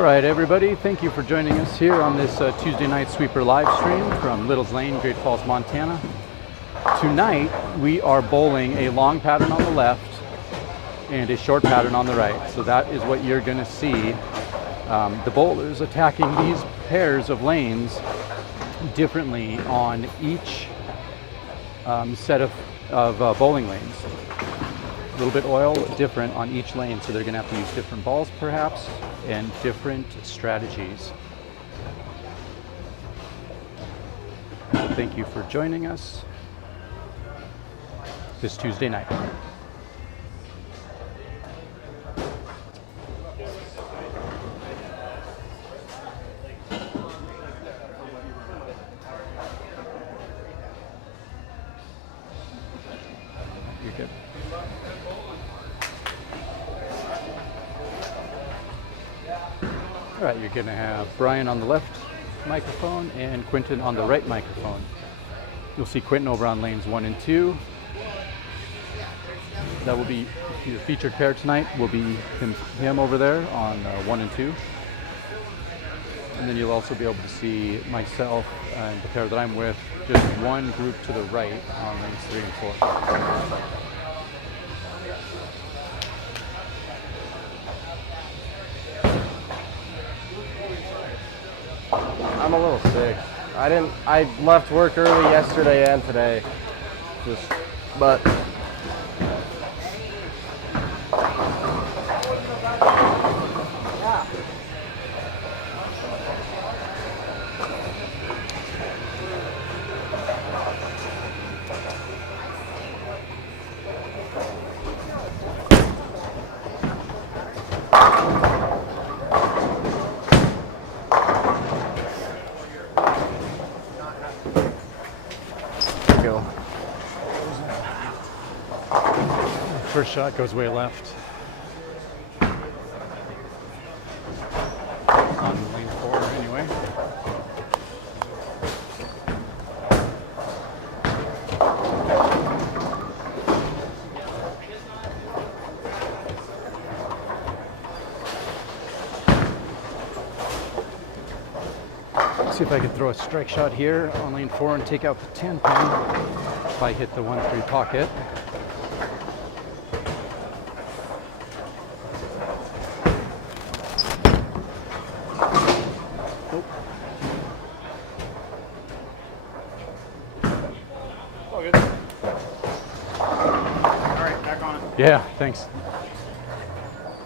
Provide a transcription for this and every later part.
All right, everybody, thank you for joining us here on this Tuesday night sweeper live stream from Little's Lane, Great Falls, Montana. Tonight, we are bowling a long pattern on the left and a short pattern on the right. So that is what you're going to see. The bowlers attacking these pairs of lanes differently on each set of bowling lanes. A little bit oil different on each lane, so they're going to have to use different balls perhaps and different strategies. Thank you for joining us this Tuesday night. You're good. All right, you're going to have Brian on the left microphone and Quinton on the right microphone. You'll see Quinton over on lanes 1 and 2. That will be your featured pair tonight. Will be him over there on 1 and 2. And then you'll also be able to see myself and the pair that I'm with, just one group to the right on lanes 3 and 4. I'm a little sick. I left work early yesterday and today. But First shot goes way left. On lane 4 anyway. See if I can throw a strike shot here on lane 4 and take out the 10 pin if I hit the 1-3 pocket. Yeah, thanks.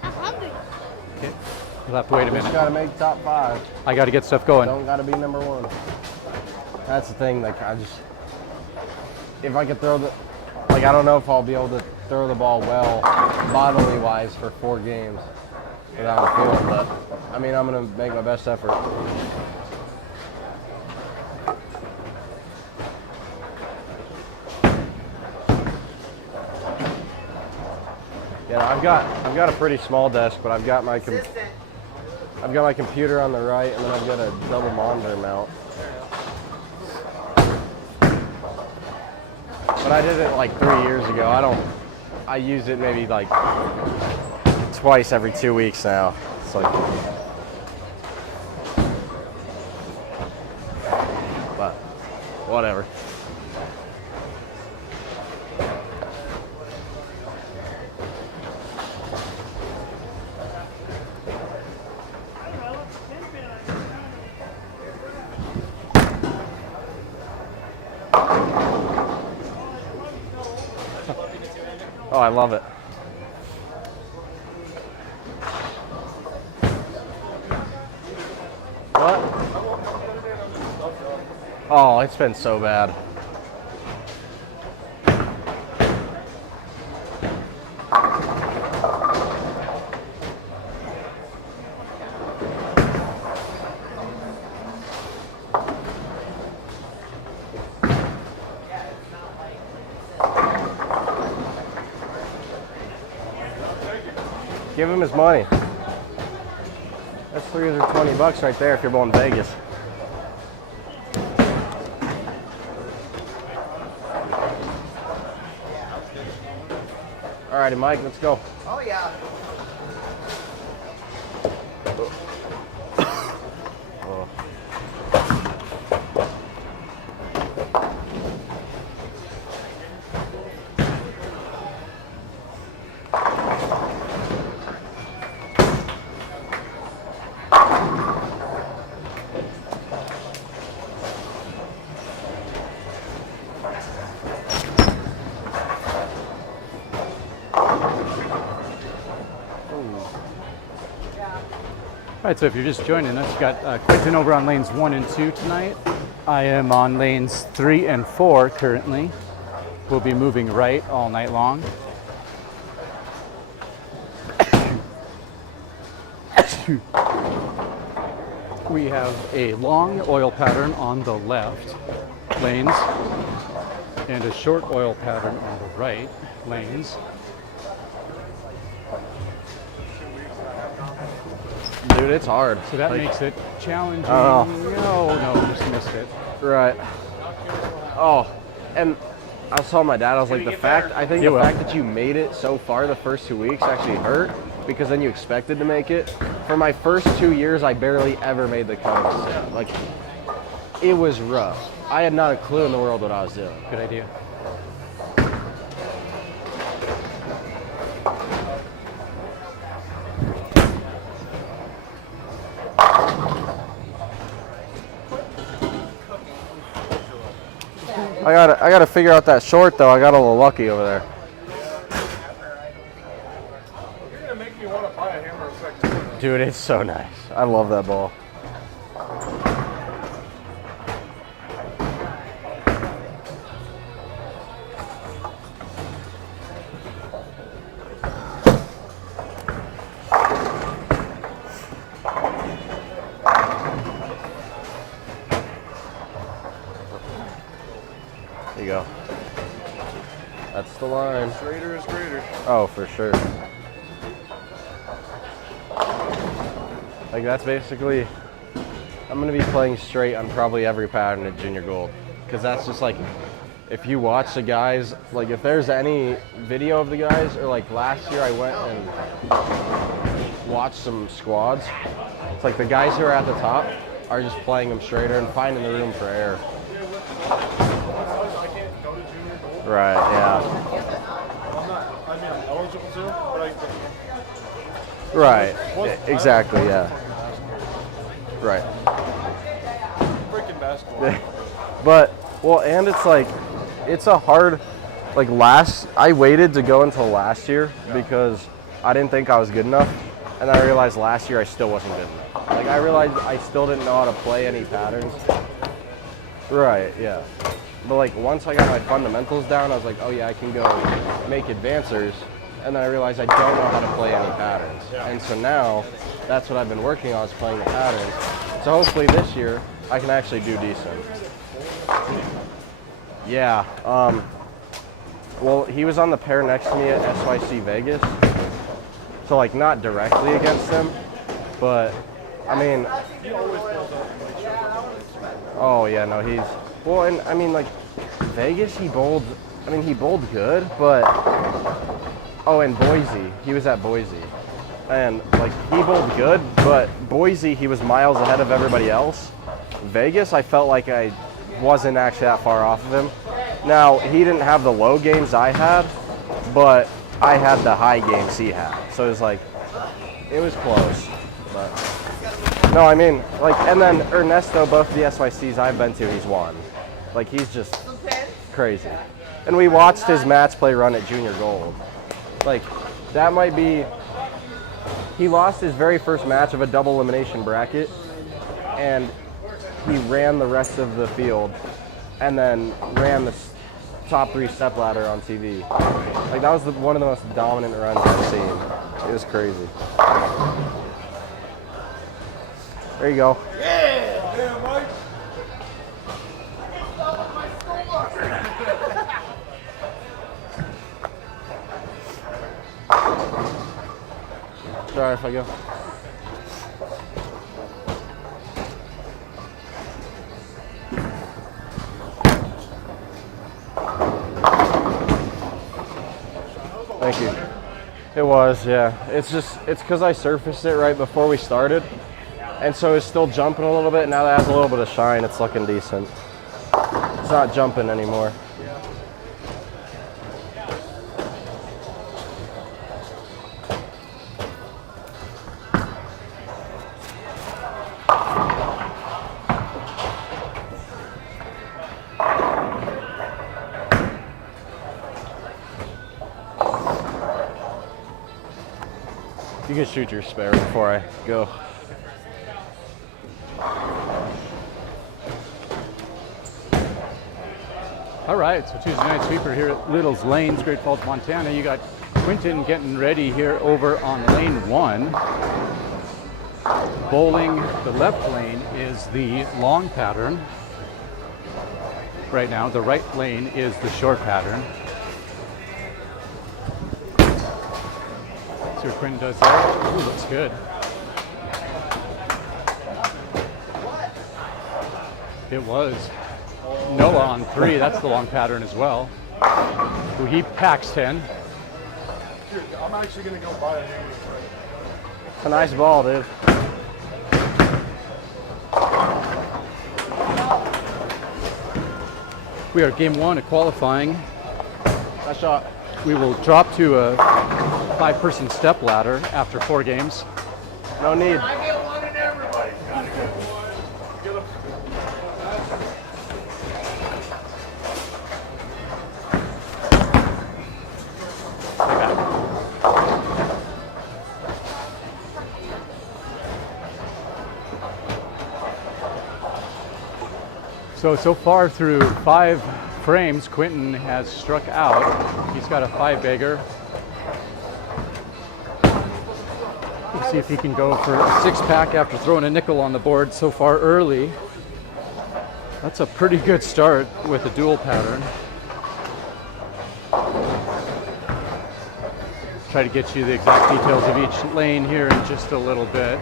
I'm hungry. Okay, you'll have to wait a minute. just gotta make top 5. I got to get stuff going. Don't gotta be number 1. That's the thing. Like if I could throw I don't know if I'll be able to throw the ball well, bodily wise, for 4 games without a field. But I mean, I'm gonna make my best effort. Yeah, I've got a pretty small desk, but I've got my computer on the right, and then I've got a double monitor mount. But I did it like 3 years ago. I use it maybe like twice every 2 weeks now. It's like, but whatever. Oh, I love it. What? Oh, it's been so bad. Give him his money. That's $320 right there if you're going to Vegas. All righty, Mike, let's go. Oh, yeah. All right, so if you're just joining us, we've got Quinton over on lanes 1 and 2 tonight. I am on lanes 3 and 4 currently. We'll be moving right all night long. We have a long oil pattern on the left lanes and a short oil pattern on the right lanes. Dude, it's hard. So that Like, makes it challenging. Oh. No, just missed it. right. Oh, and I was telling my dad, I was like, I think You the will. fact that you made it so far the first 2 weeks actually hurt, because then you expected to make it. For my first 2 years, I barely ever made the cut. Like, it was rough. I had not a clue in the world what I was doing. Good idea. I gotta figure out that short though. I got a little lucky over there. You're gonna make me want to buy a hammer effect. Dude, it's so nice. I love that ball. There you go. That's the line. Straighter is greater. Oh, for sure. Like, that's basically, I'm gonna be playing straight on probably every pattern at Junior Gold. Because that's just like, if you watch the guys, like if there's any video of the guys, or like last year I went and watched some squads, it's like the guys who are at the top are just playing them straighter and finding the room for error. I can't go to Junior Gold. Right, yeah. I'm eligible to, but I Right, exactly, yeah. Right. freaking basketball. But, well, and it's like, it's a hard, like I waited to go until last year because I didn't think I was good enough. And I realized last year I still wasn't good enough. Like, I realized I still didn't know how to play any patterns. Right, yeah. But like, once I got my fundamentals down, I was like, oh yeah, I can go make advancers. And then I realized I don't know how to play any patterns. And so now, that's what I've been working on, is playing the patterns. So hopefully this year, I can actually do decent. Yeah, well, he was on the pair next to me at SYC Vegas. So like, not directly against him, but I mean, oh yeah, no, he's, well, and I mean like, Vegas, he bowled good, but, oh, and Boise, he was at Boise. And like, he bowled good, but Boise, he was miles ahead of everybody else. Vegas, I felt like I wasn't actually that far off of him. Now, he didn't have the low games I had, but I had the high games he had. So it was like, it was close. But no, I mean, like, and then Ernesto, both the SYCs I've been to, he's won. Like, he's just crazy. And we watched his match play run at Junior Gold. Like, that might be, he lost his very first match of a double elimination bracket, and he ran the rest of the field, and then ran the top 3 step ladder on TV. Like, that was one of the most dominant runs I've seen. It was crazy. There you go. Yeah, Mike. Sorry if I go. Thank you. It was, yeah. It's because I surfaced it right before we started. And so it's still jumping a little bit. Now that it has a little bit of shine, it's looking decent. It's not jumping anymore. You can shoot your spare before I go. All right, so Tuesday night sweeper here at Little's Lanes, Great Falls, Montana. You got Quinton getting ready here over on lane 1. Bowling the left lane is the long pattern. Right now, the right lane is the short pattern. See what Quinton does there. Ooh, looks good. It was. Noah on 3, that's the long pattern as well. So he packs 10. Dude, I'm actually going to go buy a hammer. It's a nice ball, dude. We are game 1 of qualifying. Nice shot. We will drop to a 5-person step ladder after 4 games. No need. I get one and everybody's got to get one. Get him. So far through 5 frames, Quinton has struck out. He's got a 5-bagger. We'll see if he can go for a 6-pack after throwing a nickel on the board so far early. That's a pretty good start with a dual pattern. Try to get you the exact details of each lane here in just a little bit.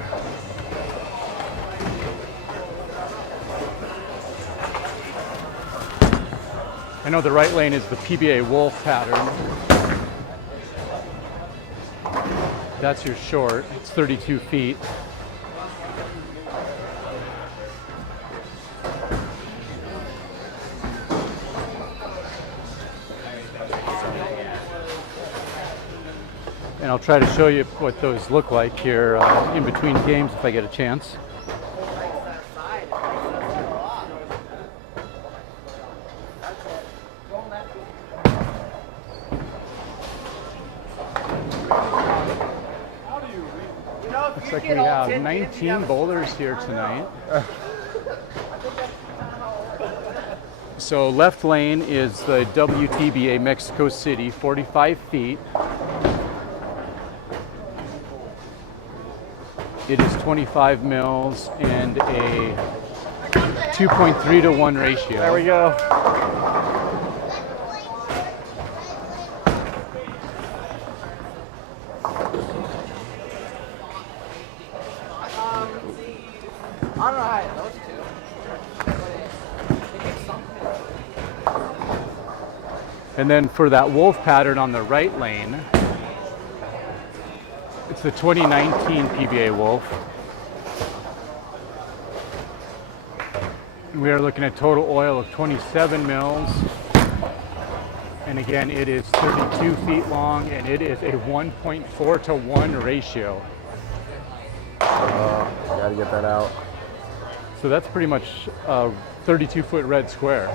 I know the right lane is the PBA Wolf pattern. That's your short. It's 32 feet. And I'll try to show you what those look like here in between games if I get a chance. Looks like we have 19 bowlers here tonight. So left lane is the WTBA Mexico City, 45 feet. It is 25 mils and a 2.3 to 1 ratio. There we go. I don't know how those two. And then for that wolf pattern on the right lane, it's the 2019 PBA Wolf. We are looking at total oil of 27 mils. And again, it is 32 feet long and it is a 1.4 to 1 ratio. Gotta get that out. So that's pretty much a 32-foot red square.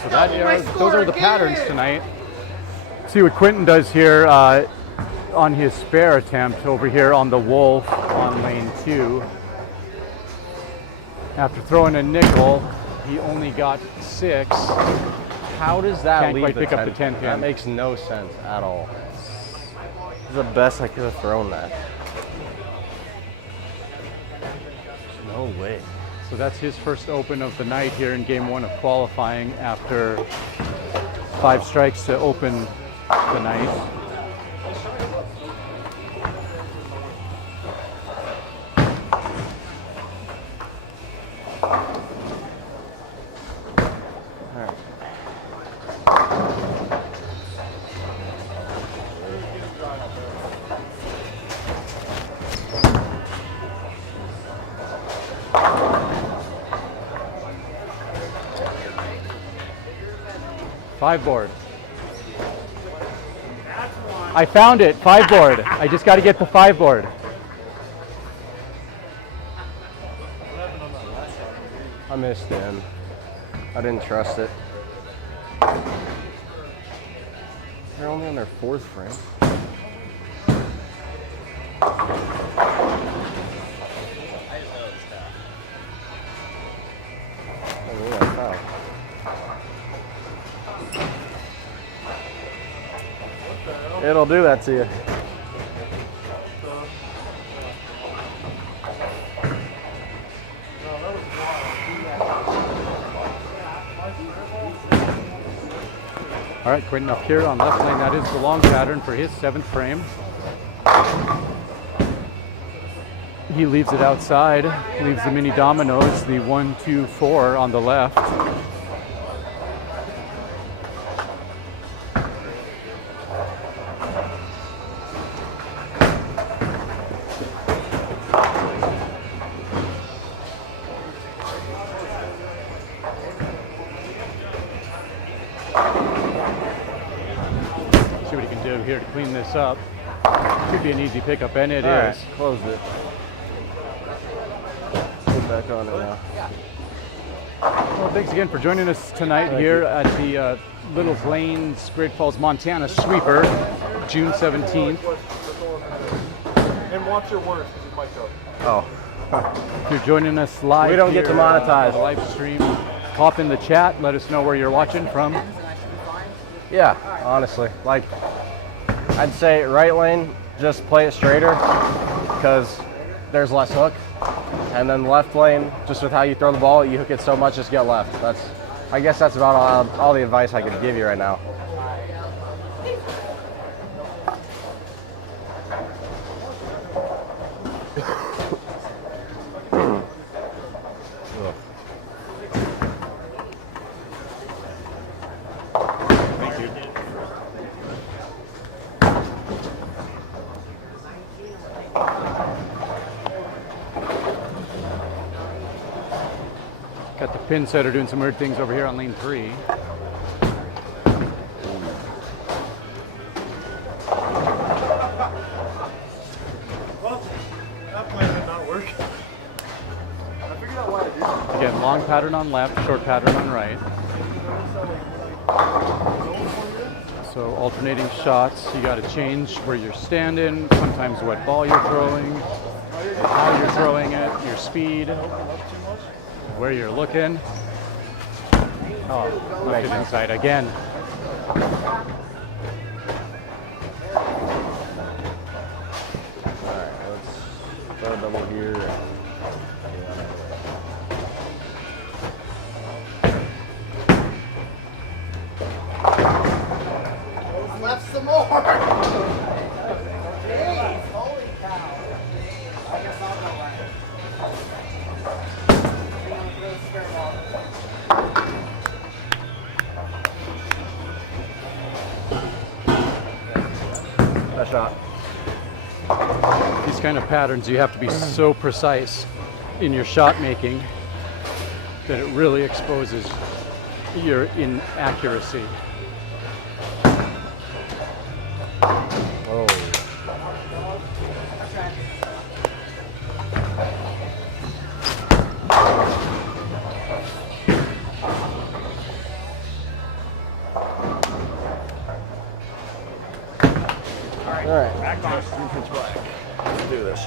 So those are the patterns tonight. See what Quinton does here on his spare attempt over here on the Wolf on lane 2. After throwing a nickel, he only got 6. How does that Can't leave quite the pick up 10? the 10 pin. That makes no sense at all. This is the best I could have thrown that. No way. So that's his first open of the night here in game 1 of qualifying after 5 strikes to open the night. Five board. I found it, 5 board. I just got to get the 5 board. I missed him. I didn't trust it. They're only on their 4th frame. Oh, yeah, foul. It'll do that to you. All right, Quinton up here on left lane. That is the long pattern for his 7th frame. He leaves it outside, leaves the mini dominoes, the 1, 2, 4 on the left. See what he can do here to clean this up. Should be an easy pickup, and it All is. right, closed it. Get back on it now. Well, thanks again for joining us tonight here at the Little's Lanes, Great Falls, Montana Sweeper, June 17th. And watch your words, because you might go. Oh. If you're joining us live, We don't get here, demonetized. on the live stream, hop in the chat. Let us know where you're watching from. Yeah, honestly. Like, I'd say right lane, just play it straighter because there's less hook. And then left lane, just with how you throw the ball, you hook it so much, just get left. I guess that's about all the advice I could give you right now. Thank you. Got the pin setter doing some weird things over here on lane 3. Well, that plan did not work. I figured out why I did it. Again, long pattern on left, short pattern on right. So alternating shots, you got to change where you're standing, sometimes what ball you're throwing, how you're throwing it, your speed, where you're looking. Oh, look at inside again. All right, let's throw a double here. Left some more. Jeez, holy cow. I guess I'll go right. That shot. These kind of patterns, you have to be so precise in your shot making that it really exposes your inaccuracy. Oh. All right. Back on. Pitch black. Let's do this.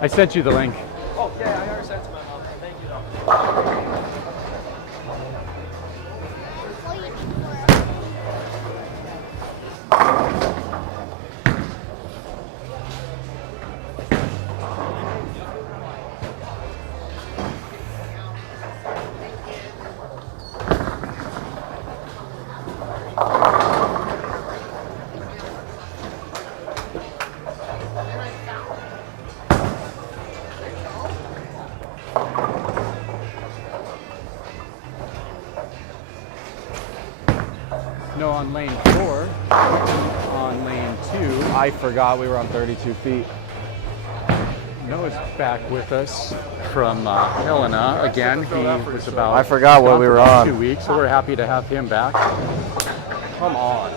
I sent you the link. Oh, yeah, I already sent some. Thank you, though. No on lane 4, on lane 2. I forgot we were on 32 feet. Noah's back with us from Helena again. He was about I forgot what gone we for were about on. 2 weeks, so we're happy to have him back. Come on.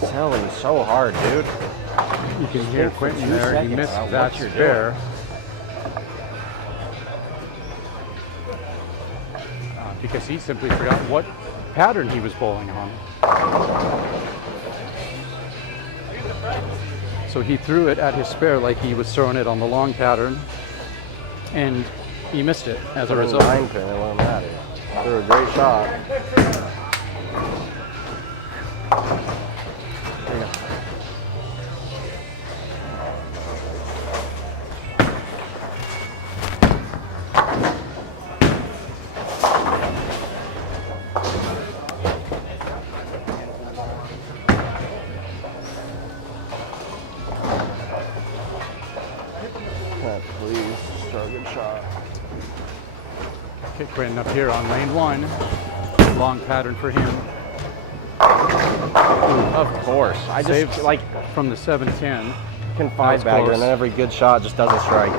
Selling so hard, dude. You can hear for Quinton 2 there. He seconds. missed Now, that what you're spare. because he simply forgot what pattern he was bowling on. So he threw it at his spare like he was throwing it on the long pattern, and he missed it as a result. 9 pin, it wouldn't matter. Threw a great shot. Please, throw a good shot. Okay, Quinton up here on lane 1. Long pattern for him. Of course. I just Saves like from the 7-10. can That 5 was bagger, close. and then every good shot just doesn't strike.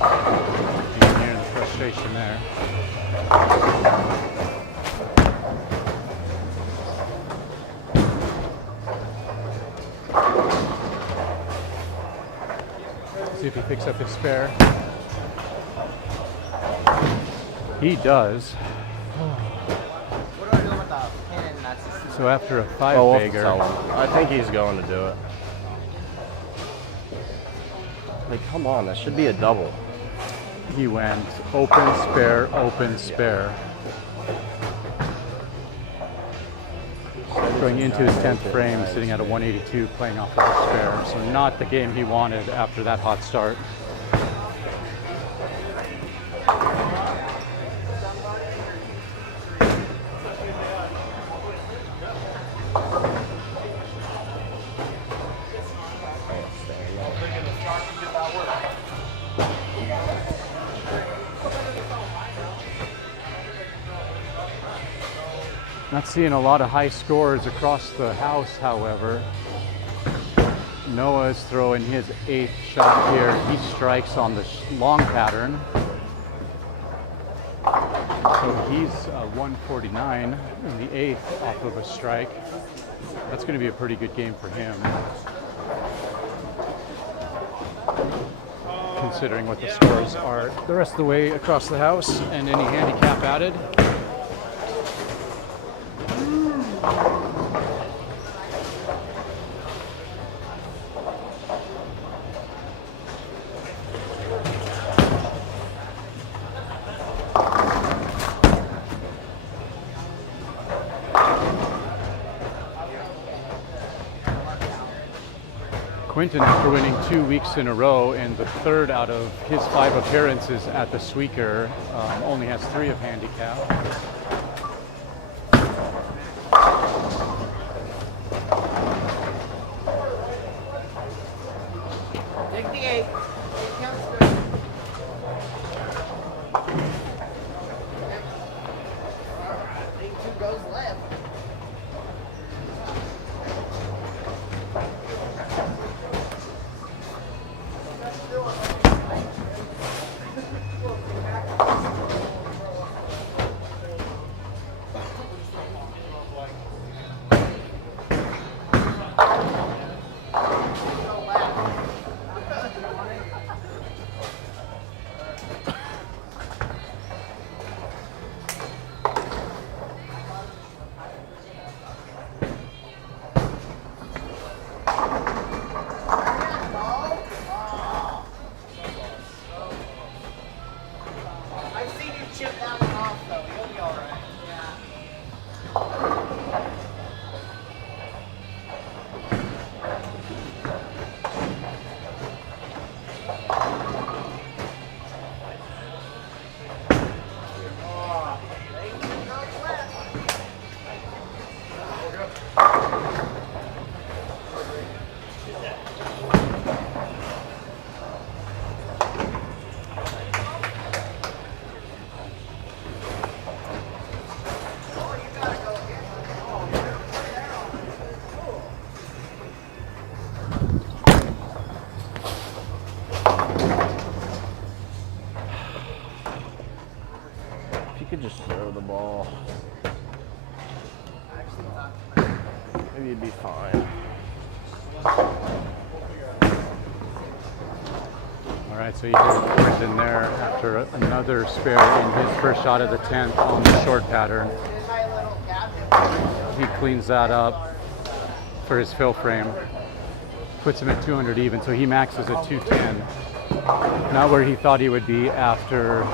You can hear the frustration there. See if he picks up his spare. He does. What do I do with the pin? That's So after a 5 Oh, we'll have to bagger, tell him. I think he's going to do it. Like, come on, that should be a double. he went open, spare, open, spare. Going into his 10th frame, sitting at a 182, playing off of a spare. So not the game he wanted after that hot start. Not seeing a lot of high scores across the house, however. Noah's throwing his 8th shot here. He strikes on the long pattern. So he's 149 in the 8th off of a strike. That's going to be a pretty good game for him, considering what the scores are the rest of the way across the house and any handicap added. Quinton, after winning 2 weeks in a row and the 3rd out of his 5 appearances at the Sweaker, only has 3 of handicap. 68. Counts good. I think 2 goes left. I've seen you chip that one off though. You'll be alright. Yeah. If you could just throw the ball, maybe you'd be fine. All right, so you hear Quinton there after another spare in his first shot of the 10th on the short pattern. He cleans that up for his fill frame, puts him at 200 even, so he maxes at 210. Not where he thought he would be after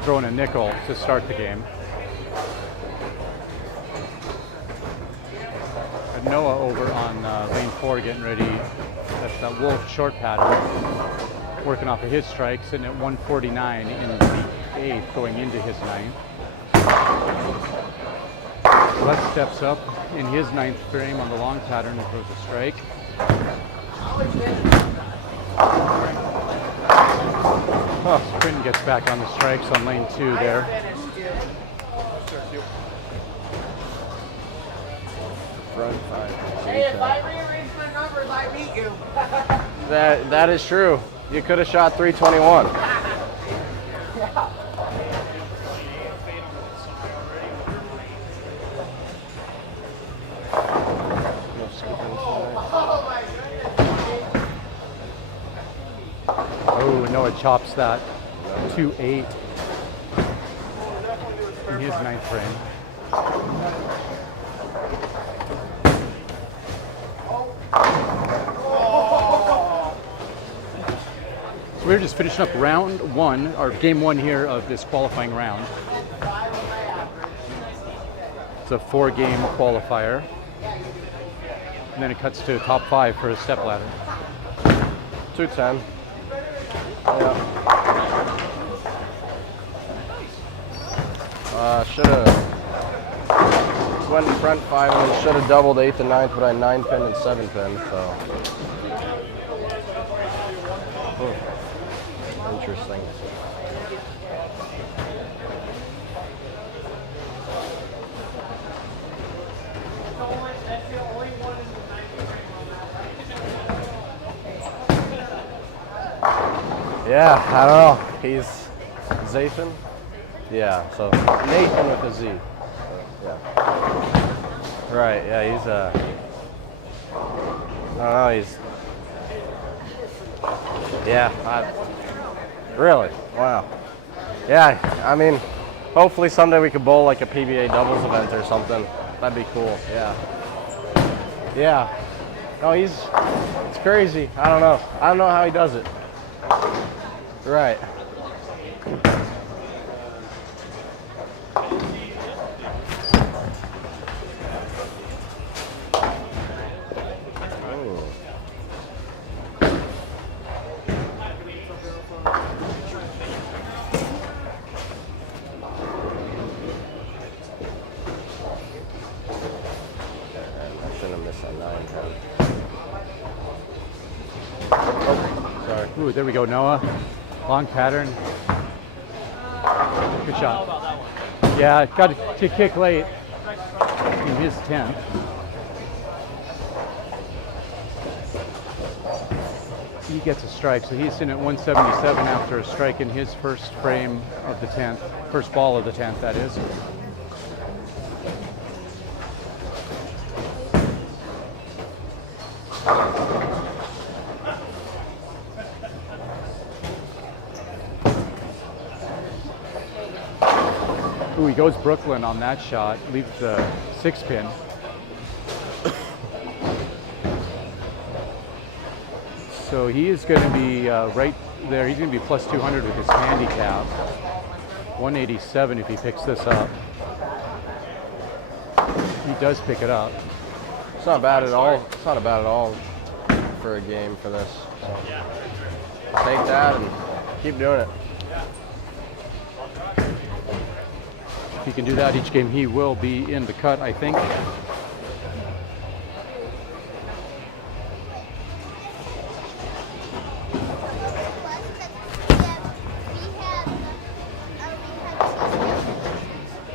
throwing a nickel to start the game. But Noah over on lane 4 getting ready. That's that Wolf short pattern, working off of his strike, sitting at 149 in the 8th, going into his 9th. Les steps up in his 9th frame on the long pattern and throws a strike. Oh, Quinton gets back on the strikes on lane 2 there. Front 5. Hey, if I rearrange my numbers, I beat you. That is true. You could have shot 321. Oh, Noah chops that 2-8 in his 9th frame. So we're just finishing up round 1, or game 1 here of this qualifying round. It's a 4-game qualifier. And then it cuts to top 5 for a step ladder. 210. Yeah. Should have went in front 5 and should have doubled 8th and 9th, but I 9 pin and 7 pin. So interesting. Yeah, I don't know. He's Zathan? Yeah, so Nathan with a Z. Yeah. Right, yeah, he's I don't know, he's really? Wow. Yeah, I mean, hopefully someday we could bowl like a PBA doubles event or something. That'd be cool, yeah. Yeah. No, it's crazy. I don't know how he does it. Right. Ooh, there we go, Noah. Long pattern. Good shot. Yeah, got to kick late in his 10th. He gets a strike, so he's in at 177 after a strike in his first frame of the 10th. First ball of the 10th, that is. Ooh, he goes Brooklyn on that shot, leaves the 6 pin. So he is going to be right there. He's going to be plus 200 with his handicap. 187 if he picks this up. He does pick it up. It's not bad at all. It's not bad at all for a game for this. So take that and keep doing it. If he can do that each game, he will be in the cut, I think.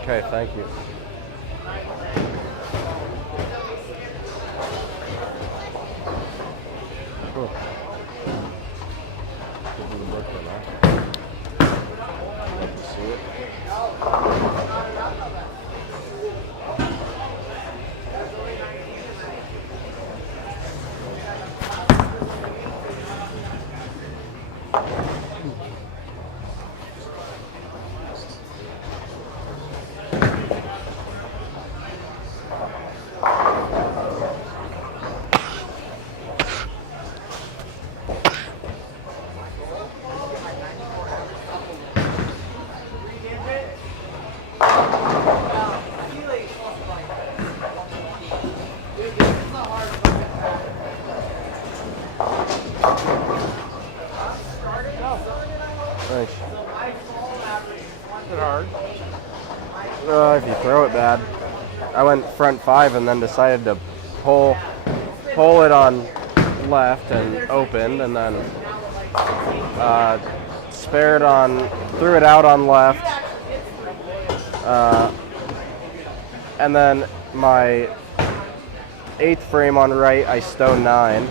Okay, thank you. Cool. Love to see it. Nice. Hit hard. If you throw it bad. I went front 5 and then decided to pull it on left and opened, and then spared on, threw it out on left, and then my 8th frame on right, I stone 9,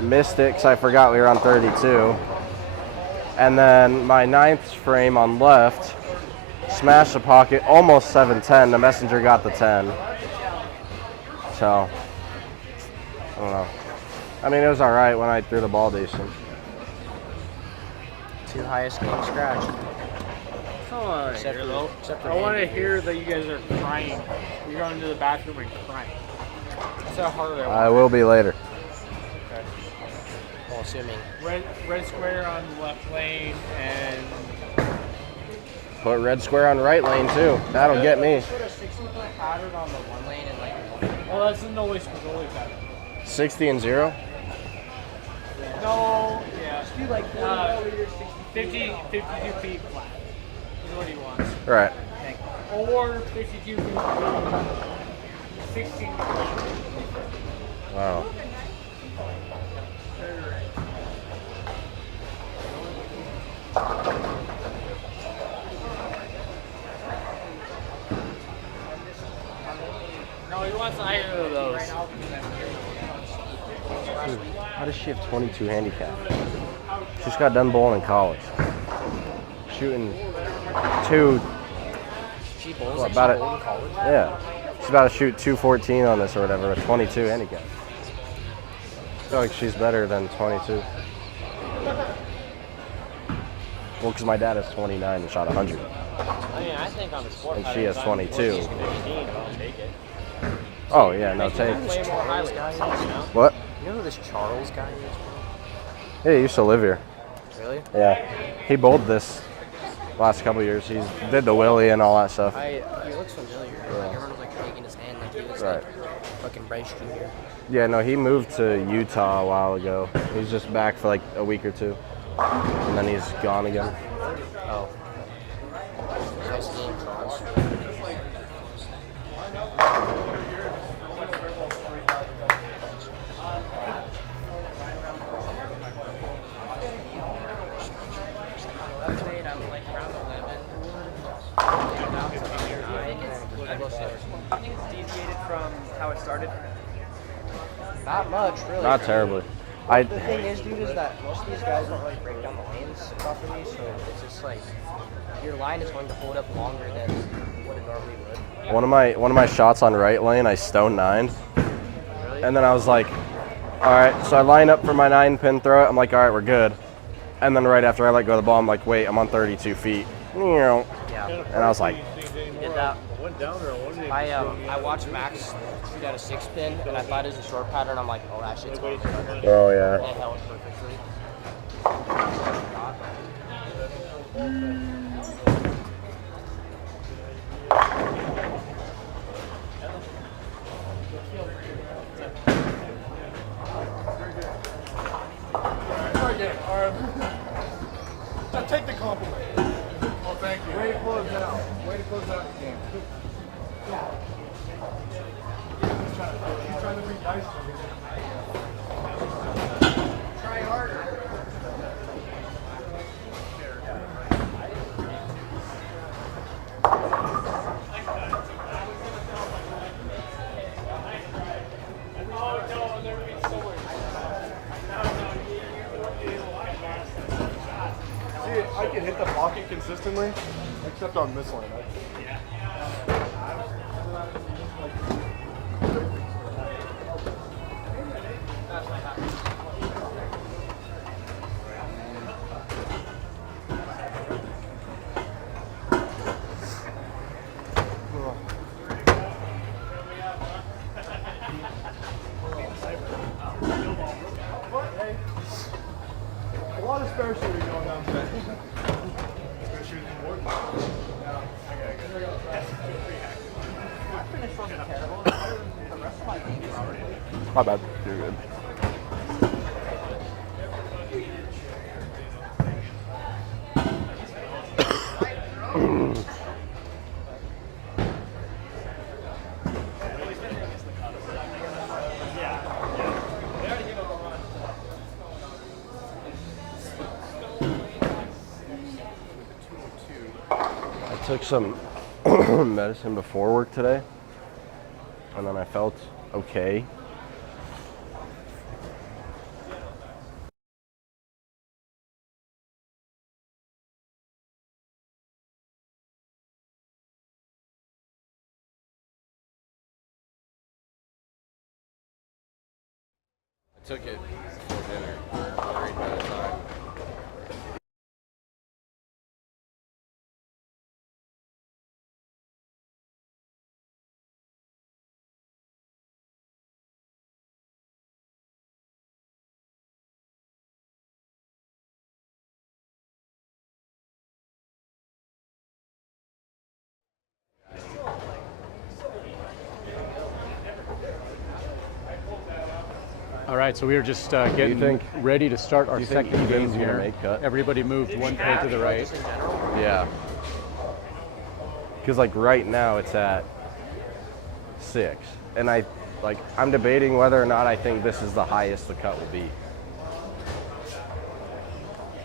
missed it because I forgot we were on 32, and then my 9th frame on left, smashed the pocket, almost 710. The messenger got the 10. So, I don't know. I mean, it was all right when I threw the ball decent. 2 highest game scratch. Except for- except for I want to Andy. hear that you guys are crying. You're going to the bathroom and crying. That's how hard I I will be later. Okay. Well, assuming. Red square on left lane and Put red square on right lane too. That'll get me. Put a 60-foot pattern on the 1 lane and like well, that's an always pattern. 60 and 0. No, yeah. Just do like 40 milliliters, 60 52 feet flat is what he wants. Right. Or 52 feet 16. Wow. No, he wants either of those. How does she have 22 handicap? She just got done bowling in college. Shooting two. She bowls What, like about she it? bowled in college. Yeah. She's about to shoot 214 on this or whatever with 22 handicap. I feel like she's better than 22. Well, because my dad is 29 and shot 100. I mean, I think on the sport And she patterns, has I'm 22. 14, I'll take it. Oh, yeah, no, take. Way more highly guy is, you know? What? You know who this Charles guy is? Yeah, he used to live here. Really? Yeah. He bowled this last couple years. He did the Willie and all that stuff. He looks familiar. Like, everyone was like shaking his hand like he was Right. like fucking Bryce Jr. Yeah, no, he moved to Utah a while ago. He's just back for like a week or two. And then he's gone again. Oh. Nice game, Charles. I think it's deviated from how it started. Not much, really. Not terribly. The thing is, dude, is that most of these guys don't really break down the lanes properly, so it's just like your line is going to hold up longer than what it normally would. One of my shots on right lane, I stone 9'd. And then I was like, all right, so I line up for my 9-pin throw. I'm like, all right, we're good. And then right after I let go of the ball, I'm like, wait, I'm on 32 feet. Yeah. And I was like, Did that. One down or one in? I watched Max shoot out a 6-pin, and I thought it was a short pattern. I'm like, oh, that shit's going to be under. oh And yeah. it held perfectly. Take the compliment. Well, thank you. Way to close out. Way to close out the game. He's trying to be nice. Try harder. I can hit the pocket consistently, except on this line. My bad. You're good. I took some medicine before work today, and then I felt okay. I took it before dinner, right by the time. All right, so we are just getting ready to start our second game here. Make cut? Everybody moved one play to the right. Yeah. Because like right now it's at 6, and I'm debating whether or not I think this is the highest the cut will be.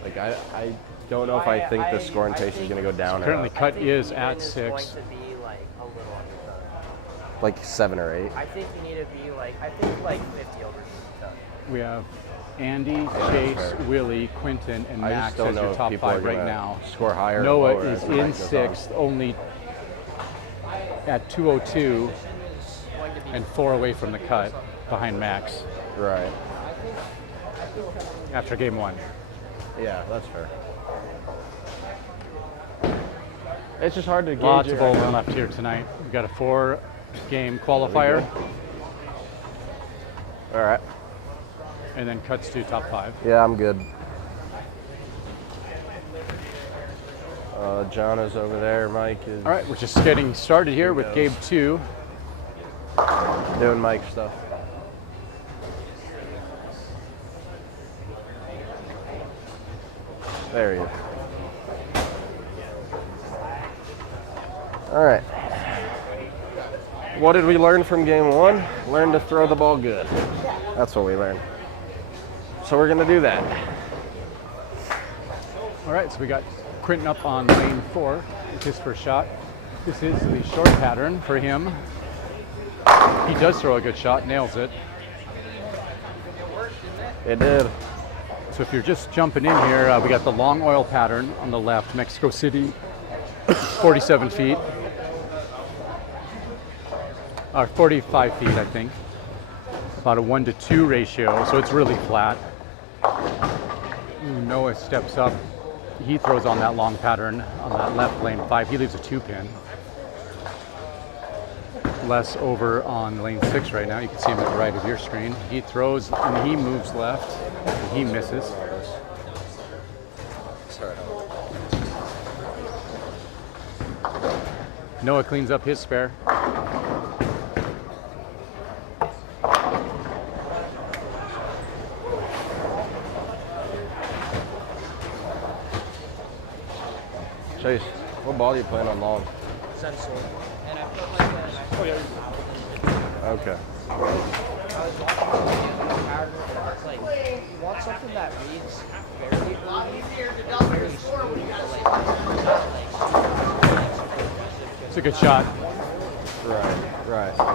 Like I don't know if I think the scoring pace is going to go down. Currently, or cut is at It's 6. going to be like a little undercut. like 7 or 8. I think you need to be like, I think like 50 over the cut. We have Andy, Chase, Willie, Quinton, and I Max just don't as know your if top people are 5 right gonna now. score higher or Noah lower is as the in night goes on. 6th, only at 202 and 4 away from the cut behind Max Right. after game 1. Yeah, that's fair. It's just hard to gauge Lots it of right bowling now. left here tonight. We've got a 4-game qualifier All right. and then cuts to top 5. Yeah, I'm good. John is over there. Mike is All right, we're just getting started here with game 2. doing Mike stuff. There he is. All right. What did we learn from game 1? Learn to throw the ball good. That's what we learned. So we're going to do that. All right, so we got Quinton up on lane 4 with his first shot. This is the short pattern for him. He does throw a good shot, nails it. It did. So if you're just jumping in here, we got the long oil pattern on the left, Mexico City, 47 feet. Or 45 feet, I think. About a 1-to-2 ratio, so it's really flat. Noah steps up. He throws on that long pattern on that left lane 5. He leaves a 2-pin. Les over on lane 6 right now. You can see him at the right of your screen. He throws and he moves left. And he misses. Noah cleans up his spare. Chase, what ball are you playing on long? Sensor. And I put like Okay. I was watching the pattern. It's like, you want something that reads very early, very smooth, but like, It's a good shot. Right. I'm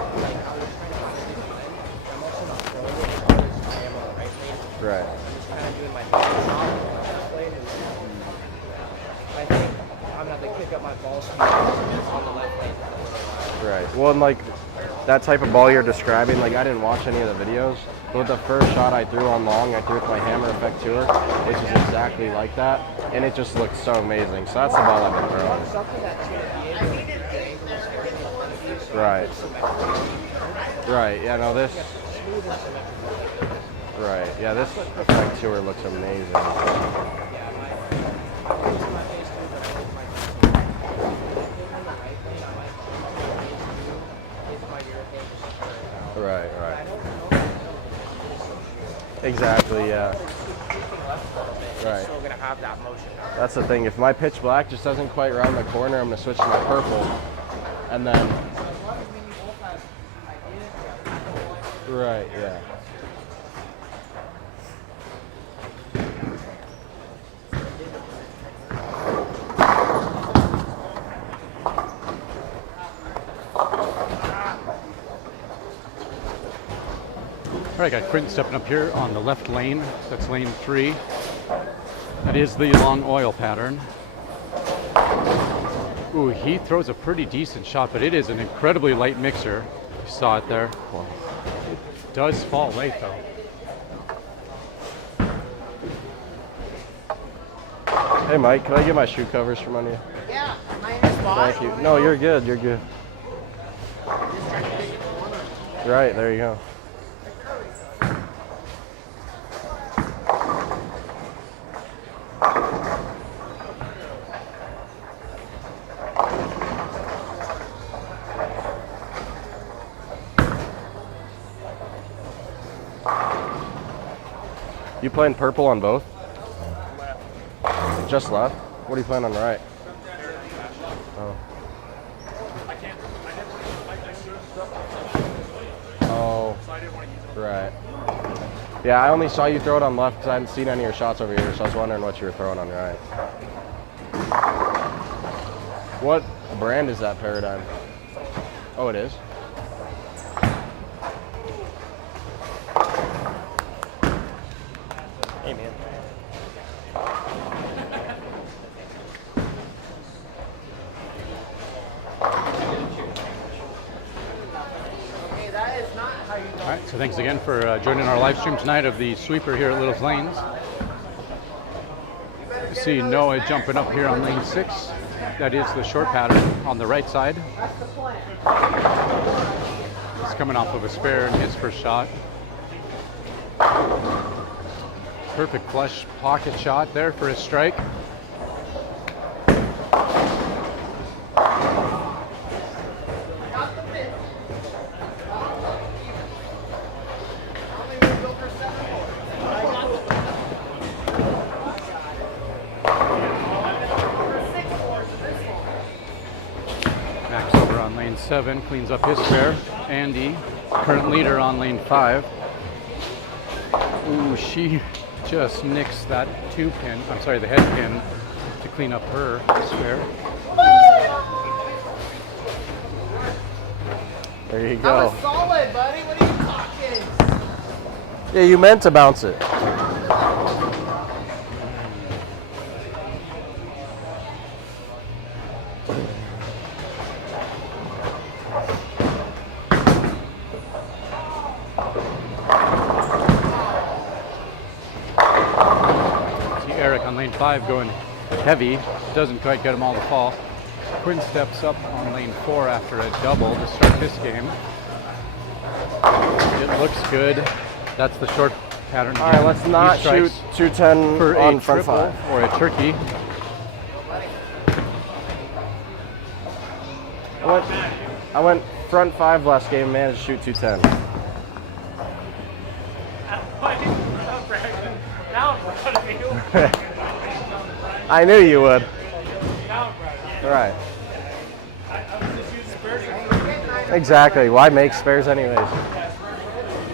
also not throwing it as hard as I am on the right lane. Right. I'm just kind of doing my shot on the left lane. And I think I'm going to have to kick up my ball speed on the left lane a little while. Right. Well, and like that type of ball you're describing, like I didn't watch any of the videos, but with the first shot I threw on long, I threw with my hammer effect tour, which is exactly like that, and it just looked so amazing. So that's the ball I've been throwing. Something that's going to be able to get angles directly in front of you. So Right. it's symmetrical. Right. Yeah. No. This. Smooth and symmetrical. Right. Yeah. This effect tour looks amazing. Yeah, my face too, but I think my if I hit on the right lane, I might if my rear hand just turn out. Right. I Right. don't know Exactly, yeah. It's Right. still gonna have that motion. That's the thing. If my pitch black just doesn't quite round the corner, I'm gonna switch to my purple, and then. Right. Yeah. All right, got Quinton stepping up here on the left lane. That's lane 3. That is the long oil pattern. Ooh, he throws a pretty decent shot, but it is an incredibly light mixer. You saw it there. It does fall late though. Hey, Mike, can I get my shoe covers from under you? Yeah, minus Thank you. No, you're good. You're good. Right, there you go. You playing purple on both? Left. Just left? What are you playing on the right? Oh. Oh. Right. Yeah, I only saw you throw it on left because I hadn't seen any of your shots over here, so I was wondering what you were throwing on the right. What brand is that Paradigm? Oh, it is? Hey, man. All right, so thanks again for joining our live stream tonight of the sweeper here at Little's Lanes. You see Noah jumping up here on lane 6. That is the short pattern on the right side. He's coming off of a spare in his first shot. Perfect flush pocket shot there for his strike. Max over on lane 7, cleans up his spare. Andy, current leader on lane 5. Ooh, she just nicks that the head pin to clean up her spare. There you That go. was solid, buddy. What are you talking? Yeah, you meant to bounce it. See Eric on lane 5 going heavy, doesn't quite get them all to fall. Quinn steps up on lane 4 after a double to start this game. It looks good. That's the short pattern. All right, let's not shoot 210 for on a front triple 5. or a turkey. I went front 5 last game, managed to shoot 210. I knew you would. Right. Exactly. Why make spares anyways?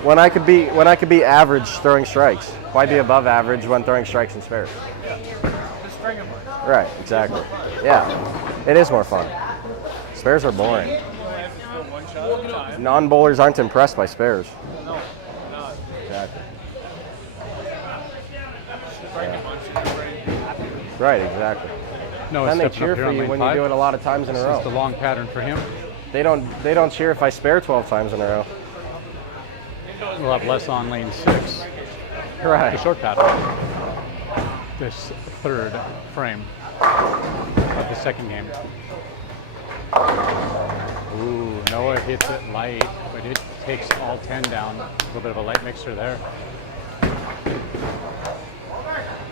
When I could be average throwing strikes. Why be above average when throwing strikes and spares? Right. Exactly. Yeah. It is more fun. Spares are boring. Non-bowlers aren't impressed by spares. Exactly. Right, exactly. No, Then they stepping cheer up here for on you lane when 5. you do it a lot of times in a This row. is the long pattern for him. They don't cheer if I spare 12 times in a row. We'll have less on lane 6. The Right. short pattern. This third frame of the second game. Ooh, Noah hits it light, but it takes all 10 down. A little bit of a light mixer there.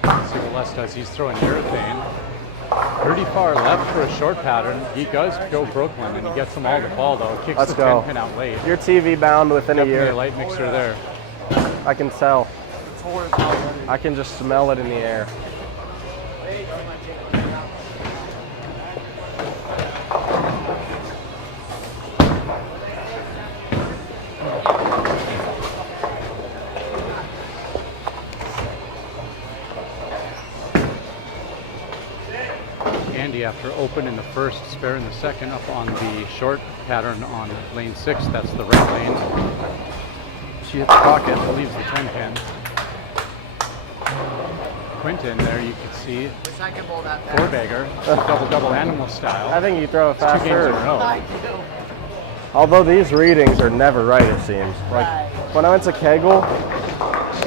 Let's see what Les does. He's throwing urethane. Pretty far left for a short pattern. He does go Brooklyn, and he gets them all to fall, though. Kicks Let's the go. 10 pin out late. You're TV bound within a Definitely year. a light mixer there. I can tell. I can just smell it in the air. Andy, after open in the first, spare in the second, up on the short pattern on lane 6, that's the red lane. She hits the pocket, leaves the 10 pin. Quinton, there you can see, Wish I could bowl that fast. four-bagger, double-double animal style. I think you throw it It's 2 games in a faster. row. I do. Although these readings are never right, it seems. Like when I went to Kegel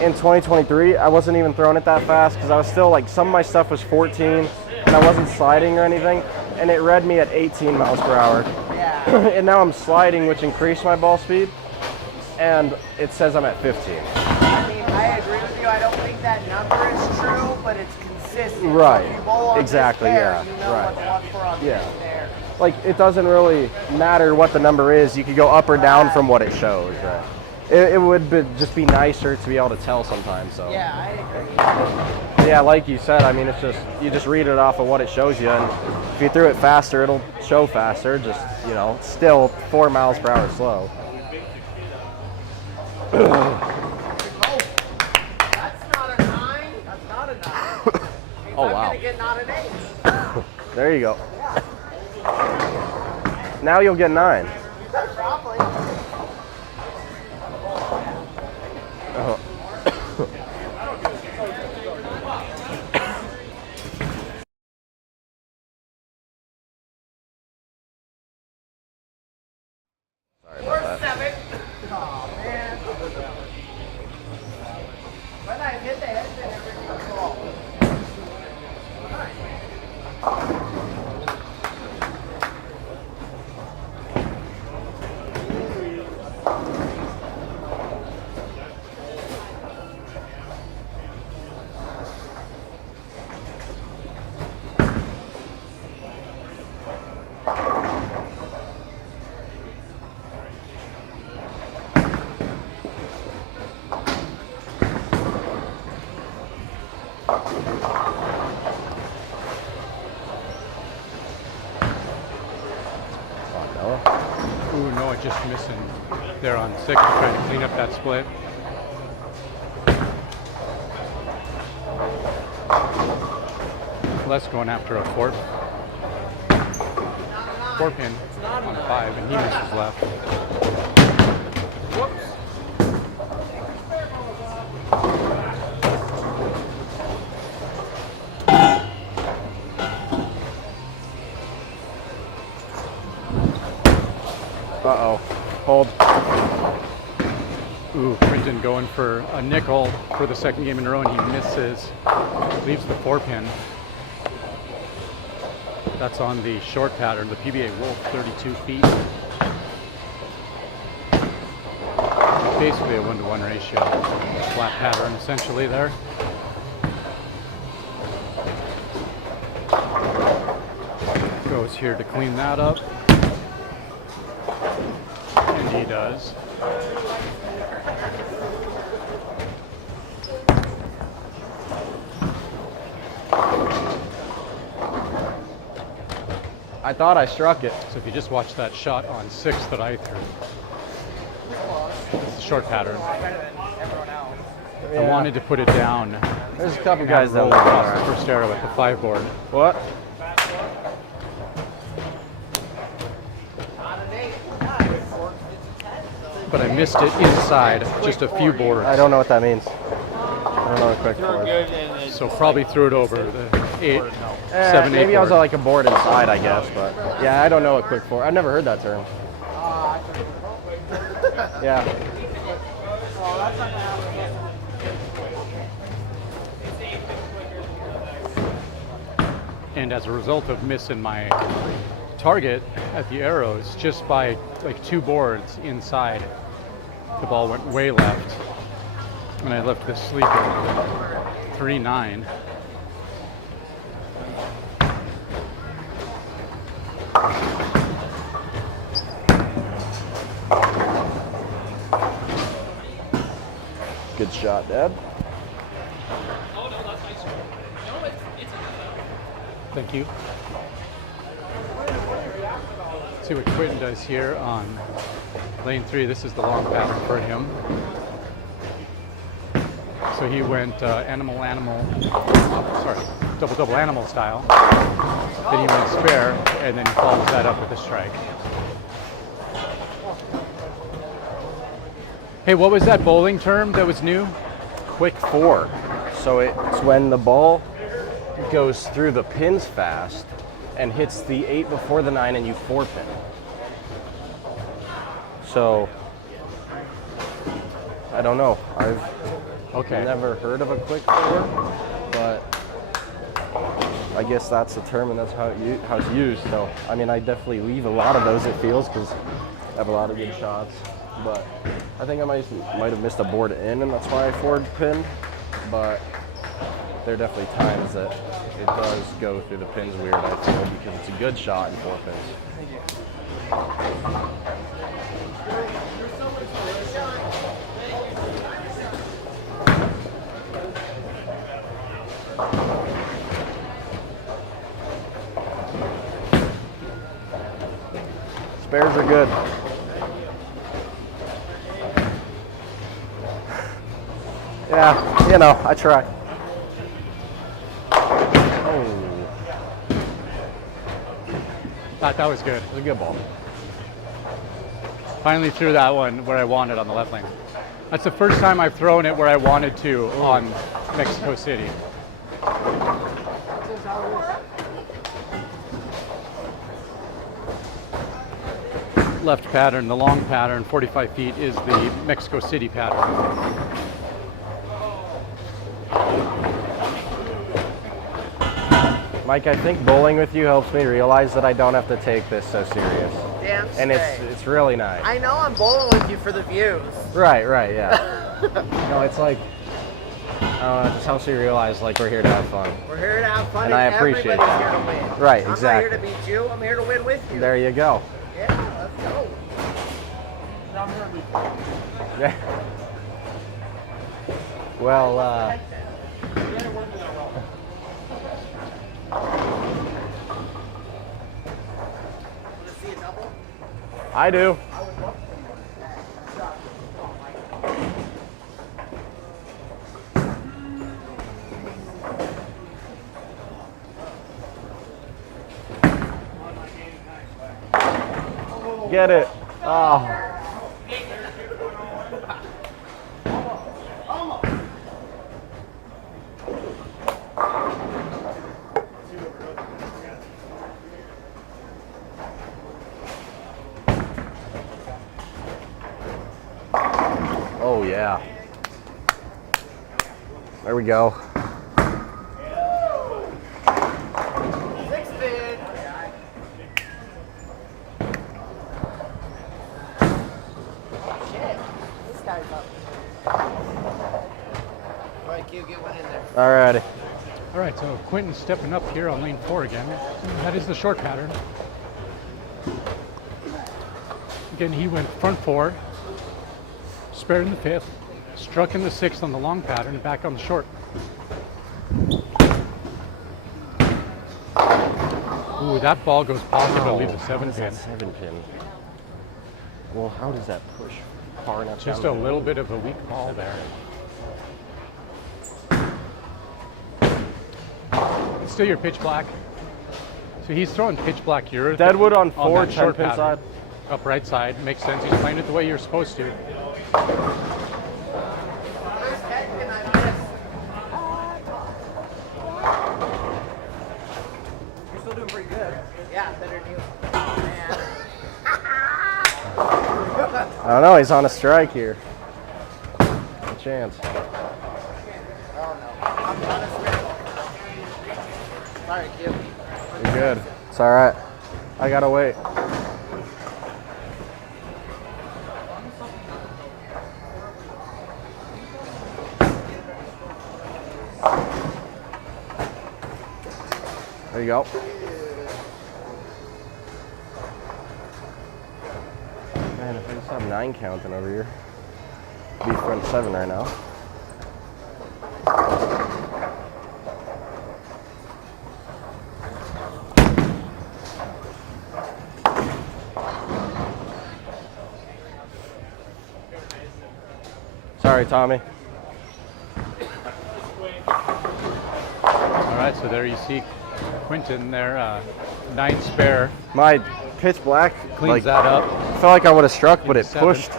in 2023, I wasn't even throwing it that fast because I was still like, some of my stuff was 14 and I wasn't sliding or anything, and it read me at 18 miles per hour. Yeah. And now I'm sliding, which increased my ball speed, and it says I'm at 15. I mean, I agree with you. I don't think that number is true, but it's consistent. Right. So if you bowl on Exactly, this pair, yeah. you know Right. what to look for on Yeah. this pair. Like, it doesn't really matter what the number is. You could go up or down from what it shows. Right. It would just be nicer to be able to tell sometimes. So. Yeah, I agree. Yeah, like you said, I mean, it's just, you just read it off of what it shows you, and if you threw it faster, it'll show faster, just, you know, still 4 miles per hour slow. That's not a 9. That's not a 9. Oh, I'm wow. going to get not an 8. There you go. Now you'll get 9. Probably. Oh. Sorry about that. 7. Oh, man. When I hit the head, then everything's off. Ooh, no, just missing there on 6, trying to clean up that split. Les going after a 4 pin on 5, and he misses left. Uh-oh. Hold. Ooh, Quinton going for a nickel for the second game in a row, and he misses. Leaves the 4 pin. That's on the short pattern, the PBA Wolf, 32 feet. Basically a 1-to-1 ratio. Flat pattern essentially there. Goes here to clean that up. And he does. I thought I struck it. So if you just watch that shot on 6 that I threw, it's the short pattern. I wanted to put it down. There's a couple and guys have it that roll look across alright. the first arrow at the 5 board. What? But I missed it inside, just a few boards. I don't know what that means. I don't know what quick for is. So probably threw it over the 8, 7, 8 Maybe I was board. like a board inside, I guess, but yeah, I don't know what quick for. I've never heard that term. Yeah. And as a result of missing my target at the arrows, just by like 2 boards inside, the ball went way left. And I left this sleeper 3-9. Good shot, Dad. Thank you. Let's see what Quinton does here on lane 3. This is the long pattern for him. So he went double animal style. Then he went spare, and then he follows that up with a strike. Hey, what was that bowling term that was new? Quick 4. So it's when the ball goes through the pins fast and hits the 8 before the 9 and you 4-pin. So, I don't know. I've never heard of a quick 4, but I guess that's the term and that's how it's used. So, I mean, I definitely leave a lot of those, it feels, because I have a lot of good shots. But I think I might have missed a board in, and that's why I forward pinned. But there are definitely times that it does go through the pins weird, I feel, because it's a good shot in 4 pins. Thank you. Spares are good. Yeah, you know, I try. Oh. Thought that was good. It was a good ball. Finally threw that one where I wanted on the left lane. That's the first time I've thrown it where I wanted to on Mexico City. Left pattern, the long pattern, 45 feet, is the Mexico City pattern. Mike, I think bowling with you helps me realize that I don't have to take this so serious. Damn And it's really nice. I know I'm bowling with you for the views. Right, yeah. No, it's like, I don't know, it just helps me realize like we're here to have fun. We're here to have fun, And I appreciate everybody's that. here to win. Right, I'm exactly. not here to beat you, I'm here to win with you. There you go. Yeah, let's go. Yeah. Well, Wanna see a double? I do. Get it. Oh. Oh yeah. There we go. 6 pin. Shit, this guy's up. Alright, Q, get one in there. Alrighty. All right, so Quinton's stepping up here on lane 4 again. That is the short pattern. Again, he went front 4, spared in the 5th, struck in the 6th on the long pattern, back on the short. Ooh, that ball goes pocket, but leaves a 7-pin. 7-pin. Well, how does that push far enough? Just down a the little bit of a weak ball there. It's still your pitch black. So he's throwing pitch black urethane. Deadwood on 4, that short 10-pin pattern. side. Up right side, makes sense. He's playing it the way you're supposed to. First 10 pin I missed. You're still doing pretty good. Yeah, better than you. Man. I don't know, he's on a strike here. A chance. Oh no. I'm trying to swim. Sorry, Q. You're good. It's alright. I gotta wait. There you go. Man, if I just have 9 counting over here, be front 7 right now. Sorry, Tommy. All right, so there you see Quinton there, 9 spare. My pitch black Cleans that up. felt like I would have struck, but it Into 7. pushed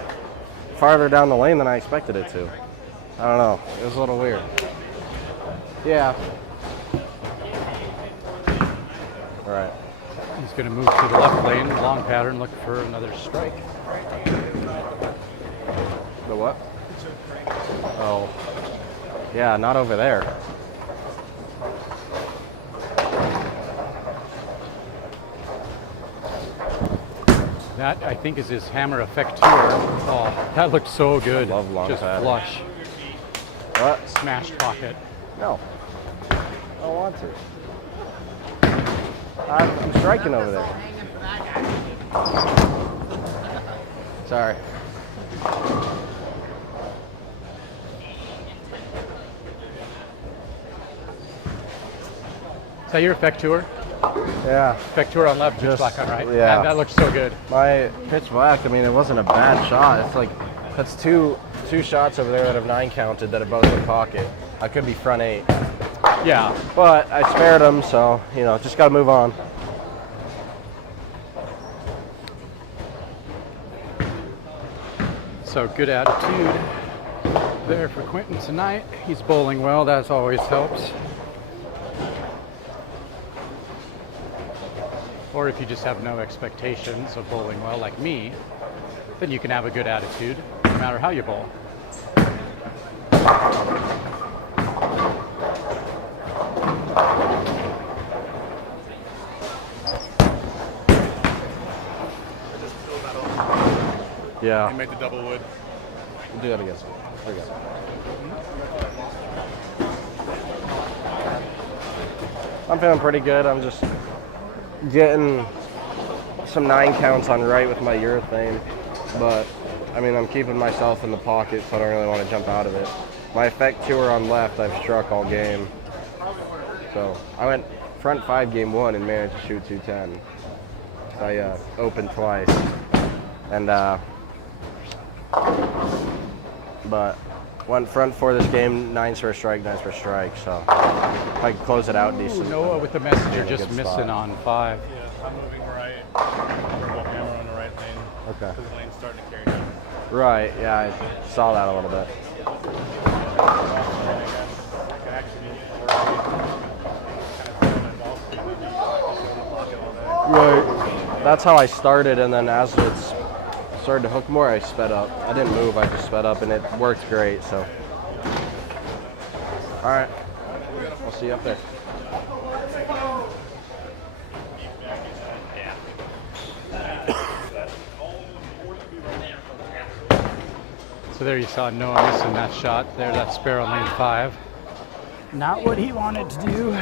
farther down the lane than I expected it to. I don't know. It was a little weird. Yeah. All right. He's going to move to the left lane, long pattern, looking for another strike. The what? Oh. Yeah, not over there. That, I think, is his hammer effecteur. Oh, that looked so good. Love long Just pattern. flush. What? Smashed pocket. No. I don't want to. I'm striking over there. Sorry. Is that your effecteur? Yeah. Effecteur on left, pitch Just- black on right. yeah. That looks so good. My pitch black, I mean, it wasn't a bad shot. It's like, that's two shots over there that have 9 counted that are both in pocket. I could be front 8. Yeah. But I spared them, so, you know, just got to move on. So good attitude there for Quinton tonight. He's bowling well, that always helps. Or if you just have no expectations of bowling well like me, then you can have a good attitude no matter how you bowl. Yeah. Make the double wood. We'll do that again. There we go. I'm feeling pretty good. I'm just getting some 9 counts on right with my urethane. But, I mean, I'm keeping myself in the pocket, so I don't really want to jump out of it. My effecteur on left, I've struck all game. So, I went front 5 game 1 and managed to shoot 210. I opened twice. And, but went front 4 this game, 9s for a strike, 9s for a strike. So if I can close it out decent. Noah with the messenger a just good missing spot. on 5. Yeah, I'm moving right. Purple hammer on the right lane. Okay. Because the lane's starting to carry down. Right, yeah, I saw that a little bit. I can actually kind of throw my ball speed and be in the pocket all day. Right. That's how I started, and then as it's started to hook more, I sped up. I didn't move, I just sped up, and it worked great, so. All right, I'll see you up there. So there you saw Noah missing that shot there, that spare on lane 5. Not what he wanted to do.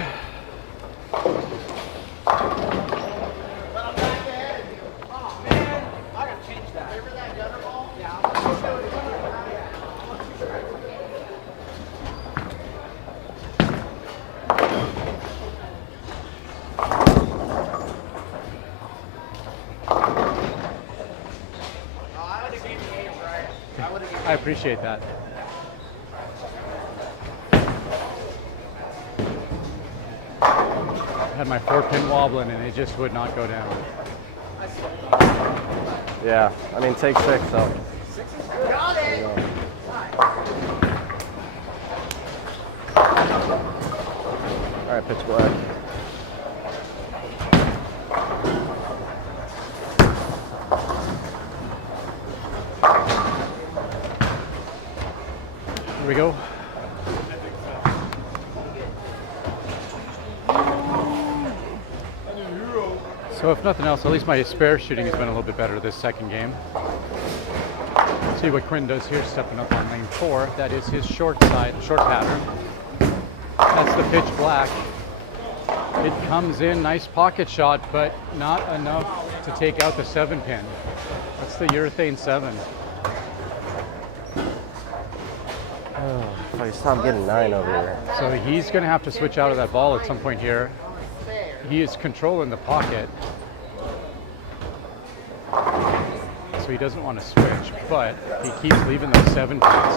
I appreciate that. Had my 4-pin wobbling and it just would not go down. Yeah, I mean, take 6, so. Got it. All right, pitch black. Here we go. So if nothing else, at least my spare shooting has been a little bit better this second game. See what Quinn does here, stepping up on lane 4. That is his short side, short pattern. That's the pitch black. It comes in, nice pocket shot, but not enough to take out the 7-pin. That's the urethane 7. Oh, if I stop getting 9 over here. So he's going to have to switch out of that ball at some point here. He is controlling the pocket. So so he doesn't want to switch, but he keeps leaving those 7 pins.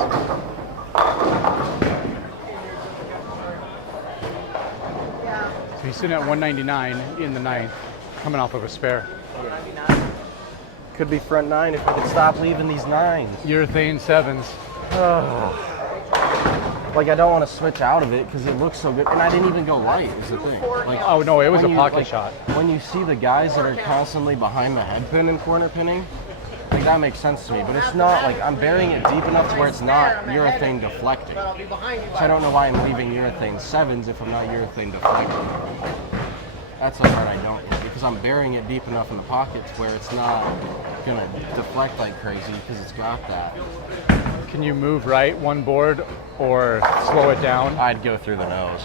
So he's sitting at 199 in the 9th, coming off of a spare. Could be front 9 if we could stop leaving these 9s. Urethane 7s. Like, I don't want to switch out of it because it looks so good. And I didn't even go light, is the thing. Like, Oh no, it was a when you- pocket like, shot. When you see the guys that are constantly behind the head pin and corner pinning, like, that makes sense to me. But it's not, like, I'm burying it deep enough to where it's not urethane deflecting. So I don't know why I'm leaving urethane 7s if I'm not urethane deflecting. That's the part I don't get, because I'm burying it deep enough in the pockets where it's not going to deflect like crazy because it's got that. Can you move right one board or slow it down? I'd go through the nose.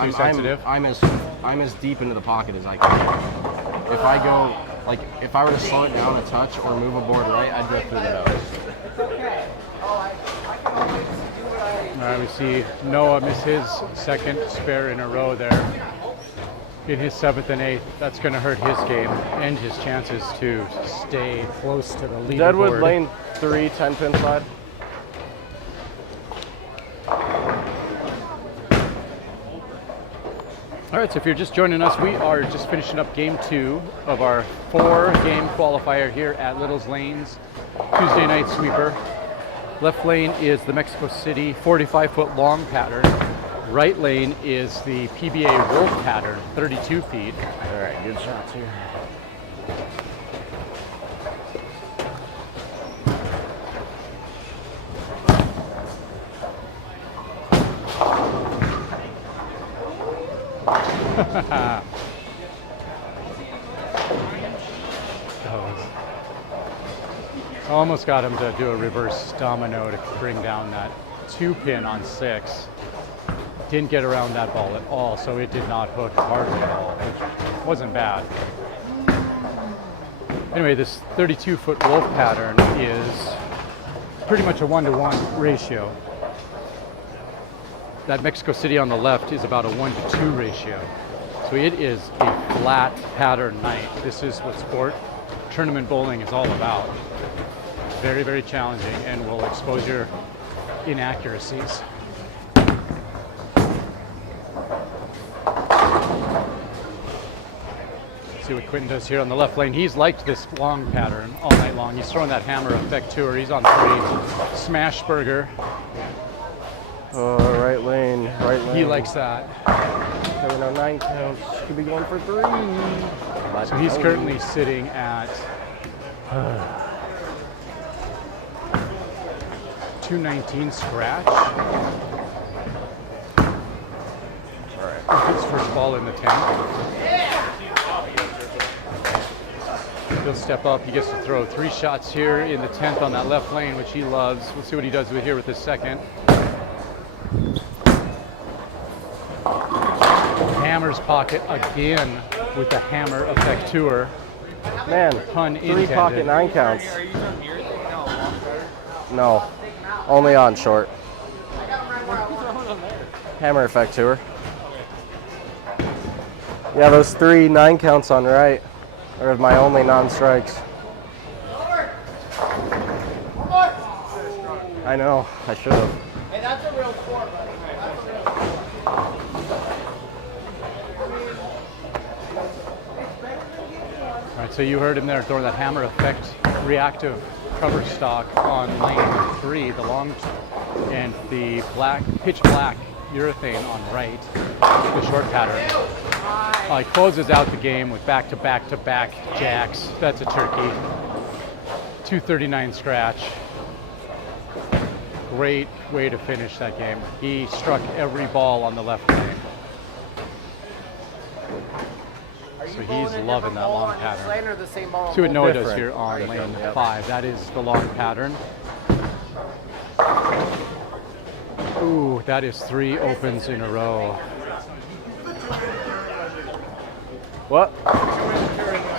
Too sensitive? I'm as deep into the pocket as I can. If I go, like, if I were to slow it down a touch or move a board right, I'd go through the nose. All right, we see Noah miss his 2nd spare in a row there. In his 7th and 8th, that's going to hurt his game and his chances to stay close to the leaderboard. Deadwood lane 3, 10-pin slide. All right, so if you're just joining us, we are just finishing up game 2 of our 4-game qualifier here at Little's Lanes Tuesday night sweeper. Left lane is the Mexico City 45-foot long pattern. Right lane is the PBA Wolf pattern, 32 feet. All right, good shots here. Almost got him to do a reverse domino to bring down that 2-pin on 6. Didn't get around that ball at all, so it did not hook hardly at all, which wasn't bad. Anyway, this 32-foot wolf pattern is pretty much a 1-to-1 ratio. That Mexico City on the left is about a 1-to-2 ratio. So it is a flat pattern night. This is what sport tournament bowling is all about. Very, very challenging and will expose your inaccuracies. See what Quinton does here on the left lane. He's liked this long pattern all night long. He's throwing that hammer effect tour. He's on 3. Smash burger. Oh, right lane, right lane. He likes that. There were no 9 counts. Could be going for 3. So he's currently sitting at 219 scratch. All right. His first ball in the 10th. He'll step up. He gets to throw 3 shots here in the 10th on that left lane, which he loves. We'll see what he does with here with his 2nd. Hammers pocket again with the hammer effect tour. Man, Pun 3 intended. pocket 9 counts. No, only on short. Hammer effect tour. Yeah, those 3 9 counts on right are my only non-strikes. I know, I should have. Hey, that's a real score, buddy. That's a real score. All right, so you heard him there throwing that hammer effect reactive cover stock on lane 3, the long and the black, pitch black urethane on right, the short pattern. He closes out the game with back-to-back-to-back jacks. That's a turkey. 239 scratch. Great way to finish that game. He struck every ball on the left lane. So he's loving that long pattern. Or the same ball? See what Noah does Different. here on lane 5. That is the long pattern. Ooh, that is 3 opens in a row. What?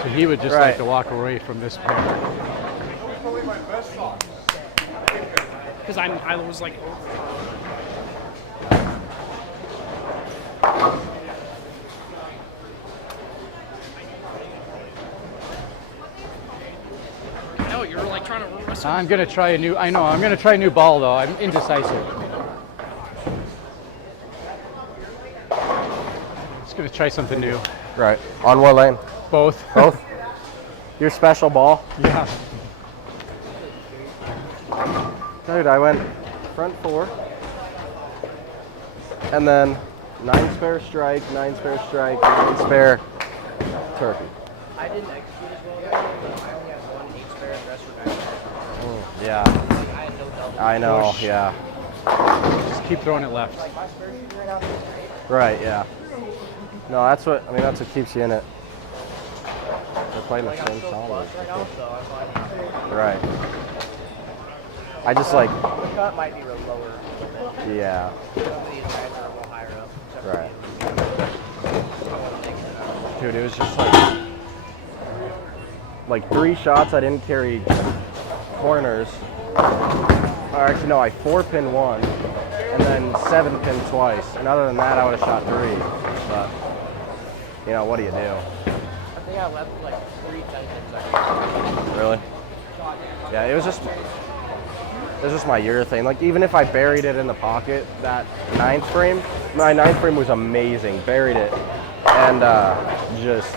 So he would just Right. like to walk away from this pair. Because I was like, thought you were like trying to wrestle. I'm gonna try a new. I know. I'm gonna try a new ball though. I'm indecisive. Just gonna try something new. Right. On what lane? Both. Both? Your special ball? Yeah. Dude, I went front 4. And then 9 spare strike, 9 spare strike, 9 spare turkey. I didn't execute as well, but I only had 1 8 spare and the rest were 9 spare. Yeah. Like, I had no double. I know, Push. yeah. Just keep throwing it left. Like, my spare shoot right out there, right? Right, yeah. No, that's what keeps you in it. They're playing the Like, I'm same so song. flush right now, so I'm like, Right. I just like, the cut might be real lower a little bit. yeah. Some of these guys are a little higher up. except for Right. you. I wanna mix it up. Dude, it was just like 3 shots I didn't carry corners. Or actually, no, I 4-pin 1 and then 7-pin twice. And other than that, I would have shot 3. But, you know, what do you do? I think I left like 3 10-pin Really? Yeah, it was just my year thing. Like, even if I buried it in the pocket, that 9th frame, my 9th frame was amazing. Buried it and just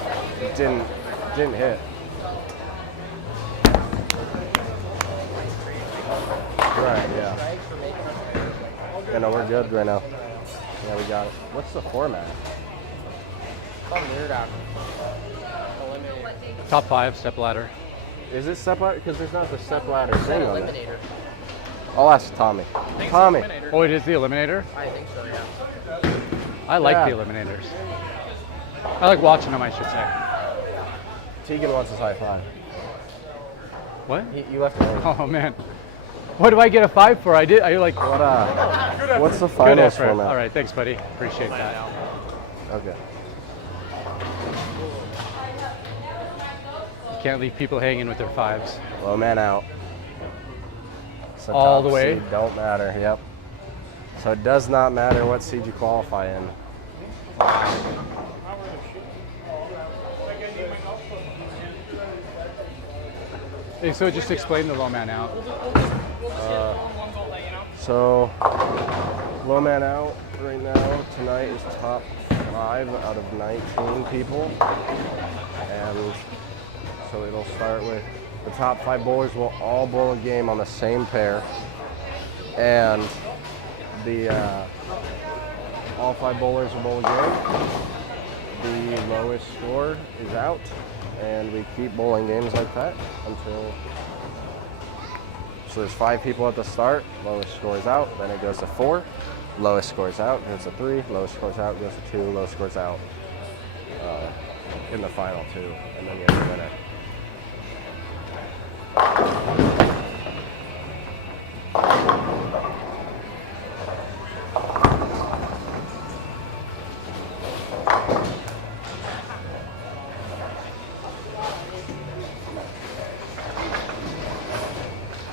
didn't hit. Right, yeah. strikes for making us players. Yeah, no, we're good right now. Yeah, we got it. What's the format? Oh, weird out. Eliminator. Top 5 step ladder. Is it step ladder? Because there's not the step ladder Is that thing on it. Eliminator? I'll ask Tommy. Tommy. Oh, it is the Eliminator. I think so, yeah. I like Yeah. the Eliminators. I like watching them, I should say. Tegan wants his high 5. What? You left it early. Oh man. What do I get a 5 for? I like. What's the Good finals effort. format? All right, thanks, buddy. Appreciate that. Okay. You can't leave people hanging with their 5s. Low man out. So All top the way? seed don't matter. Yep. So it does not matter what seed you qualify in. Hey, so just explain the low man out. So low man out right now tonight is top 5 out of 19 people, and so it'll start with the top 5 bowlers will all bowl a game on the same pair, and the all 5 bowlers will bowl a game. The lowest score is out, and we keep bowling games like that until. So there's 5 people at the start, lowest score is out, then it goes to 4, lowest scores out, goes to 3, lowest scores out, goes to 2, lowest scores out in the final 2, and then you have the winner.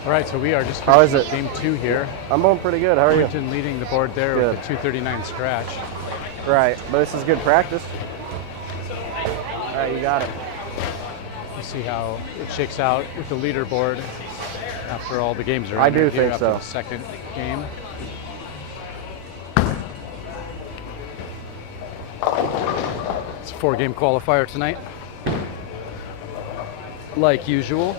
All right, so we are just How is it? game 2 here. I'm going pretty good, how are you? Quinton leading the board there Good. with a 239 scratch. Right, but this is good practice. All right, you got it. We'll see how it shakes out with the leaderboard after all the games are I ended do here think after so. the second game. It's a 4-game qualifier tonight. Like usual.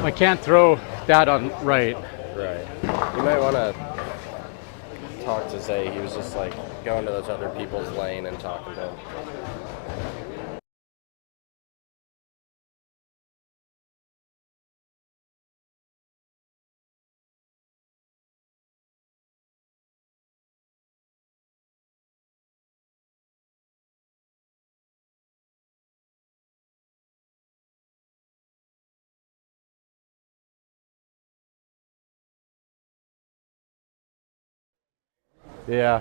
I can't throw that on right. Right. You might want to talk to Zay. He was just like going to those other people's lane and talking to them. Yeah.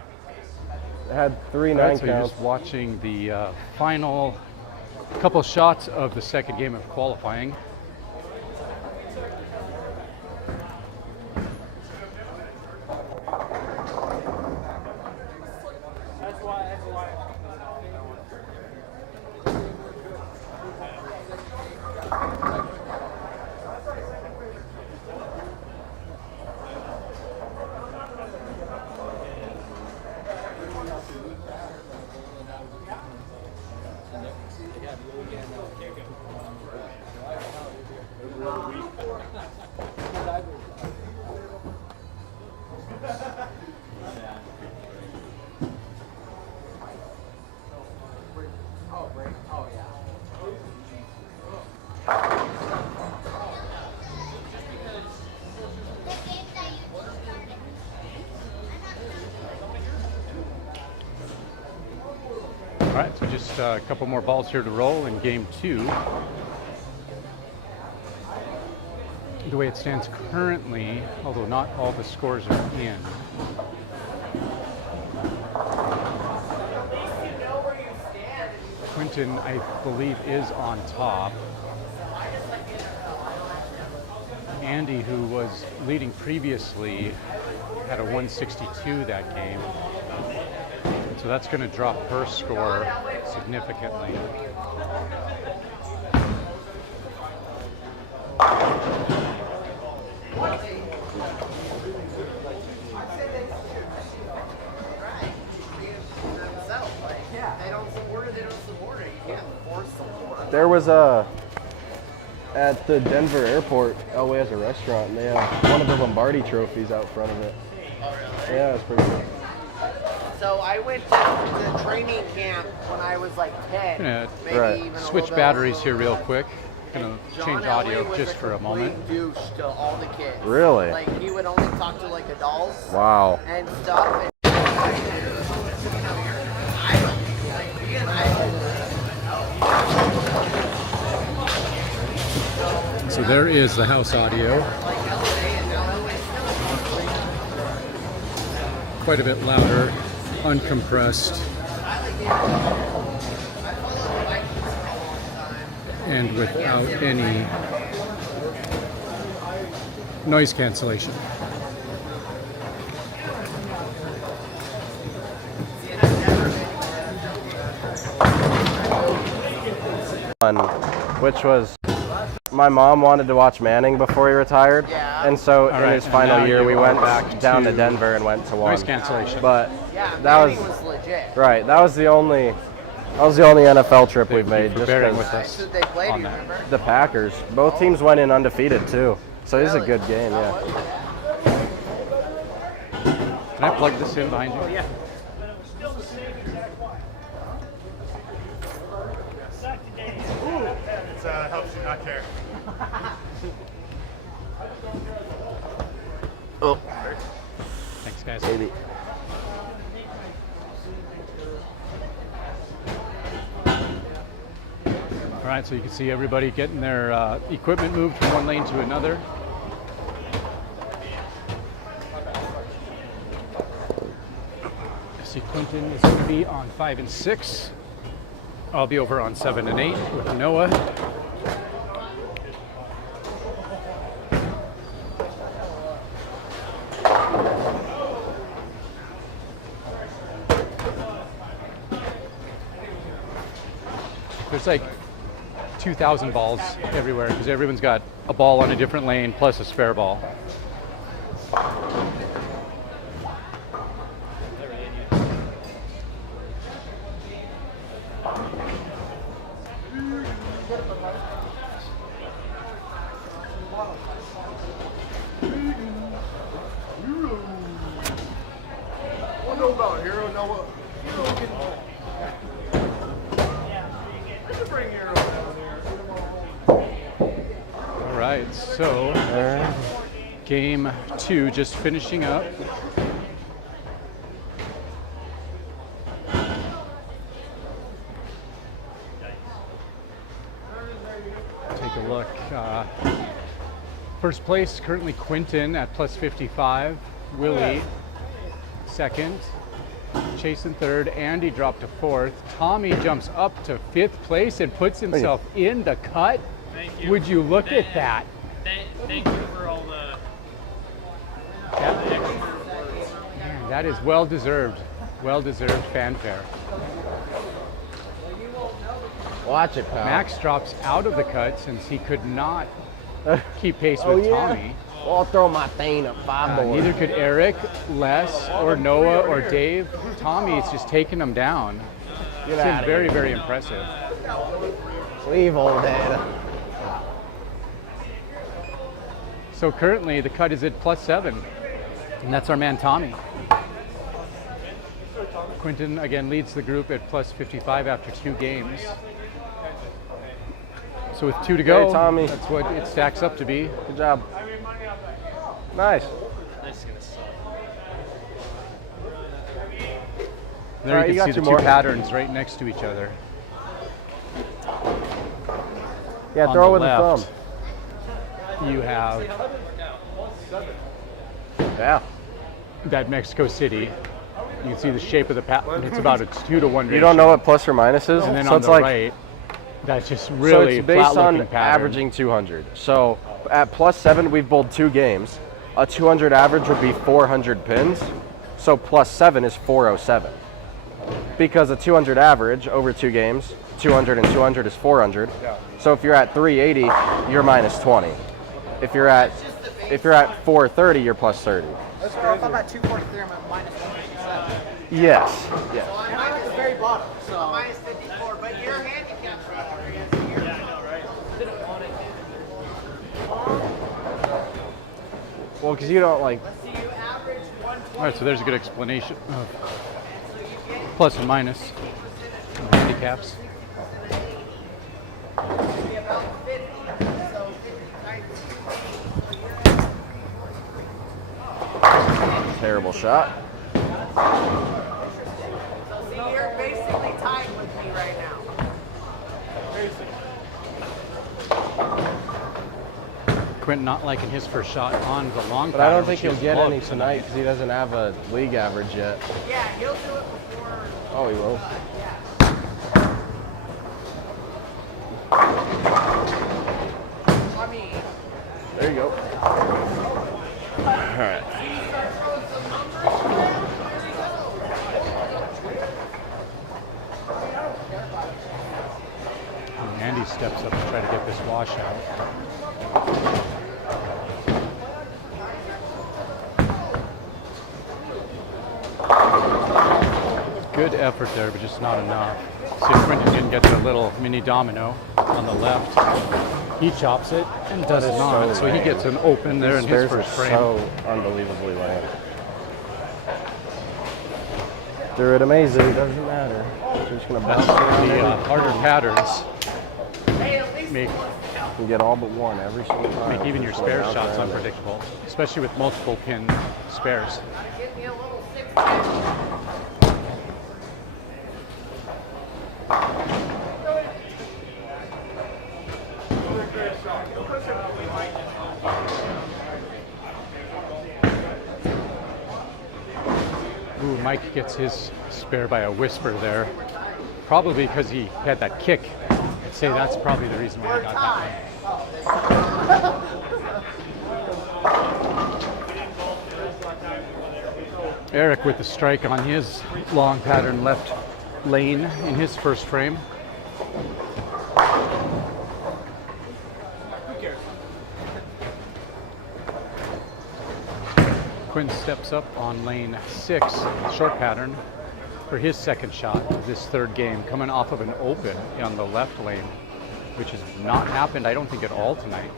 It had 3 All right, 9 so you're counts. just watching the final couple shots of the second game of qualifying. All right, so just a couple more balls here to roll in game 2. The way it stands currently, although not all the scores are in. Quinton, I believe, is on top. Andy, who was leading previously, had a 162 that game. So that's going to drop her score significantly. There was at the Denver airport, Elway has a restaurant, and they have one of the Lombardi trophies out front of it. Oh, really? Yeah, it's pretty cool. So I went to the training camp when I was like 10. Yeah, maybe right. even a Switch little bit batteries here over real that. quick. Gonna John change Elway audio was just for a moment. complete douche to all the kids. Really? Like he would only talk to like adults Wow. and stuff. And So there is the house audio. Quite a bit louder, uncompressed, and without any noise cancellation. Which was, my mom wanted to watch Manning before he retired, Yeah. and so All in right, his and final now year you we are went back down to to Denver and went to one. Noise cancellation. But yeah, that Manning was was legit. right. That was the only NFL trip we've Thank you made. for Just bearing 'cause with us Who they played, on you that. remember? the Packers. Both teams went in undefeated too, so it was a Really? good game. Yeah. Can I plug this in behind you? Yeah. It helps you not care. Oh, Thanks, guys. baby. All right, so you can see everybody getting their equipment moved from one lane to another. I see Quinton is going to be on 5 and 6. I'll be over on 7 and 8 with Noah. There's like 2,000 balls everywhere because everyone's got a ball on a different lane plus a spare ball. What know about Hero Noah? All right, so game 2 just finishing up. Take a look. First place currently Quinton at plus 55. Willie second. Chase in third. Andy dropped to fourth. Tommy jumps up to 5th place and puts himself in the cut. Thank you. Would you look at that? Thank you for all the extra words. Man, that is well deserved. Well deserved fanfare. Watch it, pal. Max drops out of the cut since he could not keep pace with Tommy. Well, I'll throw my thing up 5 board. Neither could Eric, Les, or Noah, or Dave. Tommy's just taking them down. Get It's out of very, here. very impressive. Leave old data. So currently the cut is at +7, and that's our man Tommy. Quinton again leads the group at +55 after 2 games. So with 2 to go, Hey, Tommy. that's what it stacks up to be. Good job. Nice. There All right, you you can got see the 2 two more. patterns right next to each other. Yeah, On throw the with the left, thumb. you have Yeah. that Mexico City. You can see the shape of the pattern. It's about a 2-to-1 ratio. You don't know what plus or minus is? And then so on it's the like, right, that's just so really it's based flat-looking on pattern. averaging 200. So at +7, we've bowled 2 games. A 200 average would be 400 pins. So +7 is 407. Because a 200 average over 2 games, 200 and 200 is 400. So if you're at 380, you're -20. If you're at 430, you're +30. Let's go. If I'm at 243, I'm at -157. Yes. Yes. So I'm at the very bottom. So I'm -54, but your handicap's right where it is here. Well, because you don't like. Let's see, you average 120. All right, so there's a good explanation of plus and minus of handicaps. About 50. So 50 times Terrible shot. So see, you're basically tied with me right now. Quinton not liking his first shot on the long But I don't pattern, think which he'll is get low any tonight because he doesn't have a league average yet. Yeah, he'll do it before. Oh, he will. I mean, There you go. All right. And Andy steps up to try to get this wash out. Good effort there, but just not enough. See, Quinton didn't get the little mini domino on the left. He chops it and does That is not, so so he lame. gets an open there in his Spares are first frame. so unbelievably lame. Threw it amazing. Doesn't matter. You're just gonna bounce around. The every harder time. patterns make, You get all but one every single time. make even your Just gonna spare bounce shots around it. unpredictable, especially with multiple pin spares. give me a little 6-10. Ooh, Mike gets his spare by a whisper there. Probably because he had that kick. I'd say that's probably the reason why he got that one. Eric with the strike on his long pattern left lane in his first frame. Quinn steps up on lane 6, short pattern, for his second shot of this third game, coming off of an open on the left lane, which has not happened, I don't think, at all tonight.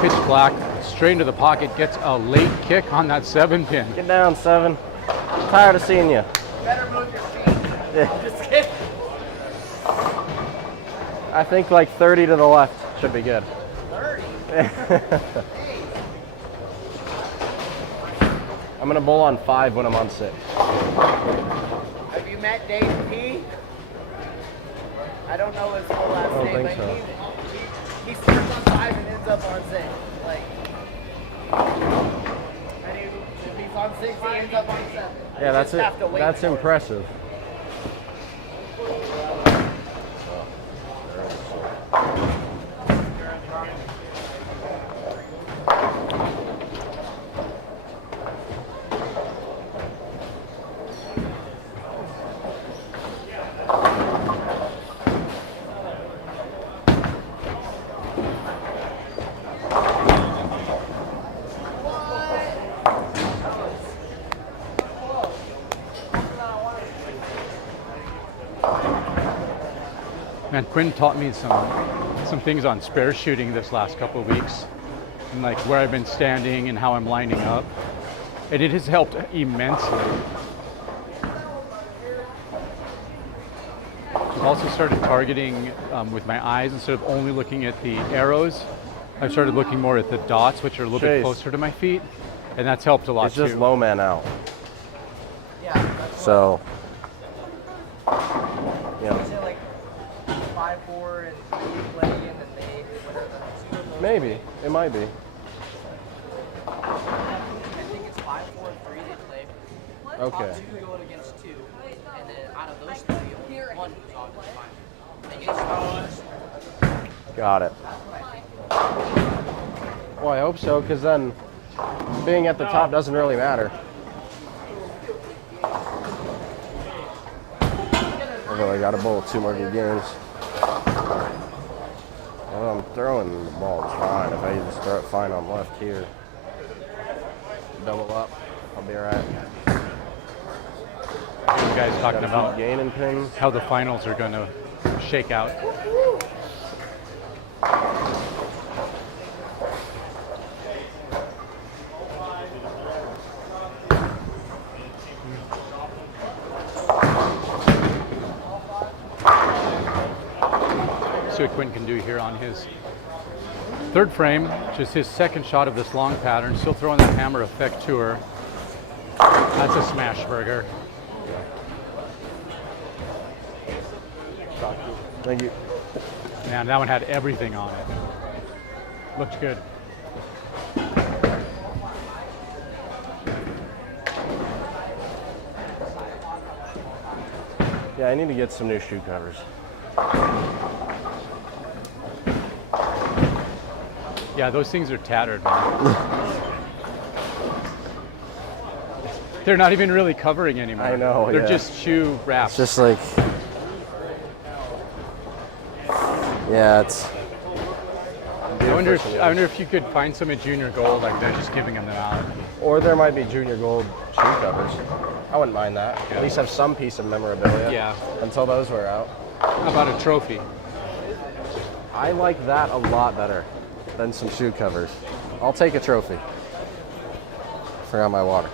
Pitch black, straight into the pocket, gets a late kick on that 7-pin. Get down, 7. Tired of seeing you. Better move your feet. Yeah. Just kidding. I think like 30 to the left should be good. 30. I'm gonna bowl on 5 when I'm on 6. Have you met Dave P? I don't know his full last don't name, think but so. he starts on 5 and ends up on 6. Like, and if he's on 6, he ends up on 7. Yeah, You that's just it. have to wait That's for it. impressive. Man, Quinn taught me some things on spare shooting this last couple of weeks, and like where I've been standing and how I'm lining up, and it has helped immensely. I've also started targeting with my eyes instead of only looking at the arrows. I've started looking more at the dots, which are a little bit closer to my feet, and that's helped a lot It's just too. low man out. Yeah. So, you know, Is it like 5-4 and 3 play, and then they whatever the 2 of those? maybe it might be. I think it's 5-4 and 3 they play. Okay. Top 2 go against 2, and then out of those 3, only 1 goes on to the final. They get stars. Got it. Well, I hope so, because then being at the top doesn't really matter. Although I got to bowl 2 more good games. Well, I'm throwing the ball fine. If I just throw it fine on left here. Double up. I'll be all right. You guys talking Gotta about keep gaining pings. how the finals are going to shake out. See what Quinn can do here on his third frame, which is his second shot of this long pattern. Still throwing that hammer effect to her. That's a smash burger. Thank you. Man, that one had everything on it. Looked good. Yeah, I need to get some new shoe covers. Yeah, those things are tattered, man. They're not even really covering anymore. I know, They're yeah. just shoe wraps. It's just like, yeah, it's. I wonder if you could find some at Junior Gold, like they're just giving them out. Or there might be junior gold shoe covers. I wouldn't mind that. Yeah. At least have some piece of memorabilia. Yeah. Until those wear out. How about a trophy? I like that a lot better than some shoe covers. I'll take a trophy. Forgot my water.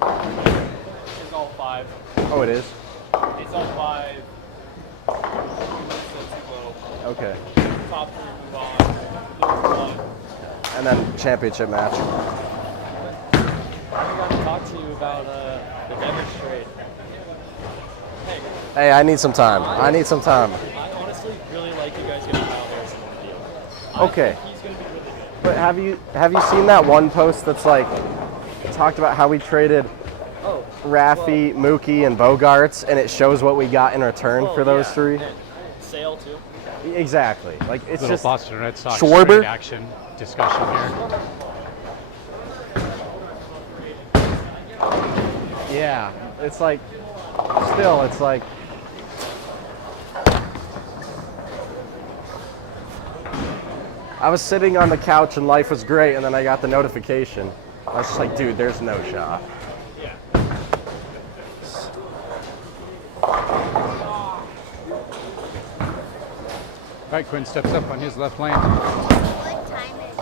It's all 5. Oh, it is? It's all 5. So too low. Okay. Top 3 move on. Lose 1. And then championship match. I got to talk to you about the demonstrate. Hey, Hey, I need some time. I need some time. I honestly really like you guys getting Kyle Harrison on the deal. Okay. I think he's going to be really good. But have you seen that one post that's like talked about how we traded Oh, Raffy, Mookie, and Bogarts, and it shows what we got in return for those yeah. 3? And Sale too. Exactly. Like it's Little just Boston Red Sox Schwarber? trade action discussion here. yeah. It's like still it's like I was sitting on the couch and life was great, and then I got the notification. I was just like, dude, there's no shot. Yeah. All right, Quinn steps up on his left lane. What time is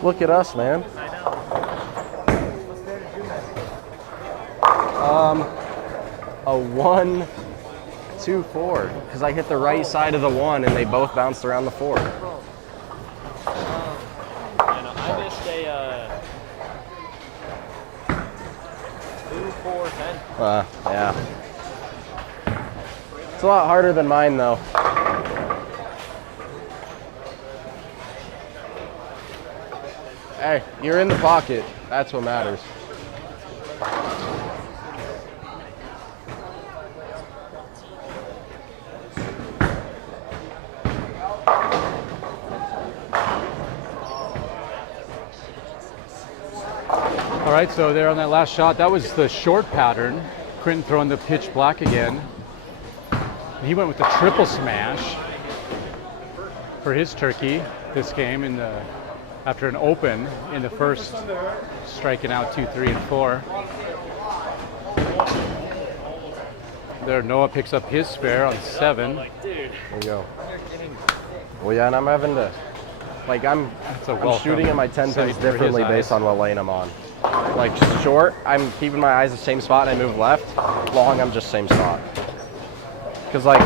it? Look at us, man. A 1, 2, 4. Because I hit the right side of the 1 and they both bounced around the 4. And I missed a 2, 4, 10. Yeah. It's a lot harder than mine, though. Hey, you're in the pocket. That's what matters. All right, so there on that last shot, that was the short pattern. Quinton throwing the pitch black again. He went with the triple smash for his turkey this game after an open in the first, striking out 2, 3, and 4. There, Noah picks up his spare on 7. There you go. Well, yeah, and I'm having to, like, I'm shooting at my 10 pins differently based on what lane I'm on. Like, short, I'm keeping my eyes the same spot and I move left. Long, I'm just same spot. Because, like,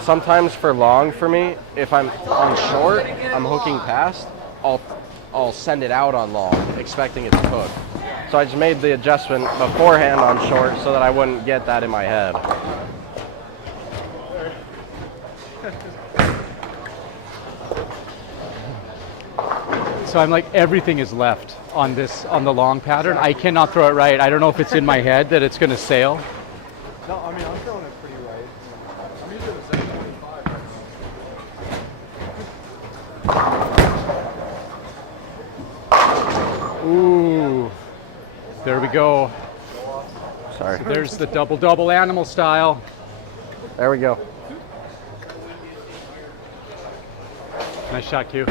sometimes for long for me, if I'm on short, I'm hooking past, I'll send it out on long, expecting it to hook. So I just made the adjustment beforehand on short so that I wouldn't get that in my head. So I'm like, everything is left on the long pattern. I cannot throw it right. I don't know if it's in my head that it's going to sail. No, I mean, I'm throwing it pretty right. I'm usually the 725 right. Ooh. There we go. Sorry. So there's the double animal style. There we go. Nice shot, Q.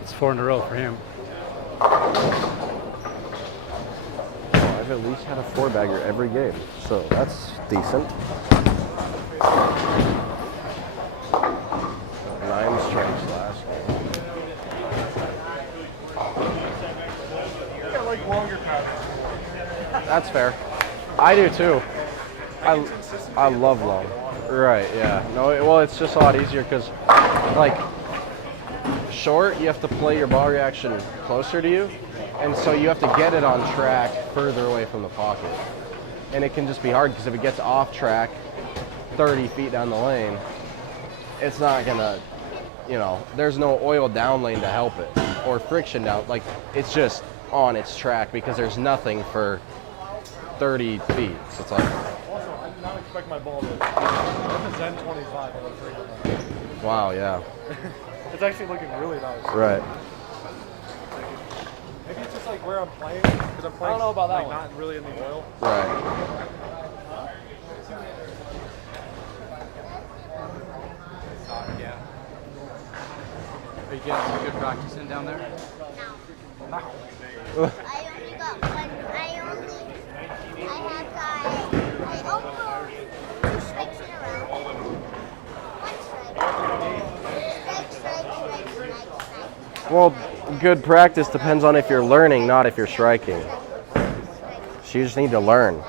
It's 4 in a row for him. I've at least had a 4-bagger every game, so that's decent. 9 strikes last game. I like longer patterns. That's fair. I do too. I love long. Right, yeah. No, well, it's just a lot easier because, like, short, you have to play your ball reaction closer to you, and so you have to get it on track further away from the pocket. And it can just be hard because if it gets off track 30 feet down the lane, it's not gonna, you know, there's no oil down lane to help it, or friction down, like, it's just on its track because there's nothing for 30 feet. So it's like, Also, I did not expect my ball to. That's a Zen 25 on the 3. wow, yeah. It's actually looking really nice. Right. Maybe it's just like where I'm playing, because I'm playing. I don't know about that one. Not really in the oil. Right. Yeah. Are you getting some good practice in down there? No. I only got one. I almost 2 strikes in a row. 1 strike. Well, good practice depends on if you're learning, not if you're striking. So you just need to learn.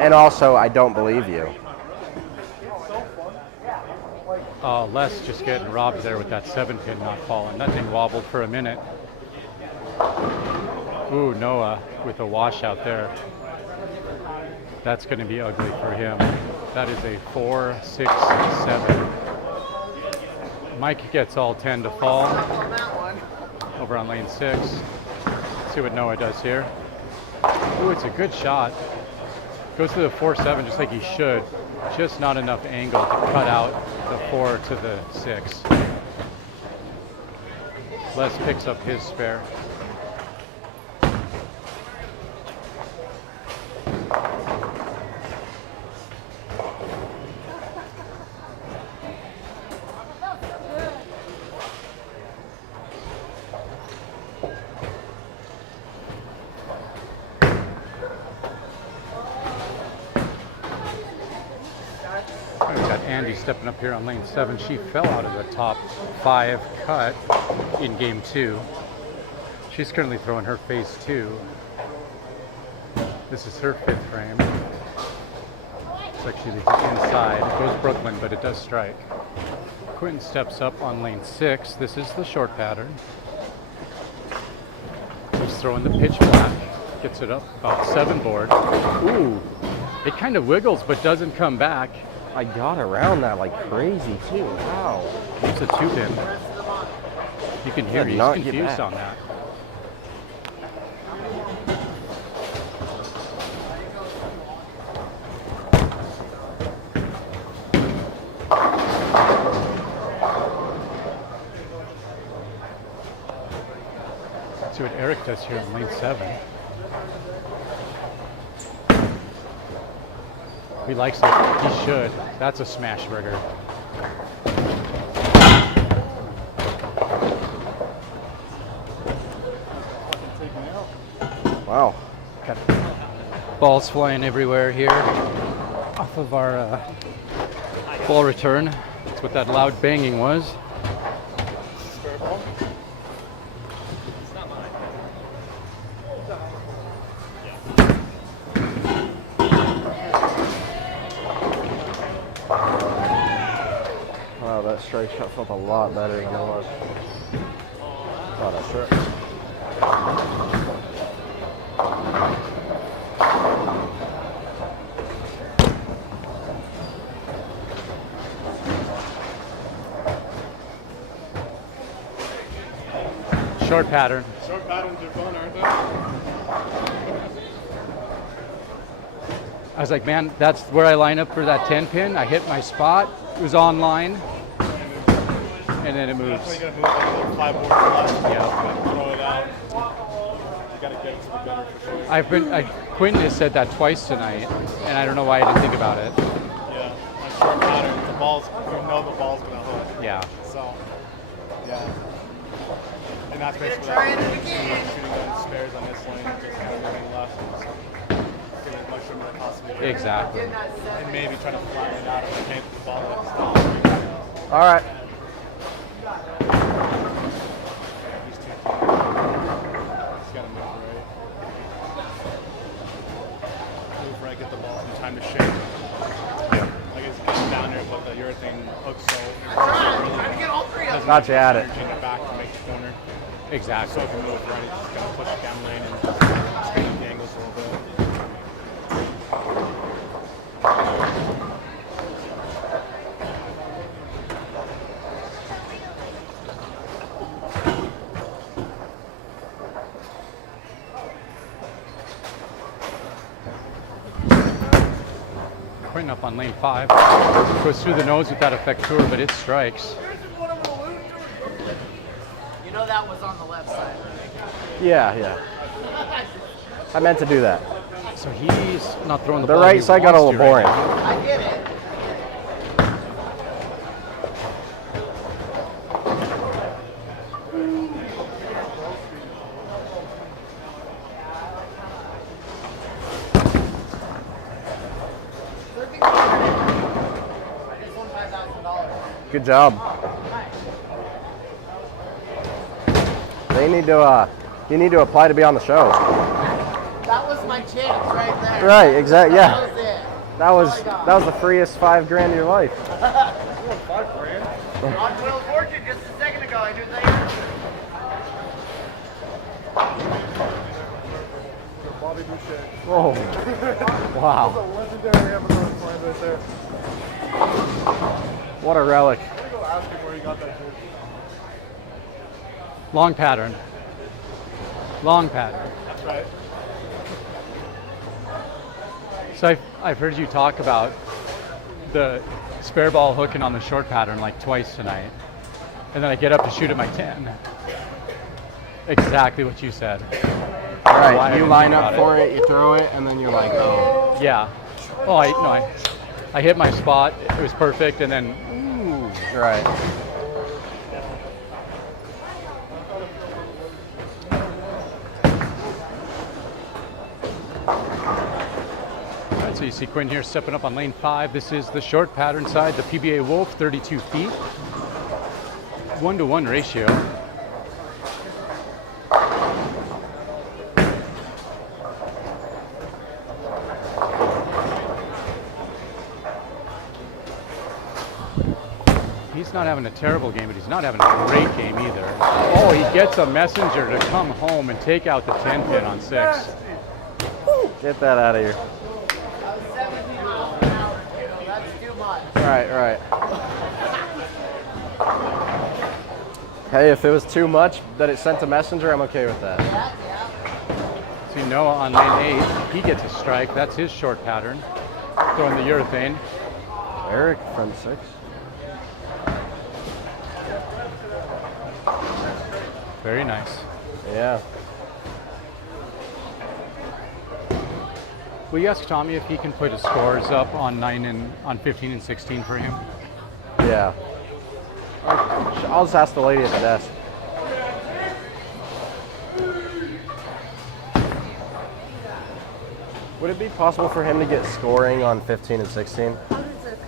And also, I don't believe you. Les just getting robbed there with that 7-pin not falling. That thing wobbled for a minute. Ooh, Noah with a washout there. That's going to be ugly for him. That is a 4, 6, 7. Mike gets all 10 to fall over on lane 6. Let's see what Noah does here. Ooh, it's a good shot. Goes to the 4-7 just like he should. Just not enough angle to cut out the 4 to the 6. Les picks up his spare. Andy stepping up here on lane 7. She fell out of the top 5 cut in game 2. She's currently throwing her phase 2. This is her 5th frame. It's actually inside. It goes Brooklyn, but it does strike. Quinton steps up on lane 6. This is the short pattern. He's throwing the pitch black. Gets it up about 7 board. Ooh, it kind of wiggles but doesn't come back. I got around that like crazy too. Wow. It's a 2-pin. You can hear he's confused on that. contest here in lane 7. He likes it. He should. That's a smash burger. Wow. Got balls flying everywhere here off of our ball return. That's what that loud banging was. Wow, that strike shot felt a lot better than it was. Oh, that's right. Short pattern. Short patterns are fun, aren't they? I was like, man, that's where I line up for that 10 pin. I hit my spot. It was on line. And then it moves. That's why you gotta move like a little fly board to the left. Yeah. You gotta throw it out. You gotta get it to the gunner for sure. Quinton has said that twice tonight, and I don't know why I didn't think about it. Yeah, on short pattern, the ball's, you know the ball's gonna hook. Yeah. So, yeah. And that's basically Try what it I'm again. shooting gun spares on this lane, just kind of moving left. So, get as much room as I possibly can. Exactly. And maybe try to flatten it out if I can't the ball like stop. All right. These two teams. Just gotta move right. Move right, get the ball some time to shake. Like it's getting down there, but the urethane hooks so Trying to get all three of them. Got you at it. energy in the back to make the corner. Exactly. So if you move right, it's just gonna push it down lane and straighten the angles a little bit. Quinton up on lane 5. Goes through the nose with that effector, but it strikes. You know that was on the left side. Yeah, yeah. I meant to do that. So he's not throwing the The ball. right he side got a wants little to right boring. now. I get it. I just won $5,000. Good job. They need to. You need to apply to be on the show. That was my chance right there. Right. Exactly. That Yeah. was it. That was the freest $5,000 of your life. On Wheel of Fortune just a second ago, I knew they. Bobby Boucher. Whoa. Wow. Legendary Amazon sign right there. What a relic. I'm gonna go ask him where he got that jersey. Long pattern. Long pattern. That's right. So I've heard you talk about the spare ball hooking on the short pattern like twice tonight. And then I get up to shoot at my 10. Exactly what you said. All Why I right. You didn't line think up about for it. You throw it, and then you're like, oh. Yeah. Oh, I hit my spot. It was perfect, and then Right. all right, so you see Quinton here stepping up on lane 5. This is the short pattern side, the PBA Wolf, 32 feet. 1-to-1 ratio. He's not having a terrible game, but he's not having a great game either. Oh, he gets a messenger to come home and take out the 10 pin on 6. Get that out of here. That was 70 miles an hour, kiddo. That's too much. Right. Hey, if it was too much that it sent a messenger, I'm okay with that. Yeah. So Noah on lane 8, he gets a strike. That's his short pattern. Throwing the urethane. Eric from 6. Very nice. Yeah. Will you ask Tommy if he can put his scores up on 15 and 16 for him? Yeah. I'll just ask the lady at the desk. Would it be possible for him to get scoring on 15 and 16? How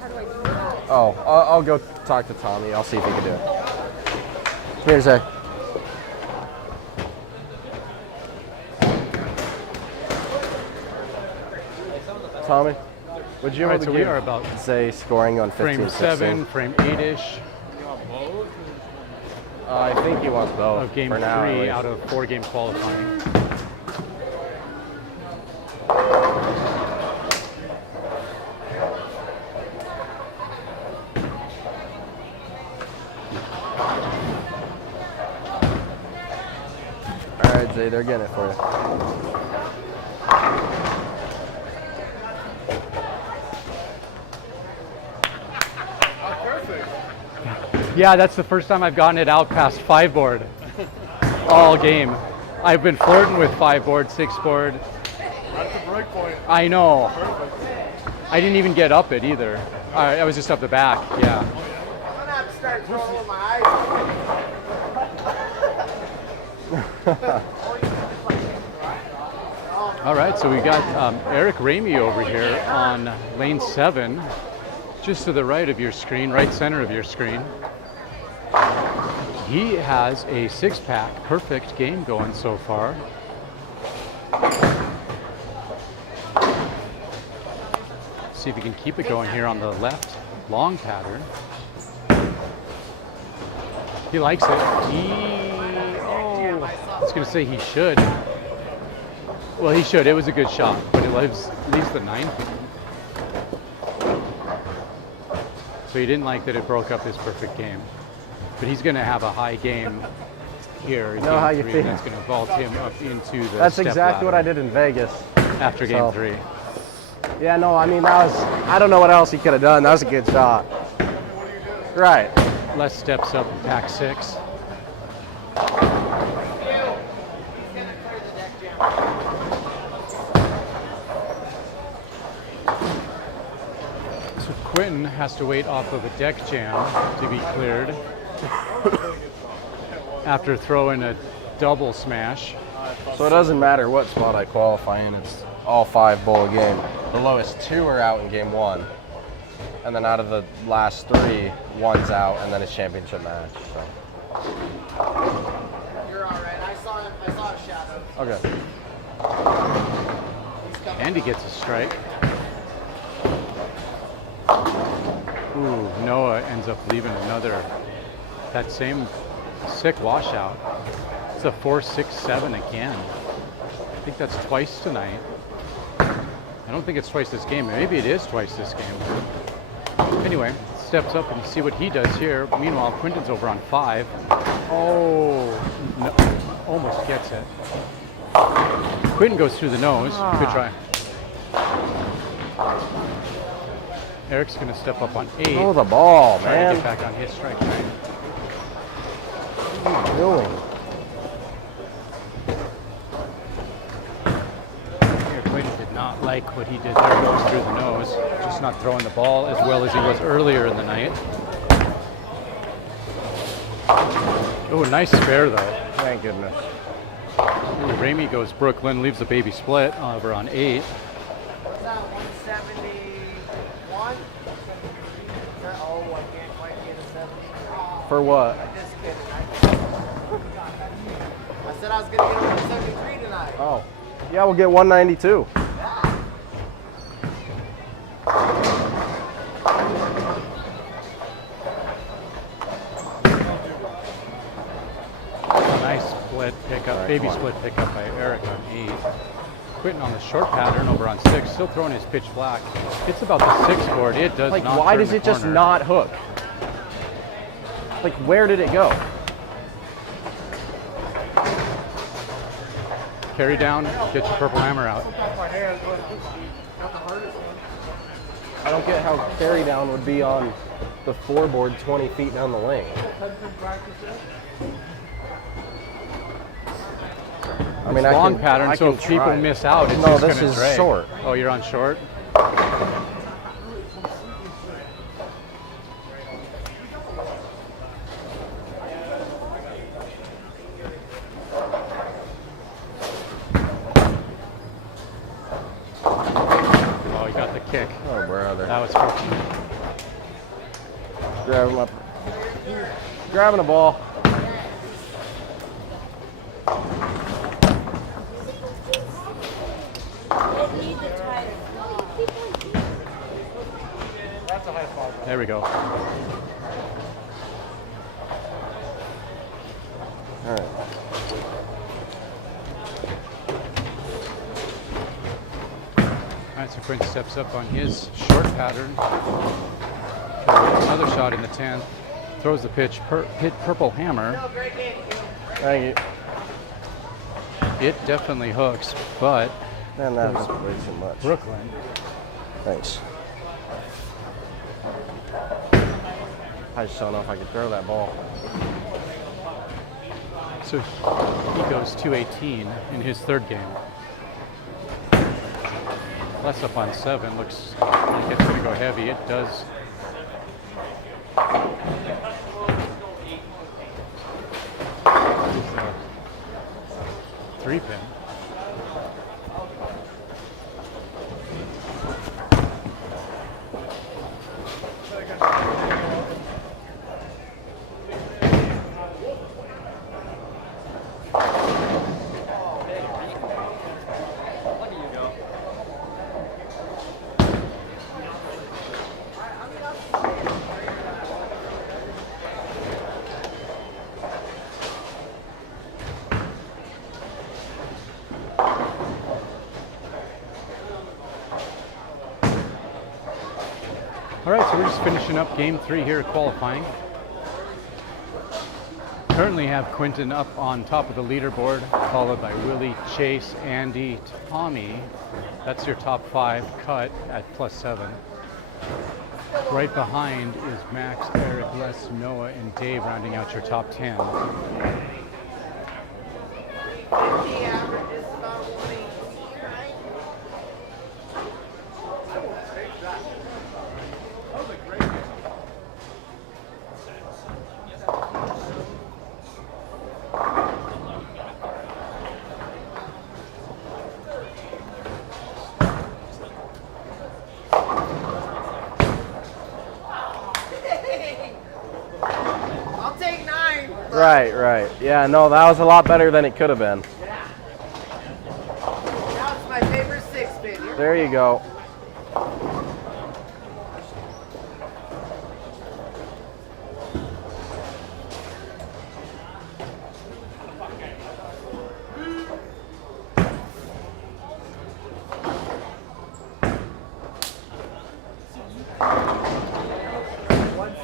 do I do that? Oh, I'll go talk to Tommy. I'll see if he can do it. Come here a sec. Tommy, would you All right, able so to we are about say scoring on 15 frame and 16? 7, frame 8-ish I think he wants both. of game for now, at 3 least. out of 4 game qualifying. All right, Zay, they're getting it for you. Yeah, that's the first time I've gotten it out past 5 board all game. I've been flirting with 5 board, 6 board. That's the break point. I know. Perfect. I didn't even get up it either. I was just up the back, yeah. I'm gonna have to start throwing with my eyes. All right, so we got Eric Ramey over here on lane 7, just to the right of your screen, right center of your screen. He has a 6-pack, perfect game going so far. See if he can keep it going here on the left long pattern. He likes it. I was going to say he should. Well, he should. It was a good shot, but it leaves the 9 pin. So he didn't like that it broke up his perfect game. But he's going to have a high game here in Know how game you 3. feel. That's going to vault him up into the That's step exactly what I ladder did in Vegas. after game So- 3. Yeah, no, I mean, that was, I don't know what else he could have done. That was a good shot. Right. Les steps up in pack 6. So Quinton has to wait off of a deck jam to be cleared after throwing a double smash. So it doesn't matter what spot I qualify in, it's all 5 bowl a game. The lowest 2 are out in game 1. And then out of the last 3, 1's out, and then it's championship match. So. You're all right. I saw a shadow. Okay. And he gets a strike. Ooh, Noah ends up leaving that same sick washout. It's a 4-6-7 again. I think that's twice tonight. I don't think it's twice this game. Maybe it is twice this game. Anyway, steps up and see what he does here. Meanwhile, Quinton's over on 5. Oh, no, almost gets it. Quinton goes through the nose. Good try. Eric's going to step up on 8. Throw the ball, Try to man. get back on his strike rate. What are you doing? Here, Quinton did not like what he did there. Goes through the nose. Just not throwing the ball as well as he was earlier in the night. Oh, nice spare though. Thank goodness. Ooh, Ramey goes Brooklyn, leaves the baby split over on 8. What's that, 171? Oh, I can't quite get a 70. For what? Just kidding. I said I was going to get a 173 tonight. Oh. Yeah, we'll get 192. Nice split pickup, baby split pickup by Eric on 8. Quinton on the short pattern over on 6, still throwing his pitch black. It's about the 6 board. It does Like, not. why turn does the it just corner. not hook? Like, where did it go? Carry down, get your purple hammer out. I don't get how carry down would be on the 4 board 20 feet down the lane. I mean, long I can, pattern, I so can if people try. miss out, it's No, just this going to is drag. short. Oh, you're on short? Oh, he got the kick. Oh, brother. That was fortunate. Grab him up. Grabbing the ball. It needs a tighter ball. That's a high fall. There we go. All right. All right, so Quinton steps up on his short pattern. Another shot in the 10th. Throws the pitch, hit purple hammer. Thank you. It definitely hooks, but Man, that was way too much. Brooklyn. Thanks. I just don't know if I could throw that ball. So he goes 218 in his third game. Less up on 7. Looks like it's going to go heavy. It does. It's a 3-pin. All right, so we're just finishing up game 3 here at qualifying. Currently have Quinton up on top of the leaderboard, followed by Willie, Chase, Andy, Tommy. That's your top 5 cut at +7. Right behind is Max, Eric, Les, Noah, and Dave rounding out your top 10. 50 average is about 118, right? I'll take 9. Right, right. Yeah, no, that was a lot better than it could have been. Now it's my favorite 6-pin. There you go.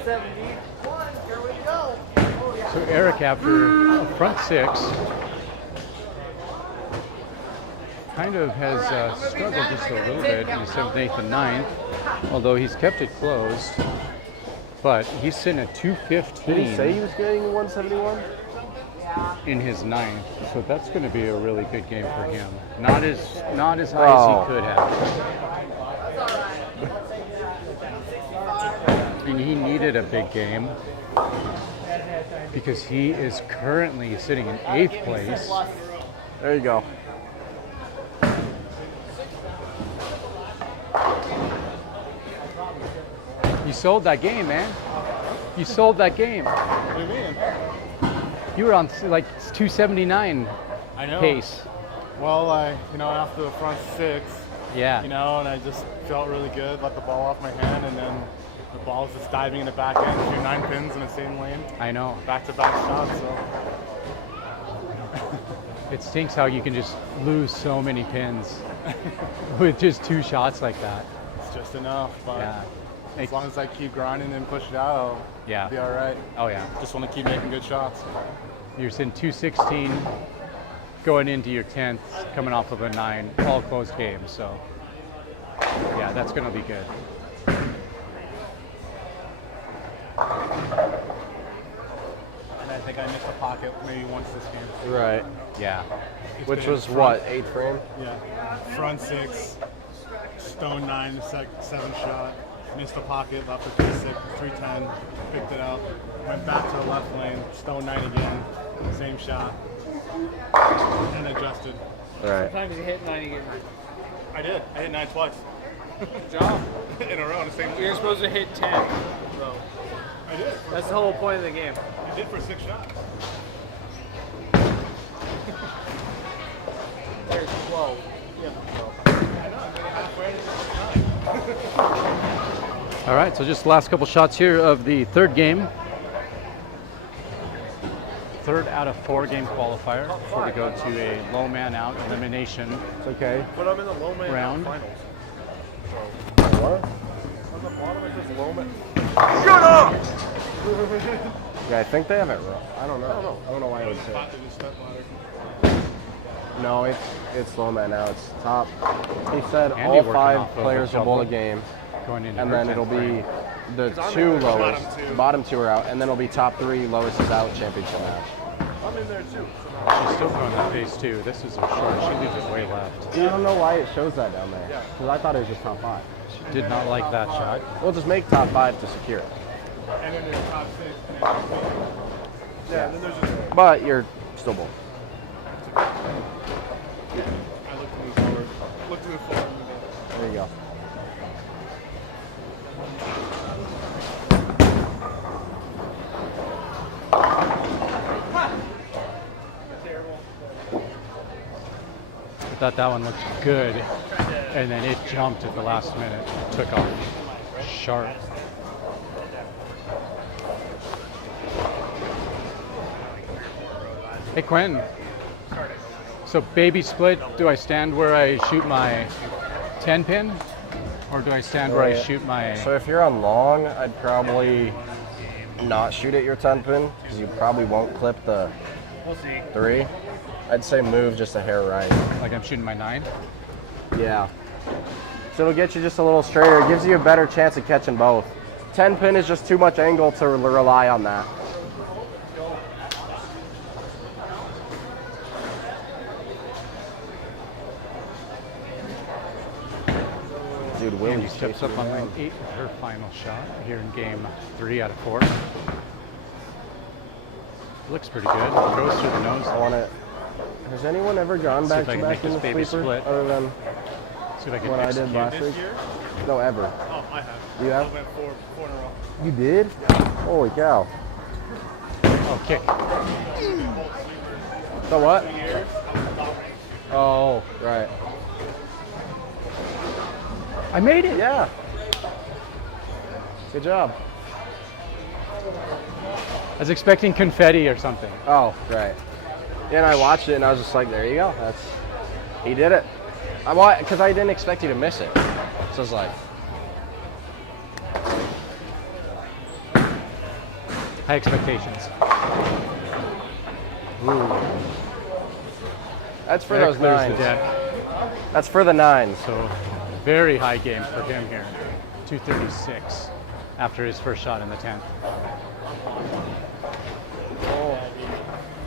Here we go. So Eric, after a front 6, kind of has struggled just a little bit in the 7th, 8th, and 9th, although he's kept it closed. But he's sitting at 215 Did he say he was getting 171? in his 9th, so that's going to be a really good game for him. Not as high as Oh. he could have. And he needed a big game because he is currently sitting in 8th place. There you go. You sold that game, man. You sold that game. What do you mean? You were on like 279 I know. pace. Well, after the front 6, Yeah. and I just felt really good, let the ball off my hand, and then the ball was just diving in the back end, 2 9 pins in the same lane, I know. back-to-back shots, so. It stinks how you can just lose so many pins with just 2 shots like that. It's just enough, but Yeah. as long as I keep grinding and push it out, Yeah. I'll be all right. Oh yeah. Just want to keep making good shots. You're sitting 216 going into your 10th, coming off of a 9, all closed games. So yeah, that's going to be good. And I think I missed a pocket maybe once this game. Right. Yeah. Which been was front- what, 8 frame? Yeah. Front 6, stone 9, 7 shot. Missed a pocket, left a 310, picked it up, went back to the left lane, stone 9 again, same shot, and adjusted. Right. Sometimes you hit 9, you get 9. I did. I hit 9 twice Good job. in a row in the same. You're supposed to hit 10, bro. I did. That's the whole point of the game. I did for 6 shots. There's 12. Yeah, 12. All right, so just the last couple shots here of the third game. Third out of 4 game qualifier before we go to a low man out elimination It's okay. But I'm in the low man round. finals. What? On the bottom it says low man. Yeah, I think they have it wrong. I don't know. I don't know why I would say it. No, it's low man now. It's top. He said Andy all working 5 off of players a will bowl a double. game, Going into and her then it'll 10th be frame. the I'm 2 in the lowest, bottom 2. bottom 2 are out, and then it'll be top 3 lowest is out championship match. I'm in there too. She's still going that pace too. This is a short. She leaves it way left. I don't know why it shows that down there, because I thought it was just top 5. Did not like that shot. We'll just make top 5 to secure it. And then there's top 6. And then yeah, and then there's just. But you're still bowling. I look to move forward. Look to move forward. There you go. I thought that one looked good, and then it jumped at the last minute. Took off sharp. Hey Quinton. So baby split, do I stand where I shoot my 10 pin? Or do I stand where I shoot my... So if you're on long, I'd probably not shoot at your 10 pin, because you probably won't clip the 3. I'd say move just a hair right. Like I'm shooting my 9? Yeah. So it'll get you just a little straighter. It gives you a better chance of catching both. 10 pin is just too much angle to rely on that. Dude, Andy Willie's steps chasing up on me line down. 8 with her final shot here in game 3 out of 4. Looks pretty good. Goes through the nose. I want to. Has anyone ever gone See if back I to can back make in this the baby sleeper split. other than See if I can what I did execute. last week? No, ever. Oh, I have. You have? I went four in a row. You did? Holy cow! Oh, kick. So what? 2 years. I was top rank. Oh, right. I made it. Yeah. Good job. I was expecting confetti or something. Oh, right. Yeah, and I watched it and I was just like, there you go. He did it. Because I didn't expect you to miss it. So I was like, High expectations. ooh. That's for There those clears the nines. deck. That's for the nines. So very high game for him here. 236 after his first shot in the 10th. Oh.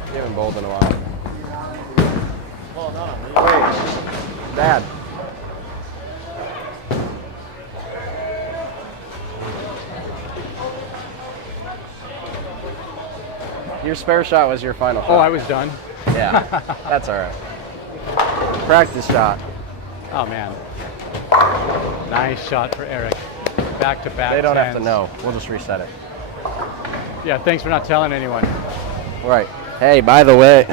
You haven't bowled in a while. Wait, Dad. Your spare shot was your final shot. Oh, I was done. Yeah, that's all right. Practice shot. Oh man. Nice shot for Eric. Back to back. They don't have to 10s. know. We'll just reset it. Yeah, thanks for not telling anyone. Right. Hey, by the way.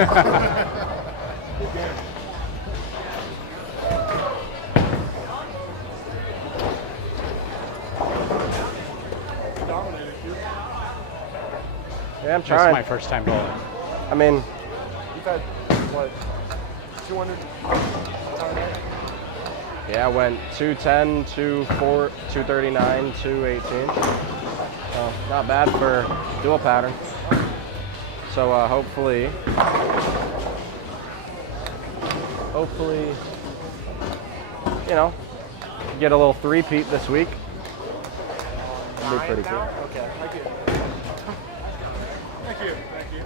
Yeah, I'm This is trying. my first time bowling. I mean, You've had, what, 200? yeah, I went 210, 24, 239, 218. So not bad for dual pattern. So hopefully, you know, get a little three-peat this week. That'd be pretty cool. Okay, thank you. Thank you.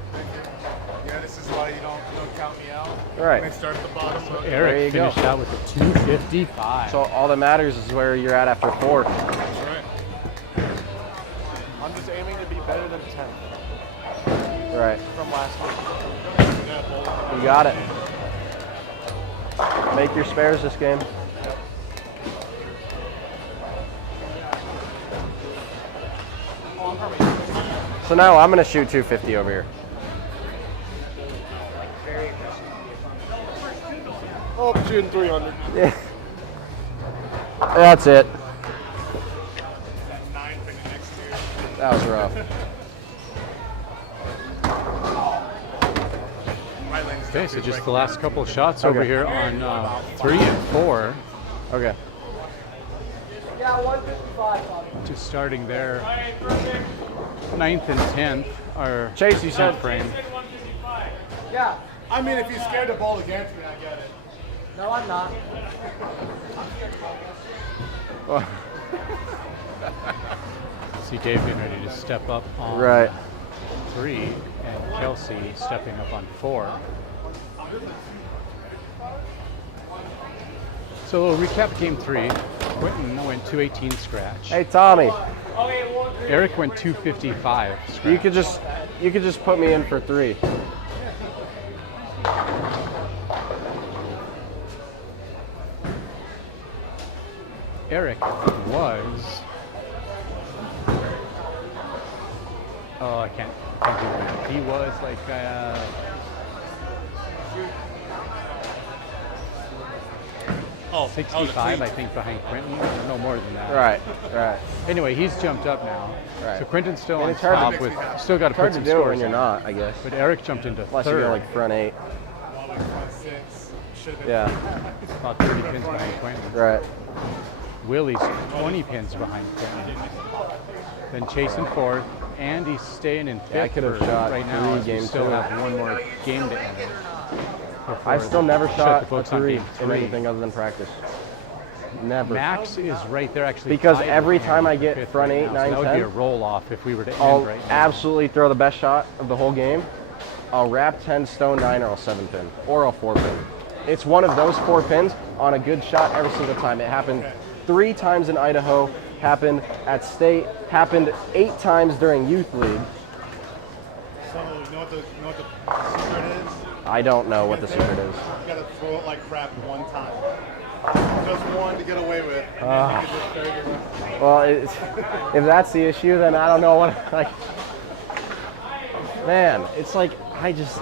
Right. And they start at the bottom. So There you Eric go. finished out with a 255. So all that matters is where you're at after 4. that's right. I'm just aiming to be better than 10 Right. from last week. Yeah, bowl. You got it. Make your spares this game. So now I'm gonna shoot 250 over here. Oh, I'm shooting 300. Yeah. That's it. That 9 pin next to you. That was rough. Right lane's Okay, so definitely just right. the last couple of shots over Okay. here on 3 and 4. Okay. Just starting there. 9th and 10th are Chase, you said- frame. I mean, if he's scared to bowl against me, I get it. No, I'm not. See Dave getting ready to step up on Right. 3 and Kelsey stepping up on 4. So we'll recap game 3. Quinton went 218 scratch. Hey Tommy, Eric went 255 scratch. you could just put me in for 3. Eric was. Oh, I can't do that. He was like. Oh, 65, I think, behind Quinton. No more than that. Right. Right. Anyway, he's jumped up now. Right. So Quinton's still And on it's hard to top mix with. me happy. Still got to It's hard put to some do it scores when you're in. not, I guess. But Eric jumped into Unless you third. go like front 8. like front 6. Should have Yeah. About 30 pins behind Quinton. Right. Willie's 20 pins behind Quinton. Then chasing fourth. Andy's staying in fifth Yeah, I could have for shot right now. 3 As we game still 2. have one more game to enter. before I've still never shut shot the a books on 3 game in 3. anything other than practice. Never. Max is right there actually. Because tied every with time Andy I for get fifth front right 8, now. 9, so that would be 10, a roll off if we were to I'll end right now. absolutely throw the best shot of the whole game. I'll wrap 10 stone 9 or I'll 7 pin or I'll 4 pin. It's one of those 4 pins on a good shot every single time. It happened 3 times in Idaho, happened at state, happened 8 times during youth league. So, you know what the secret is? I don't know what the secret is. You gotta throw it like crap one time. Just one to get away with. And then you can just carry it. Well, if that's the issue, then I don't know what. Like, man, it's like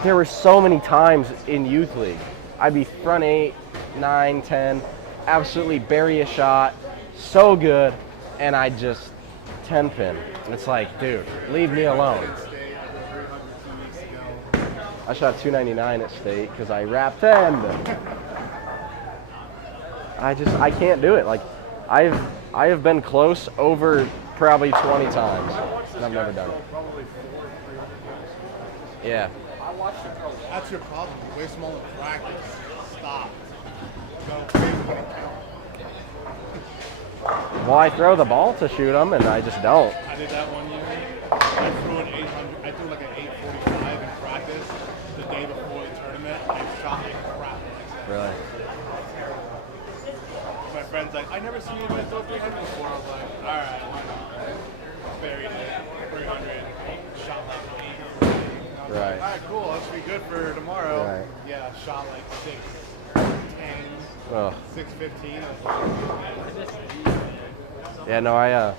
there were so many times in youth league. I'd be front 8, 9, 10, absolutely bury a shot, so good, and I just 10 pin. It's like, dude, leave me alone. I shot 299 at state because I wrapped 10. I can't do it. Like, I have been close over probably 20 times, and I've never done it. Yeah. That's your problem. You waste them all in practice. Stop. You gotta play when it counts. Well, I throw the ball to shoot them, and I just don't. I did that one year. I threw an 800. I threw like an 845 in practice the day before the tournament. I shot like crap. Really? My friend's like, I never seen anybody throw 300 before. I was like, all right, why not? Buried it. 300. Shot like 8. Right. All right, cool. That should be good for tomorrow. Right. Yeah, shot like 610, Oh. 615. Yeah, no,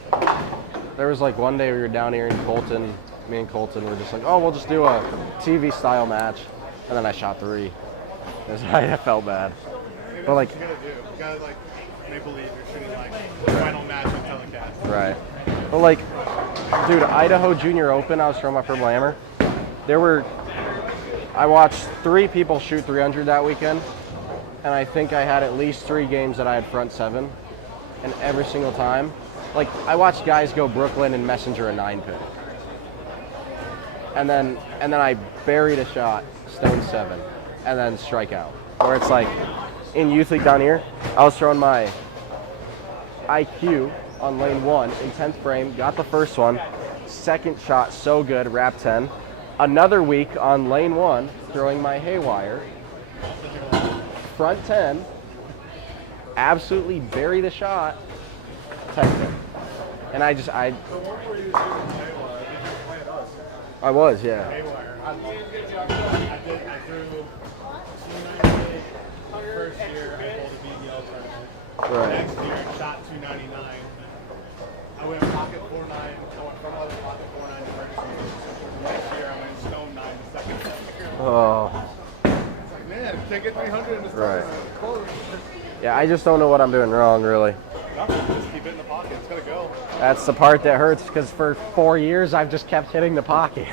there was like one day we were down here in Colton, me and Colton were just like, oh, we'll just do a TV style match. And then I shot 3. I felt bad. Maybe But, like- that's what you gotta do. You gotta like make believe you're shooting like the final match on telecast. Right. But like, dude, Idaho Junior Open, I was throwing my purple hammer. I watched 3 people shoot 300 that weekend, and I think I had at least 3 games that I had front 7, and every single time, like, I watched guys go Brooklyn and Messenger a 9 pin, and then I buried a shot, stone 7, and then strike out. Where it's like, in youth league down here, I was throwing my IQ on lane 1 in 10th frame, got the first one, second shot so good, wrap 10. Another week on lane 1, throwing my haywire, front 10, absolutely bury the shot, type thing. And I was, yeah. I threw 298 first year. I pulled a BDL tournament. Right. Next year, shot 299. I went pocket 4.9. I went from other pocket 4.9 to first year. Next year, I went stone 9 the second year. Oh, It's like, man, can't get 300 in this Right. tournament. yeah, I just don't know what I'm doing wrong, really. Nothing, just keep it in the pocket. It's going to go. That's the part that hurts, because for 4 years, I've just kept hitting the pocket.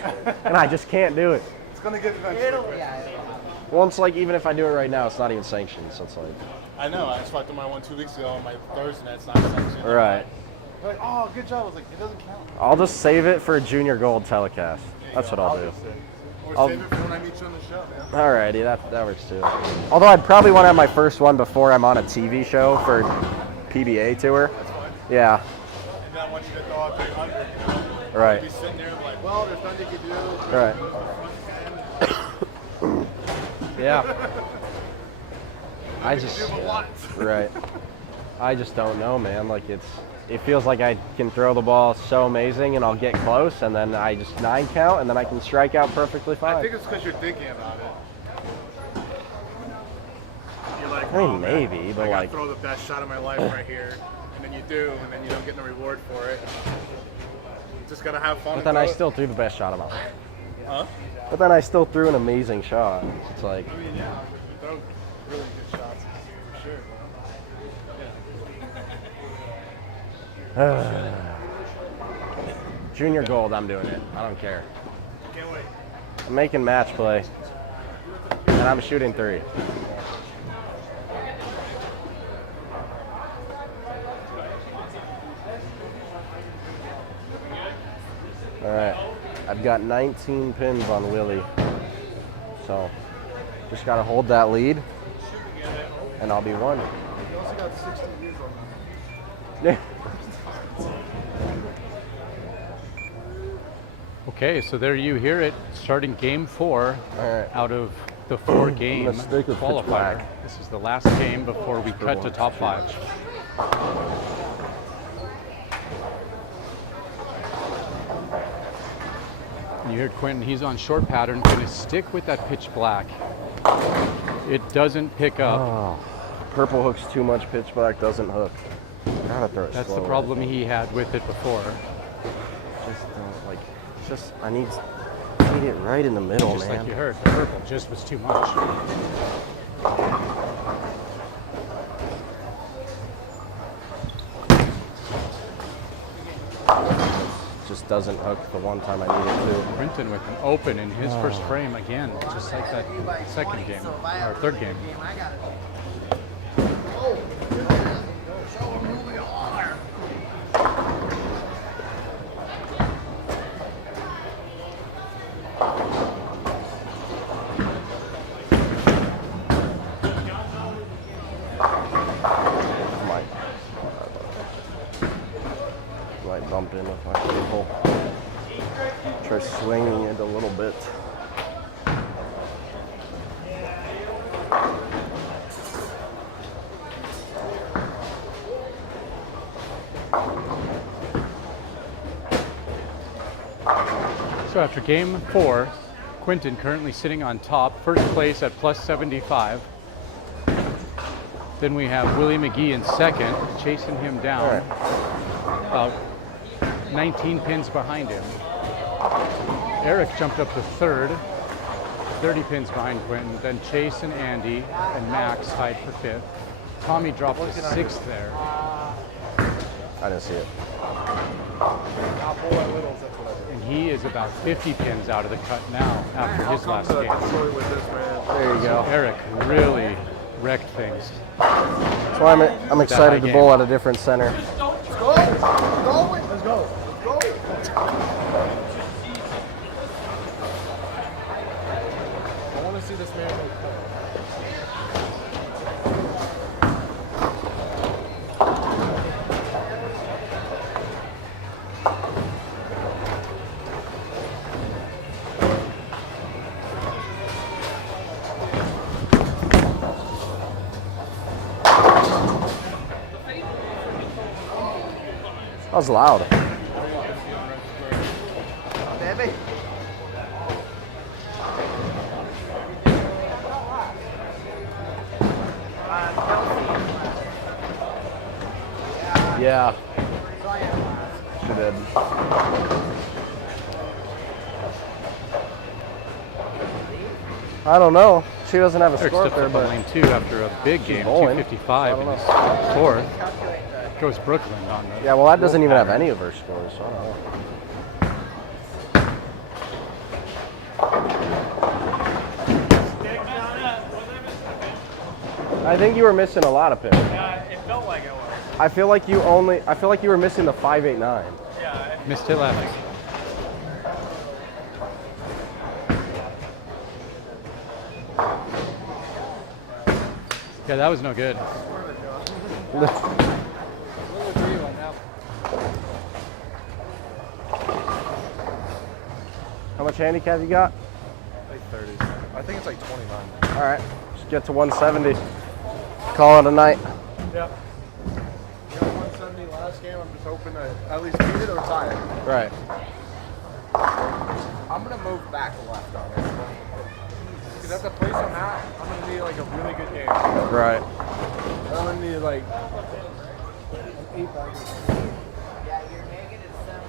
And I just can't do it. It's going to get eventually. Well, it's like, even if I do it right now, it's not even sanctioned, so it's like... I know. I swiped on my one 2 weeks ago on my Thursday. It's not sanctioned. Right. They're like, oh, good job. I was like, it doesn't count. I'll just save it for a junior gold telecast. That's what I'll do. Or I'll- save it for when I meet you on the show, man. Alrighty, that works too. Although I'd probably want to have my first one before I'm on a TV show for PBA tour. That's fine. Yeah, And then once you get all 300, you know, Right. you'll be sitting there like, well, there's nothing you can do. right. Yeah. I You just, can do but what? right. I just don't know, man. Like it feels like I can throw the ball so amazing and I'll get close and then I just 9 count and then I can strike out perfectly I fine. think it's because you're thinking about it. You're like, I mean, oh, man, maybe, but I gotta like- throw the best shot of my life right here, and then you do, and then you don't get no reward for it. You just gotta have fun. But and then throw I it. still threw the best shot of my life. Huh? But then I still threw an amazing shot. It's like, I mean, yeah, you throw really good shots for sure. junior gold, I'm doing it. I don't care. Can't wait. I'm making match play, and I'm shooting 3. All right, I've got 19 pins on Willie, so just gotta hold that lead, and I'll be 1. You also got 60 years on Yeah. Okay, so there you hear it, starting game 4 All right. out of the 4-game Let's stick with pitch qualifier. black. This is the last game before we cut to top 5. And you heard Quinton, he's on short pattern, going to stick with that pitch black. It doesn't pick up. Oh, purple hooks too much, pitch black doesn't hook. Gotta throw it That's the slower, problem I think. he had with it before. Just like, just I need it right in the middle, Just man. like you heard, the purple just was too much. Just doesn't hook the one time I need it to. Quinton with an open in his first frame again, just like that second game, or third game. Might bump in with my cable. Try swinging it a little bit. So after game 4, Quinton currently sitting on top, first place at plus 75. Then we have Willie McGee in second, chasing him down, about 19 pins behind him. Eric jumped up to third, 30 pins behind Quinton. Then Chase and Andy and Max tied for 5th. Tommy dropped to 6th there. I didn't see it. And he is about 50 pins out of the cut now after his last game. There you go. Eric really wrecked things. That's why I'm excited to game. bowl at a different center. Let's go. Let's go. I want to see this man make play. That was loud. Baby. Yeah. She did. I don't know. She doesn't have a Eric score up steps there, up on but lane 2 after a big game, bowling. 255 in I his don't fourth. Goes Brooklyn on the yeah, well, that doesn't even have any of her scores. So I don't know. I think you were missing a lot of pins. Yeah, it felt like it was. I feel like you were missing the 589. Yeah. missed it left. Yeah, that was no good. How much handicap you got? Like 30. I think it's like 29. All right, just get to 170. Call it a night. Yeah. We got 170 last game. I'm just hoping to at least beat it or tie it. Right. I'm gonna move back left on this one. Because at the place I'm at, I'm gonna need like a really good game. Right. I'm gonna need like an 8 back. Yeah, you're negative 7.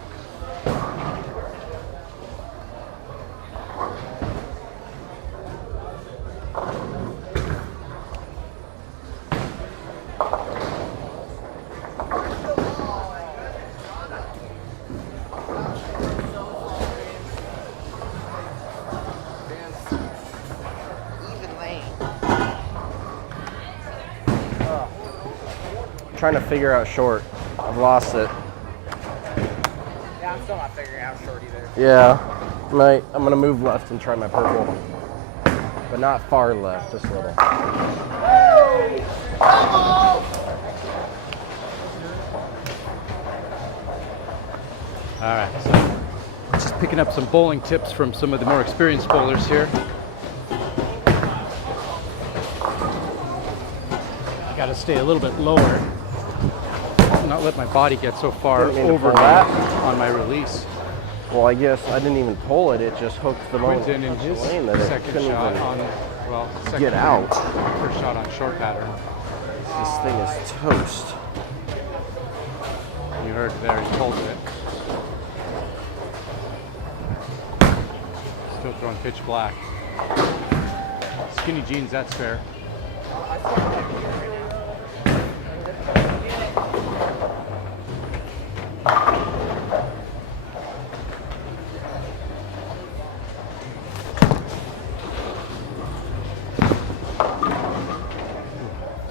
Even lane. Trying to figure out short. I've lost it. Yeah, I'm still not figuring out short either. Yeah. I'm gonna move left and try my purple. But not far left, just a little. All right, so just picking up some bowling tips from some of the more experienced bowlers here. Got to stay a little bit lower, not let my body get so far Didn't mean to over pull that. on my release. Well, I guess I didn't even pull it. It just hooked the Quinton in his lane that it second couldn't shot even on, well, second get out. First shot on short pattern. This thing is toast. You heard there, he pulled it. Still throwing pitch black. Skinny jeans, that's fair.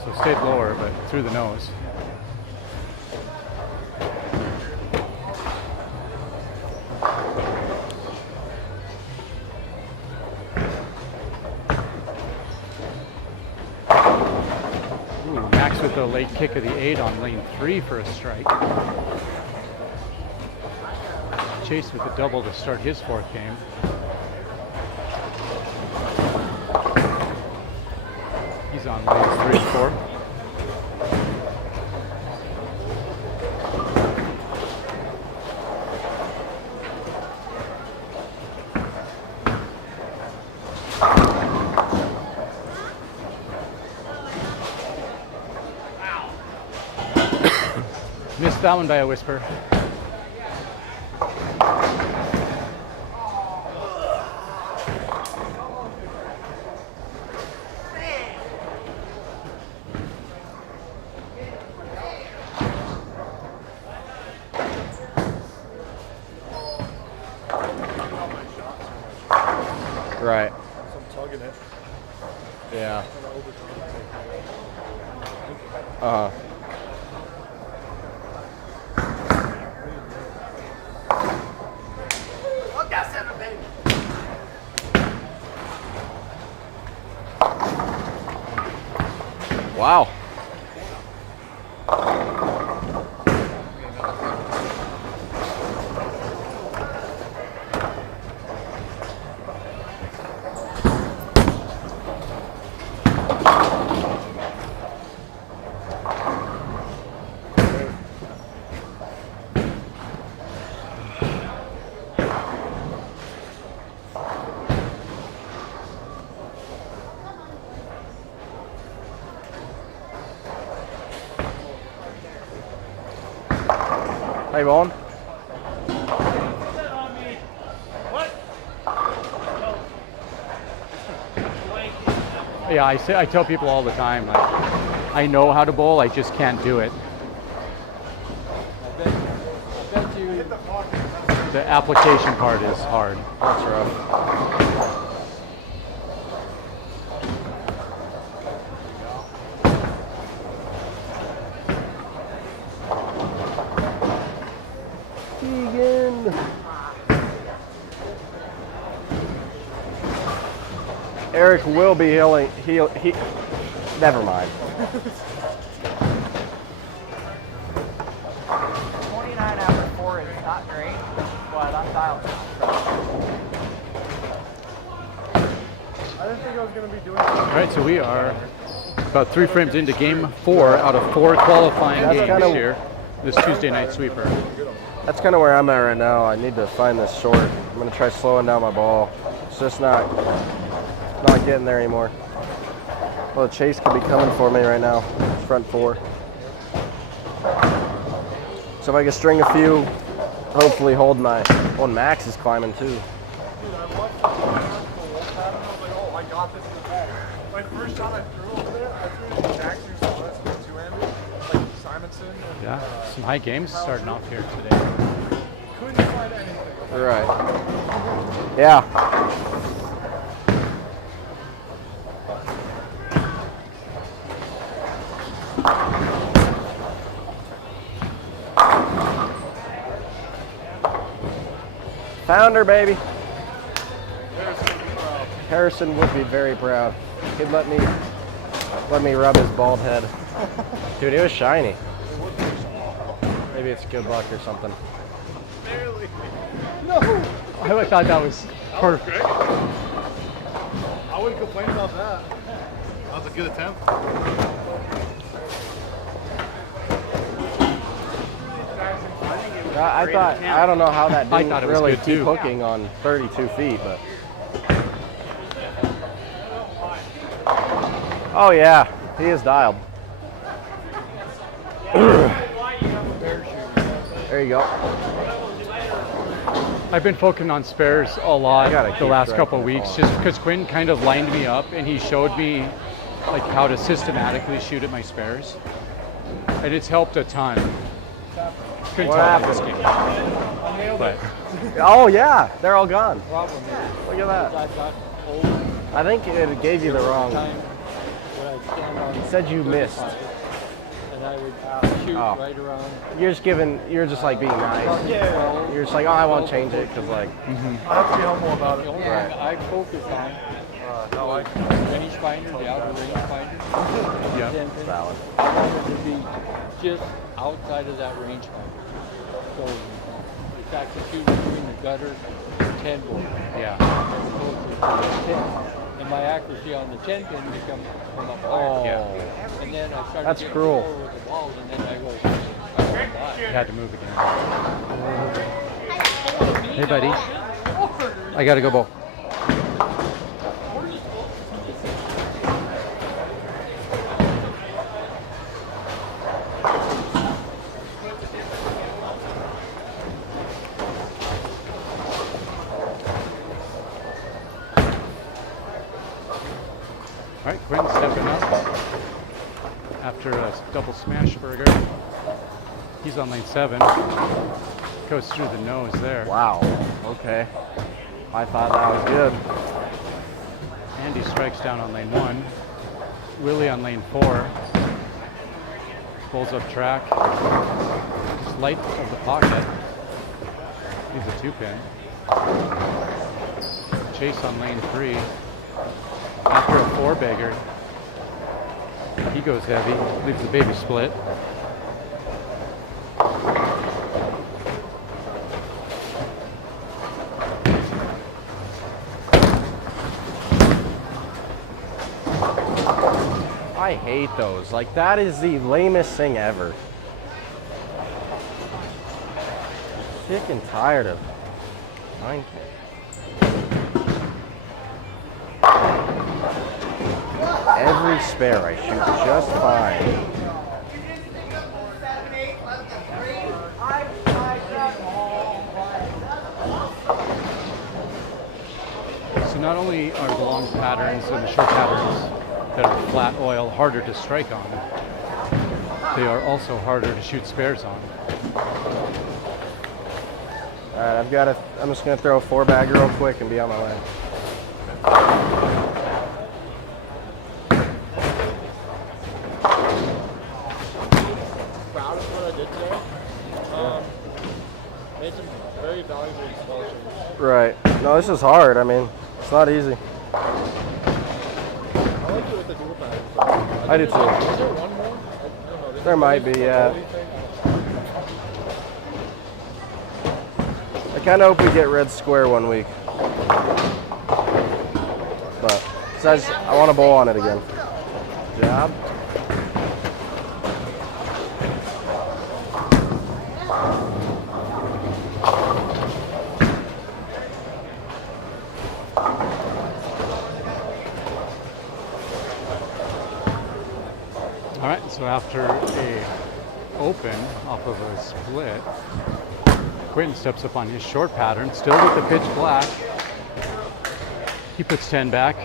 So stayed lower, but through the nose. Max with the late kick of the 8 on lane 3 for a strike. Chase with the double to start his fourth game. He's on lanes 3 and 4. Missed that one by a whisper. Right. So I'm tugging it. Yeah. I'm Look out, 7, baby. Wow. How you bowling? Yeah, I tell people all the time, like, I know how to bowl, I just can't do it. I bet you. The application part is hard. That's rough. Keegan. Eric will be healing. He. Never mind. 29 after 4 is not great, but I'm dialed. I didn't think I was going to be doing All right, so we are about 3 frames into game 4 out of 4 qualifying That's games kinda- here, this Tuesday night sweeper. That's kind of where I'm at right now. I need to find this short. I'm gonna try slowing down my ball. It's just not getting there anymore. Well, the chase could be coming for me right now. Front 4. So if I can string a few, hopefully hold Max is climbing too. Dude, I love the whole pattern. I was like, oh, I got this in the bag. My first shot I threw over there, I threw it to Jackson, who's the two-handed, like Simonson. And, Yeah, some high games starting off here today. couldn't find anything. Right. Yeah. Found her, baby. Harrison would be very proud. He'd let me rub his bald head. Dude, it was shiny. Maybe it's good luck or something. I thought that was perfect. I wouldn't complain about that. That was a good attempt. I don't know how that I didn't thought it was really good, keep too. hooking on 32 feet, but. Oh yeah, he is dialed. There you go. I've been focusing on spares a lot gotta the keep last track couple of weeks, all. just because Quinton kind of lined me up and he showed me like how to systematically shoot at my spares, and it's helped a ton. Couldn't What tell by this happened? game, but Oh yeah, they're all gone. Problem is, Look at that. I got old I think it gave you the wrong. time when I stand on. It said you missed. 35, and I would shoot Oh. right around. You're just like being nice. Yeah. You're just like, oh, I won't change it because like, I have to be humble about The it. only Right. thing I focus on No, I was range finder, the outer range finder. yeah. Then valid. I wanted to be just outside of that range finder. So the fact that shooting between the gutter and 10 board, Yeah. as opposed to the 10. And my accuracy on the 10 pin become come up higher. Yeah. And then I started That's getting cruel. slower with the balls, and then I went by. You had to move again. Hey, buddy. I gotta go bowl. All right, Quinton stepping up after a double smash burger. He's on lane 7. Goes through the nose there. Wow. Okay. I thought that was good. Andy strikes down on lane 1. Willie on lane 4. Pulls up track. Slight of the pocket. He's a 2-pin. Chase on lane 3. After a 4-bagger. He goes heavy. Leaves the baby split. I hate those. Like, that is the lamest thing ever. Sick and tired of 9 pin. Every spare I shoot just fine. So not only are the long patterns and the short patterns that are flat oil harder to strike on, they are also harder to shoot spares on. All right, I'm just gonna throw a 4-bagger real quick and be on my way. Proud of what I did today. Made some very valuable expulsions. Right. No, this is hard. I mean, it's not easy. I like it with the dual patterns. I do too. Is there one more? I don't know. There might be, yeah. I kind of hope we get red square one week. But besides, I want to bowl on it again. Job. All right, so after a open off of a split, Quinton steps up on his short pattern, still with the pitch black. He puts 10 back.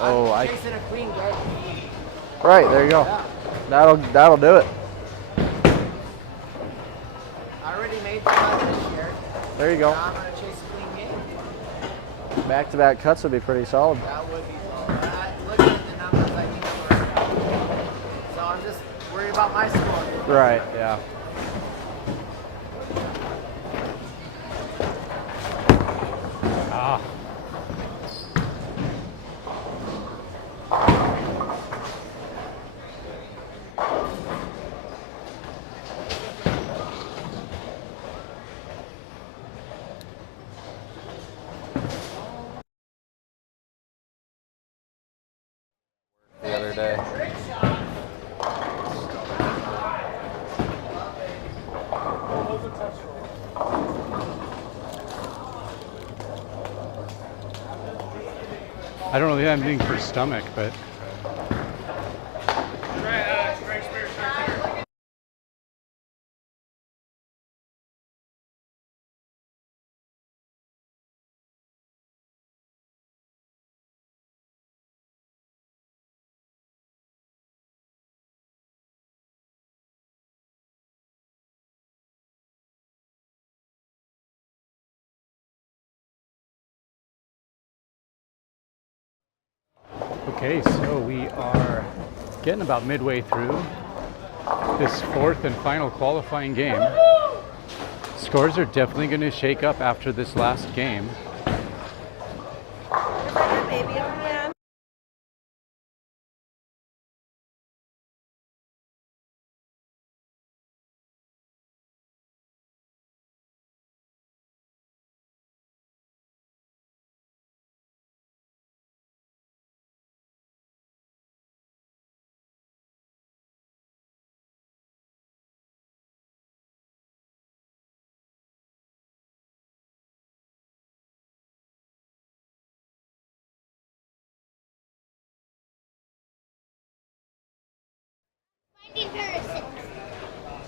Oh, Chasing a queen, guys. right, there you go. That'll do it. I already made the cut this year. There you go. Now I'm gonna chase a clean game. Back-to-back cuts would be pretty solid. That would be solid. Looking at the numbers, I think I'm already. So I'm just worried about my score. Right, yeah. Ah. The other day. I don't really have anything for stomach, but okay, so we are getting about midway through this fourth and final qualifying game. Scores are definitely going to shake up after this last game. Baby on hand.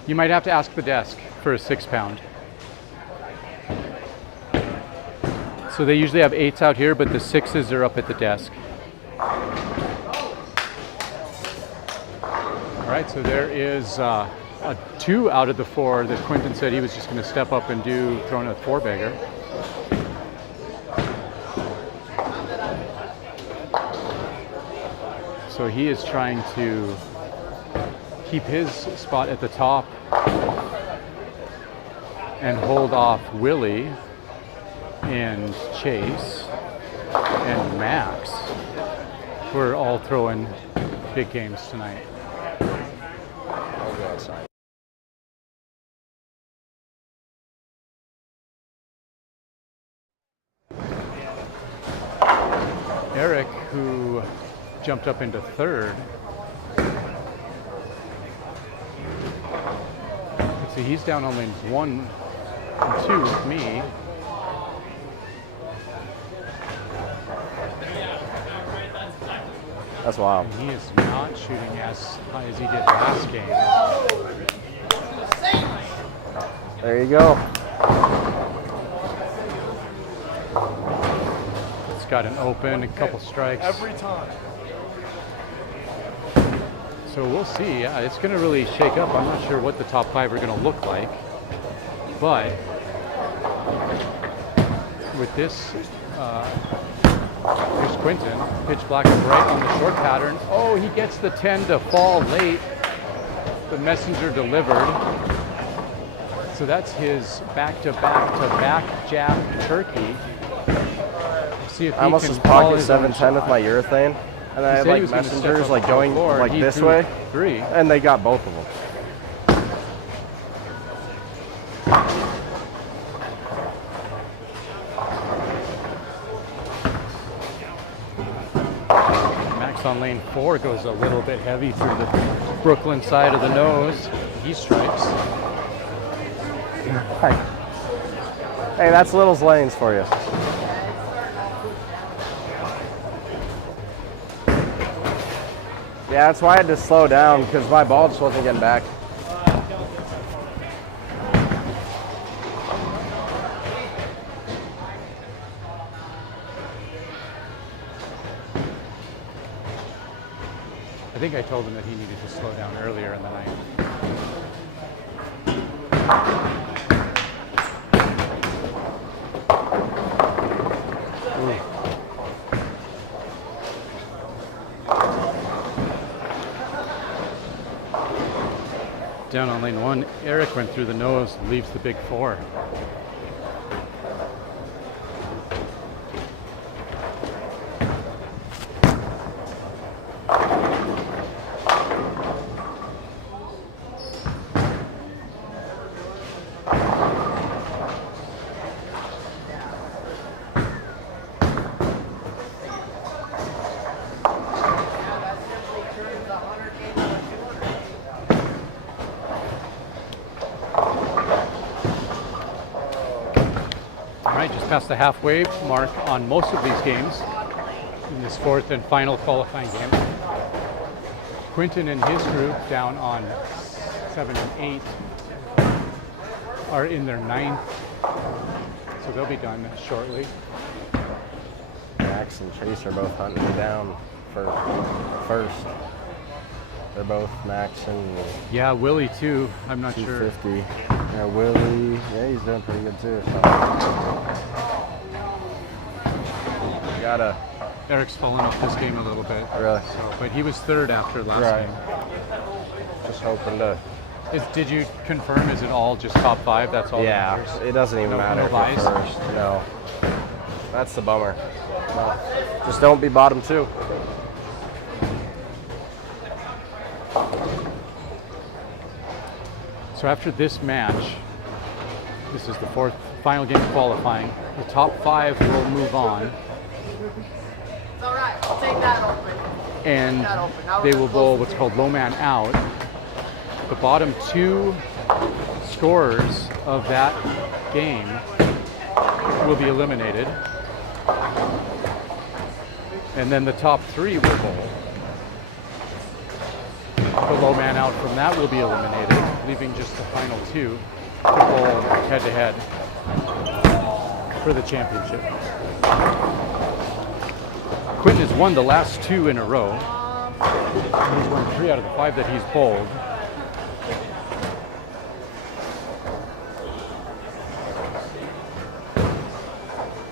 You might have to ask the desk for a 6-pound. So they usually have 8s out here, but the 6s are up at the desk. All right, so there is a 2 out of the 4 that Quinton said he was just going to step up and do, throwing a 4-bagger. So he is trying to keep his spot at the top and hold off Willie and Chase and Max. We're all throwing big games tonight. I'll go outside. Eric, who jumped up into 3rd. So he's down on lanes 1 and 2 with me. That's wild. And he is not shooting as high as he did last game. There you go. got an open, a couple strikes. Every time. So we'll see. Yeah, it's going to really shake up. I'm not sure what the top 5 are going to look like. But with this, here's Quinton. Pitch black and bright on the short pattern. Oh, he gets the 10 to fall late. The messenger delivered. So that's his back-to-back-to-back jab turkey. See if he I almost can just call pocket his own 710 with shot. my urethane, and I He had said he like was gonna step messengers up like on the going floor. like He this threw way, 3. and they got both of them. Max on lane 4 goes a little bit heavy through the Brooklyn side of the nose. He strikes. Hey, that's Little's lanes for you. Yeah, that's why I had to slow down because my ball just wasn't getting back. I think I told him that he needed to slow down earlier in the night. Down on lane 1, Eric went through the nose, leaves the big 4. Just past the halfway mark on most of these games in this 4th and final qualifying game. Quinton and his group down on 7 and 8 are in their 9th, so they'll be done shortly. Max and Chase are both hunting me down for first. They're both Max and Yeah, Willie too. I'm not sure. 250. Yeah, Willie. Yeah, he's doing pretty good too. So. Gotta. Eric's fallen off this game a little bit. Really? So, but he was 3rd after last Right. game. Just hoping to. Did you confirm? Is it all just top 5? That's all. Yeah, that matters? it doesn't even No- matter no for buys? first. No. That's the bummer. No. Just don't be bottom 2. So after this match, this is the 4th final game of qualifying. The top 5 will move on, It's all right. I'll take that open. and That open. Now they we're will close bowl to what's the called low man out. The bottom 2 scorers of that game will be eliminated, and then the top 3 will bowl. The low man out from that will be eliminated, leaving just the final 2 to bowl head-to-head for the championship. Quinton has won the last 2 in a row. He's won 3 out of the 5 that he's bowled.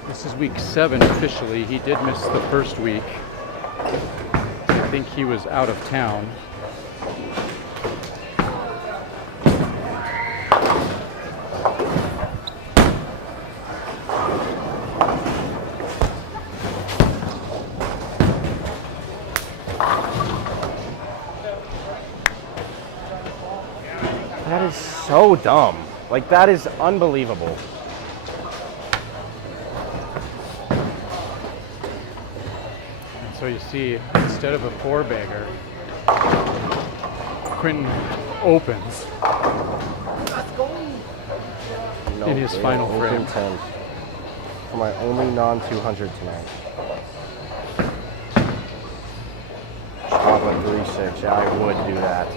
This is week 7 officially. He did miss the first week. I think he was out of town. That is so dumb. Like, that is unbelievable. And so you see, instead of a 4-bagger, Quinton opens No, in his they final are open frame. 10 for my only non-200 tonight. Chocolate 3-6. Yeah, I would do that.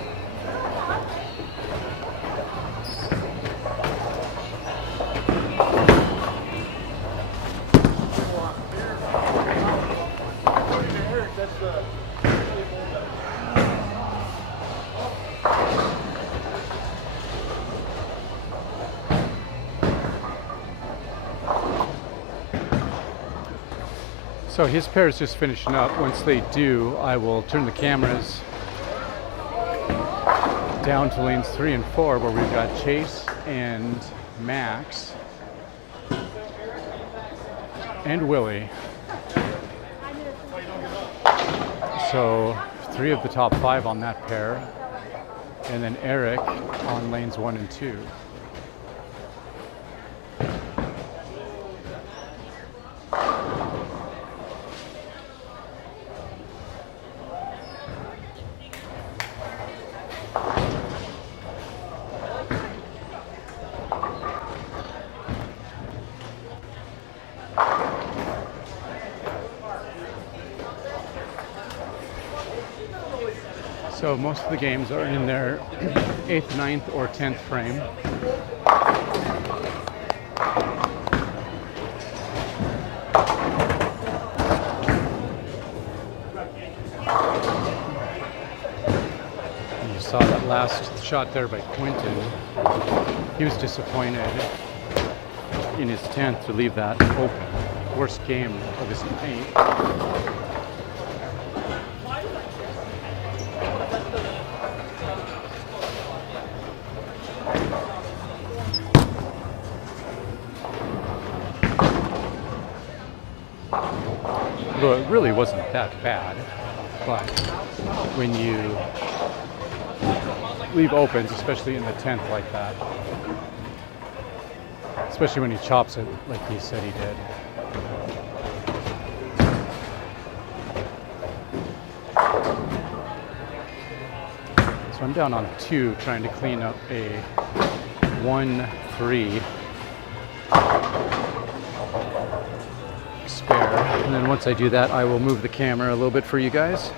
So his pair is just finishing up. Once they do, I will turn the cameras down to lanes 3 and 4, where we've got Chase and Max and Willie. So 3 of the top 5 on that pair, and then Eric on lanes 1 and 2. So most of the games are in their 8th, 9th, or 10th frame. And you saw that last shot there by Quinton. He was disappointed in his 10th to leave that open. Worst game of his night. Well, it really wasn't that bad, but when you leave opens, especially in the 10th like that, especially when he chops it like he said he did. So I'm down on 2, trying to clean up a 1-3 spare, and then once I do that, I will move the camera a little bit for you guys.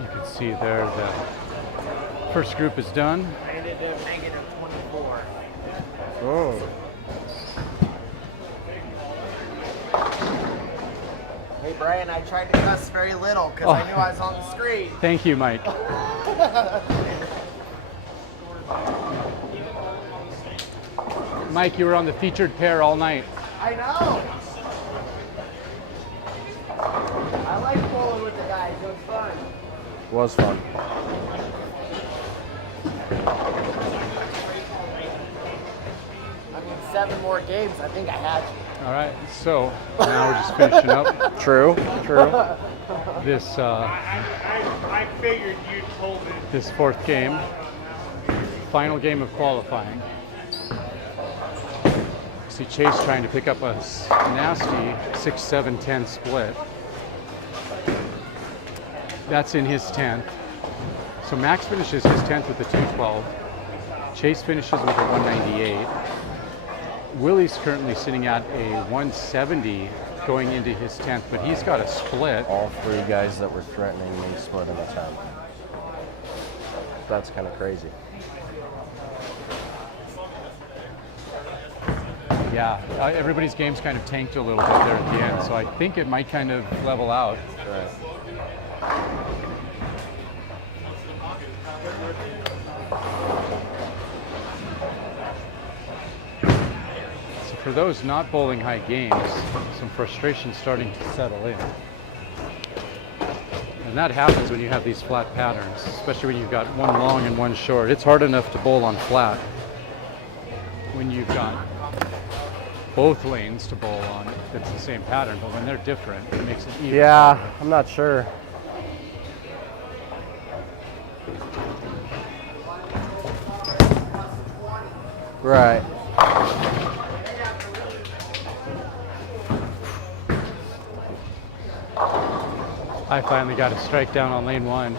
You can see there the first group is done. I ended up -24. Oh. Hey Brian, I tried to cuss very little because I knew I was on the screen. Thank you, Mike. Mike, you were on the featured pair all night. I know. I like bowling with the guys. It was fun. Was fun. I mean, 7 more games. I think I had you. All right, so now we're just finishing up True. this I figured you'd pull it. this 4th game, final game of qualifying. See Chase trying to pick up a nasty 6-7-10 split. That's in his 10th. So Max finishes his 10th with a 212. Chase finishes with a 198. Willie's currently sitting at a 170 going into his 10th, but he's got a split. All 3 guys that were threatening me split in the 10th. That's kind of crazy. Yeah, everybody's game's kind of tanked a little bit there at the end, so I think it might kind of level out. Right. So for those not bowling high games, some frustration starting to settle in. And that happens when you have these flat patterns, especially when you've got one long and one short. It's hard enough to bowl on flat when you've got both lanes to bowl on. It's the same pattern, but when they're different, it makes it even Yeah, harder. I'm not sure. Right. I finally got a strike down on lane 1.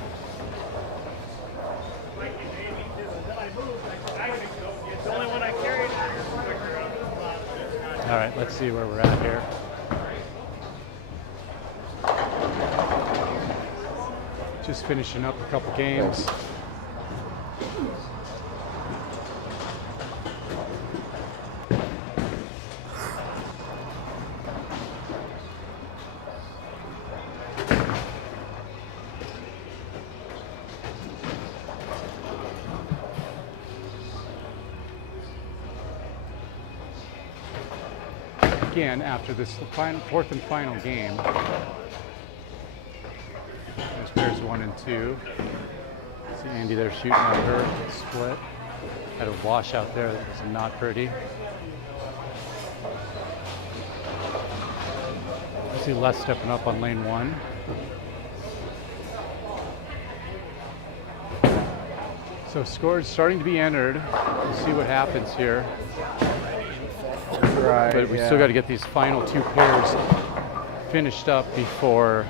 It's the only one I carried. All right, let's see where we're at here. Just finishing up a couple games. again after this fourth and final game. There's pairs 1 and 2. See Andy there shooting at her split. Had a washout there that was not pretty. I see Les stepping up on lane 1. So scores starting to be entered. We'll see what happens here. Right. But we still got to get these final 2 pairs finished up before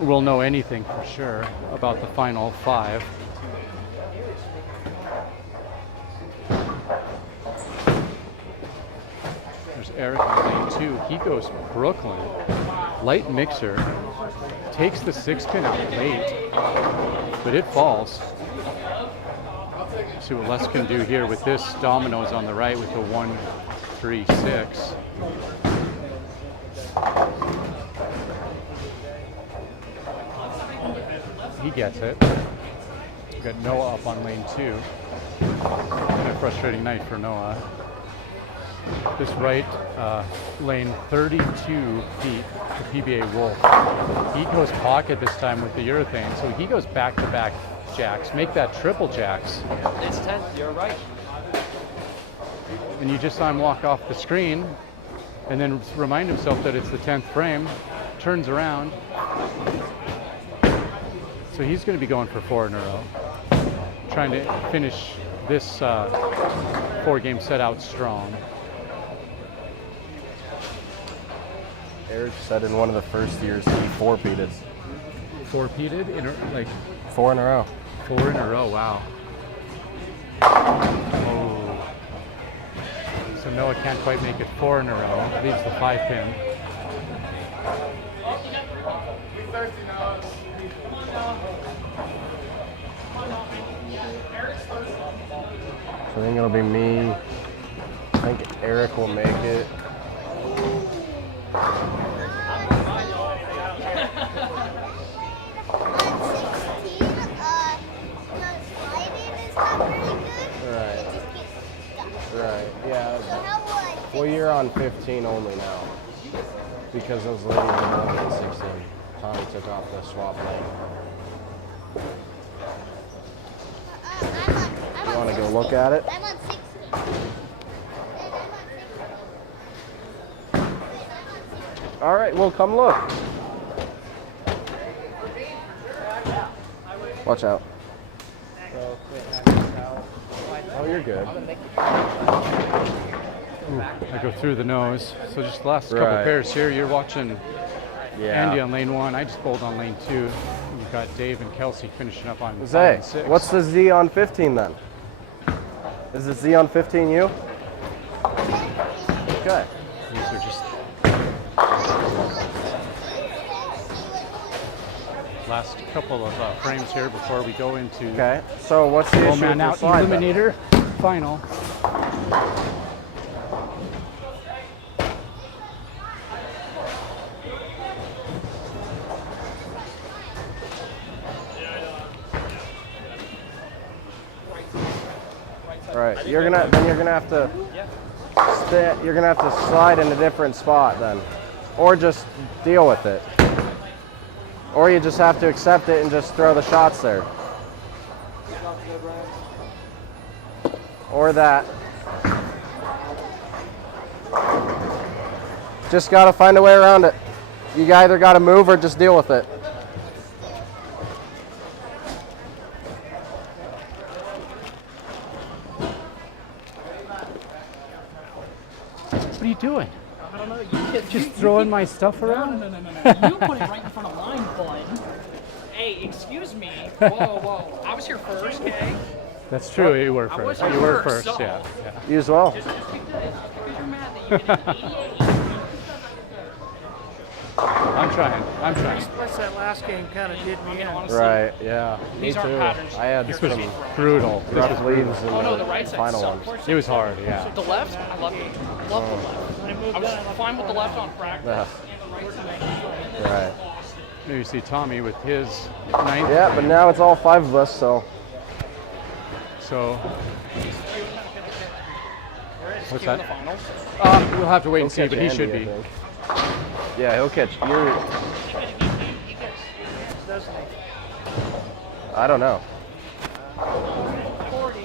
we'll know anything for sure about the final 5. There's Eric on lane 2. He goes Brooklyn. Light mixer. Takes the 6-pin out late, but it falls. See what Les can do here with this. Dominoes on the right with the 1, 3, 6. He gets it. We've got Noah up on lane 2. And a frustrating night for Noah. This right lane 32 feet to PBA Wolf. He goes pocket this time with the urethane, so he goes back-to-back jacks. Make that triple jacks. It's 10th, you're right. And you just saw him walk off the screen and then remind himself that it's the 10th frame, turns around. So he's going to be going for 4 in a row, trying to finish this 4-game set out strong. Eric said in one of the first years he 4-peated. 4-peated? Like 4 in a row. 4 in a row, wow. Oh. So Noah can't quite make it 4 in a row. Leaves the 5-pin. So I think it'll be me. I think Eric will make it. Right, yeah. Well, you're on 15 only now. Because those ladies are only on 16. Tommy took off the swap lane. You want to go look at it? I'm on 16. All right, well, come look. Watch out. Oh, you're good. Ooh, I go through the nose. So just the last couple pairs here. You're watching Andy on lane 1. I just bowled on lane 2. You've got Dave and Kelsey finishing up on 5 and 6. What's the Z on 15 then? Is the Z on 15 you? Okay. These are just last couple of frames here before we go into Okay. So what's the issue man with out your slide then? Eliminator final. Right. You're gonna have to you're gonna have to slide in a different spot then, or just deal with it, or you just have to accept it and just throw the shots there, or that. Just gotta find a way around it. You either gotta move or just deal with it. What are you doing? I don't know. You Just throwing my stuff around? No. You put it right in front of mine, bud. Hey, excuse me. Whoa. I was here first, okay? That's true. You were I first. was You were first, first. so- Yeah. You as well. Just because you're mad that you get an 88. I'm trying. Plus that last game kind of did me in. Right. Yeah. These Me aren't too. patterns. I had This was some brutal. This rough was brutal. leads in Oh no, the the right side final sucked. ones. It was hard. Yeah. The left, I love it. Love the left. I was fine with the left on practice. Yeah. Right. Here you see Tommy with his 9th. Yeah, but now it's all 5 of us, so. So What's Q in that? the finals? We'll have to wait and see, He'll but he catch should Andy, be. I think. Yeah, he'll catch you. He gets, doesn't he? I don't know. 40.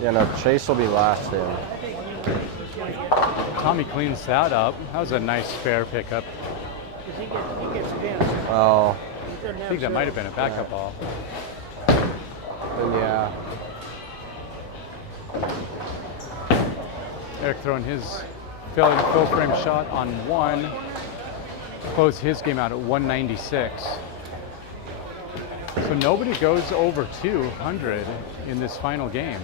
Yeah, no, Chase will be last in. Tommy cleans that up. That was a nice fair pickup. Because he gets pinned. Oh, He doesn't I have think that might have serve. been a backup ball. then yeah. Eric throwing his failing full frame shot on one. Close his game out at 196. So nobody goes over 200 in this final game.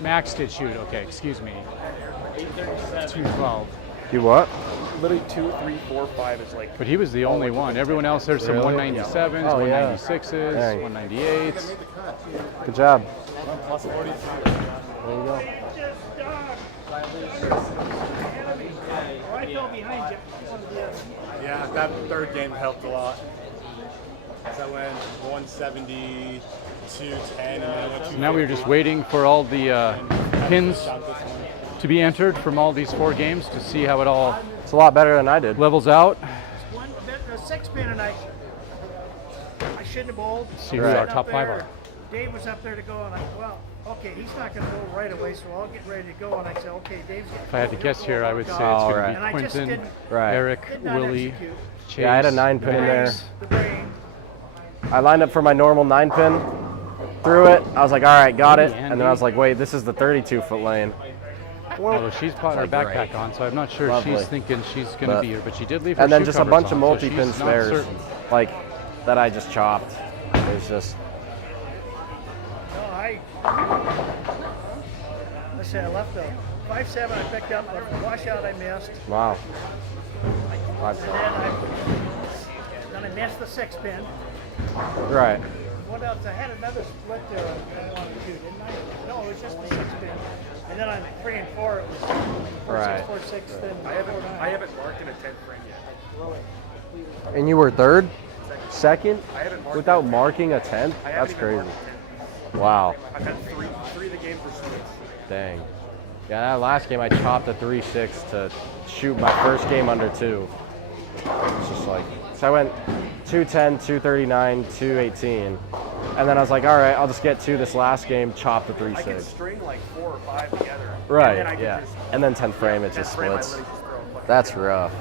Max did shoot. Okay, excuse me. 212. You what? Literally 2, 3, 4, 5 is like. But he was the only one. Everyone else, there's some Really? 197s, Oh, yeah. 196s, Dang. 198s. Good job. Plus 40. There you go. I fell behind you. Yeah, that third game helped a lot. So I went 170, 210, and then I went So now we're just waiting for all the pins to be entered from all these 4 games to see how it all It's a lot better than I did. levels out. One, a 6-pin, and I shouldn't have bowled. See who Right. our top 5 are. Dave was up there to go, and I, well, okay, he's not going to bowl right away, so I'll get ready to go. And I said, okay, Dave's getting. If I had to guess here, I would say it's All going right. to And I be just Quinton, didn't- Right. Eric, Did not Willie, execute. Chase. Yeah, I had a 9-pin in there. Max. The brain. I lined up for my normal 9-pin, threw it. I was like, all right, got it. Andy. And then I was like, wait, this is the 32-foot lane. Although she's put her like, backpack great. on, so I'm not sure Lovely. she's thinking she's going to But- be here, but she did leave her And then shoe just a covers bunch on, of so multi-pin she's not spares, certain. like that I just chopped. It was just, No, let's say I left the 5-7 I picked up, the washout I missed, wow. and then I missed the 6-pin. Right. What else? I had another split there I wanted to do, didn't I? No, it was just the 6-pin. And then on 3 and 4, it was 4, Right. 6, 4, 6, then I haven't 4, 9. marked in a 10th frame yet. And you were third? Second? I haven't marked Without marking a 10th? I That's haven't even crazy. marked a 10th. Wow. I've had three of the games were splits. Dang. Yeah, that last game I chopped a 3-6 to shoot my first game under 2. It's just like, so I went 210, 239, 218. And then I was like, all right, I'll just get 2 this last game, chop the I can 3-6. string like 4 or 5 together. Right, And then I can yeah. just, And then 10th frame, it 10th just frame, I splits. literally just throw a fucking- That's rough.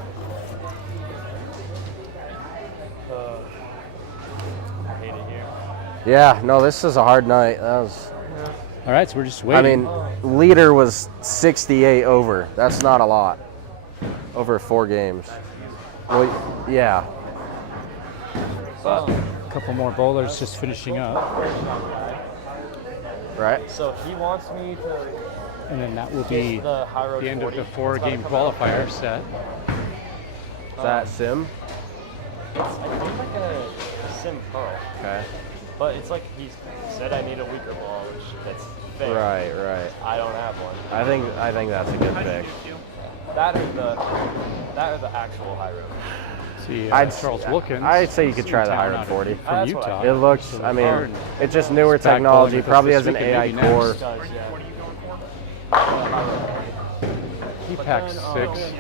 I hate it here. Yeah, no, this is a hard night. That was, All right, so we're just I waiting. mean, leader was 68 over. That's not a lot. Over 4 games. Well, yeah. A couple more bowlers just finishing up, Right? So he wants me to and then that will be the high road the end of 40. the It's about to 4-game come out. qualifier set. Is that sim? I think like a sim pearl, Okay. but it's like he said I need a weaker ball, which that's fair. Right, right. I don't have one. I think that's a good pick. That or the actual high road. See, Charles Wilkins. I'd say you could in try the town high out road of- 40. From That's what Utah. It looks, So I mean, hard. it's just newer It's back technology. bowling with us Probably this has an weekend, AI maybe core. next. Does, yeah. He packs 6.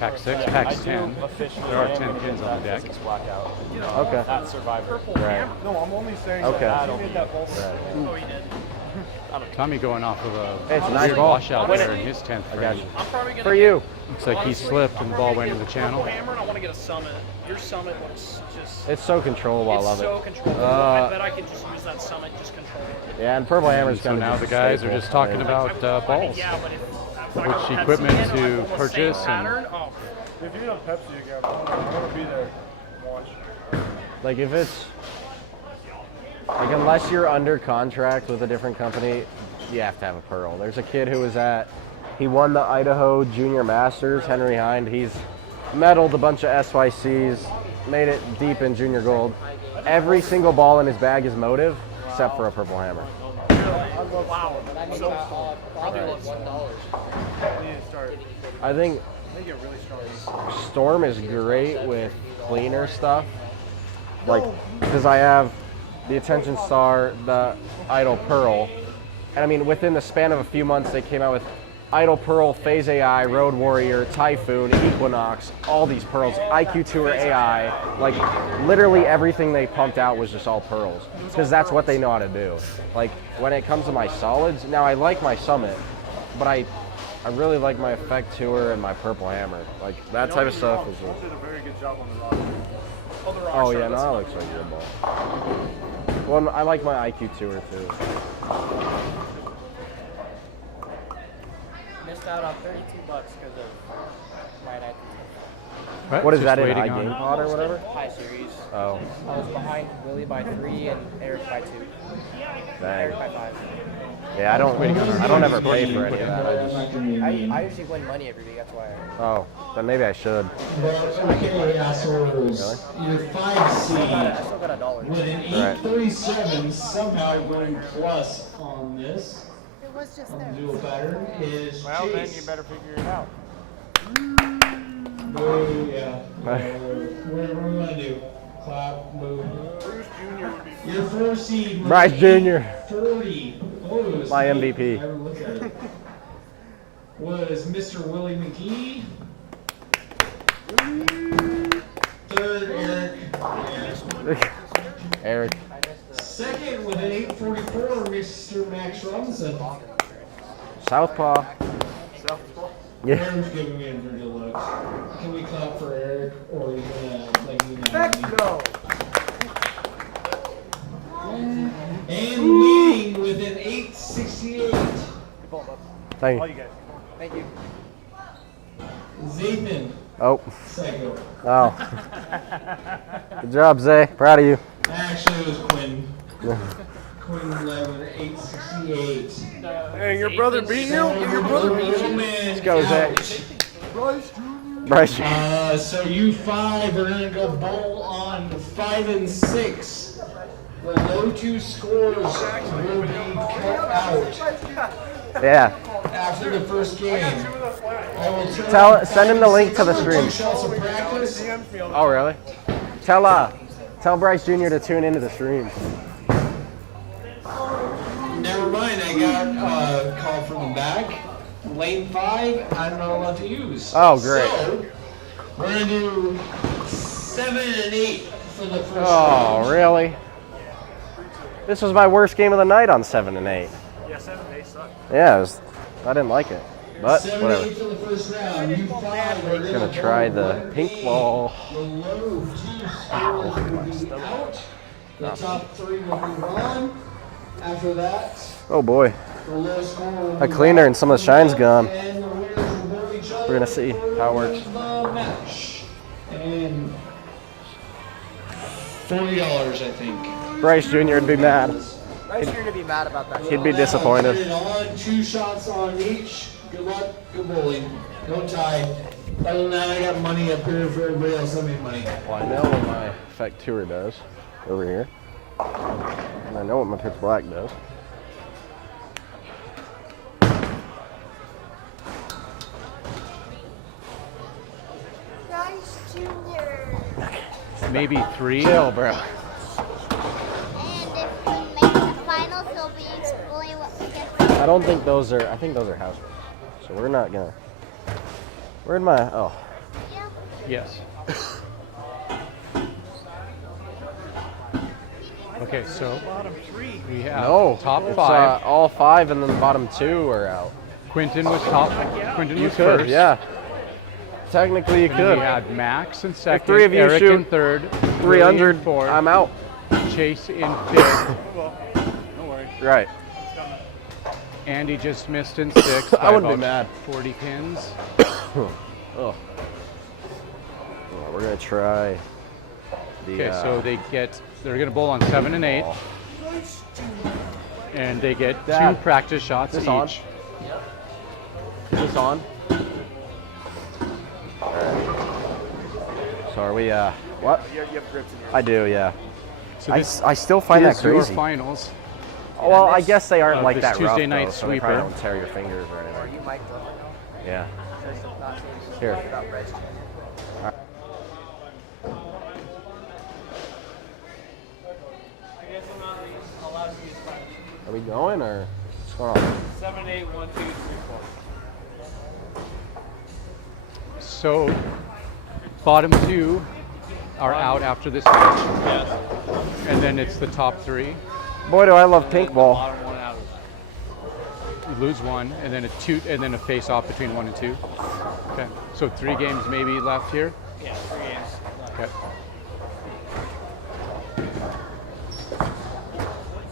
Pack 6, packs 10. Officially There are am 10 gonna pins get on the that deck. physics blackout. Okay. At Survivor. Right. No, I'm only saying Okay. that. That'll He be made that ball. Oh, he did. Tommy going off of a It's weird nice. washout Win there it. in his 10th I got frame. you. I'm probably gonna For you. Looks like he slipped and the ball went in the channel. Hammer, and I want to get a summit. Your summit looks just. It's so controllable. I It's love so it. controllable. I bet I could just use that summit, just control it. Yeah, and Purple Hammer's So kind now of the guys are just talking about I mean, balls. yeah, but if I Which got Pepsi equipment in, to like, the purchase same and- pattern, oh, If you have Pepsi, you got. I want to be there. Watch. Like if it's like unless you're under contract with a different company, you have to have a Pearl. There's a kid who was he won the Idaho Junior Masters, Henry Hind. He's medaled a bunch of SYCs, made it deep in junior gold. Every single ball in his bag is Motiv, except for a Purple Hammer. wow. Probably love $1. Need to start. I think Make it really strong. Storm is great with cleaner stuff. Like, because I have the Attention Star, the Idle Pearl. And I mean, within the span of a few months, they came out with Idle Pearl, Phase AI, Road Warrior, Typhoon, Equinox, all these pearls, IQ Tour AI. Like, literally everything they pumped out was just all pearls. Because that's what they know how to do. Like, when it comes to my solids, now I like my Summit, but I really like my Effect Tour and my Purple Hammer. Like, that type of stuff is just... did a very good job on the rock. Oh yeah, no, that looks like a good ball. Well, I like my IQ Tour too. Missed out on $32 because of my night. What is Just that in waiting high on- game pod or whatever? High series. Oh, I was behind Willie by 3 and Eric by 2. Eric by dang. 5. Yeah, I don't ever pay for any of that. I usually win money every week, that's why. Oh, then maybe I should. Okay, assholes. Your 5 I seed still got $1. with an 837 somehow going plus on this. It was just On the there. dual pattern is Well, then Chase. you better figure it out. Oh, yeah. What do we want to do? Clap, move. Bruce Jr. would be Your 4 seed was Bryce Jr. 40. Oh, it was My sweet. MVP. I haven't looked at it. Was Mr. Willie McGee. Third, Eric. Eric. Second with an 844, Mr. Max Robinson. Southpaw. Yeah. Eric's giving me a dirty look. Can we clap for Eric, or are you gonna like me now? Let's go. And leading with an 868, Thank all you. you guys. Thank you. Zathan. Oh. Psycho. Oh. Good job, Zay. Proud of you. Actually, it was Quinn. Quinn led with an 868. Hey, your brother beat you? Your brother beat you? Let's go, Zay. Bryce Jr. So you 5 are gonna go bowl on 5 and 6. The low 2 scores will be cut out Yeah. after the first game. I will turn Send him the link to the 2 stream. shots of practice. Oh, really? Tell Bryce Jr. to tune into the stream. Never mind, I got a call from the back. Lane 5, I'm not allowed to use. Oh, great. So, we're going to do 7 and 8 for the first Oh, round. really? This was my worst game of the night on 7 and 8. Yeah, 7 days suck. Yeah, I didn't like it. But 7 and whatever. 8 for the first round. You 5 are going Gonna try the pink ball. The low 2 scores will be out. The top 3 will move on. After that, Oh boy. the low score will A move cleaner up. and some of the shine's gone. And the winners will bowl each other We're gonna see for how it works. the match. And $40, I think. Bryce Jr. would be mad. Bryce, you're gonna be mad about that. He'd be Put disappointed. it on 2 shots on each. Good luck, good bowling. No tie. Other than that, I got money up here for everybody else. I made money. Well, I know what my Effect Tour does over here. And I know what my Pitch Black does. Bryce Jr. Maybe 3. Chill, bro. And if we make the finals, he'll be exploring what we get. I don't think those are, I think those are house rules. So we're not gonna, we're in my, oh. Yeah. Yes. Okay, so we have No, top it's, 5. all 5 and then the bottom 2 are out. Quinton was top. Quinton You was could, first. yeah. Technically you Then could. we had Max in second. 3 of you Eric shoot in third. 300, in fourth. I'm out. Chase in 5th. Don't worry. Right. Andy just missed in 6th. I wouldn't by be mad. about 40 pins. Oh. Well, we're gonna try the. Okay, so they're gonna bowl on 7 and 8, and they get Dad, 2 practice shots this each. on? Is this on? Alright. So are we? What? You have grips in your. I do, yeah. So I still find that is your crazy. finals. Well, I guess they aren't of like this that rough, Tuesday night though, so they probably sweeper. don't tear your fingers or Are anything. you mic'd up right now? Yeah. Just not saying Here. about Bryce Jr. Are we going or what's going on? 7, 8, 1, 2, 3, 4. So, bottom 2 are out after this match, Yes. and then it's the top 3. Boy, do I love pink ball. Bottom one out of that. You lose 1, and then a face-off between 1 and 2. Okay. So 3 games maybe left here. Yeah, 3 games. Okay.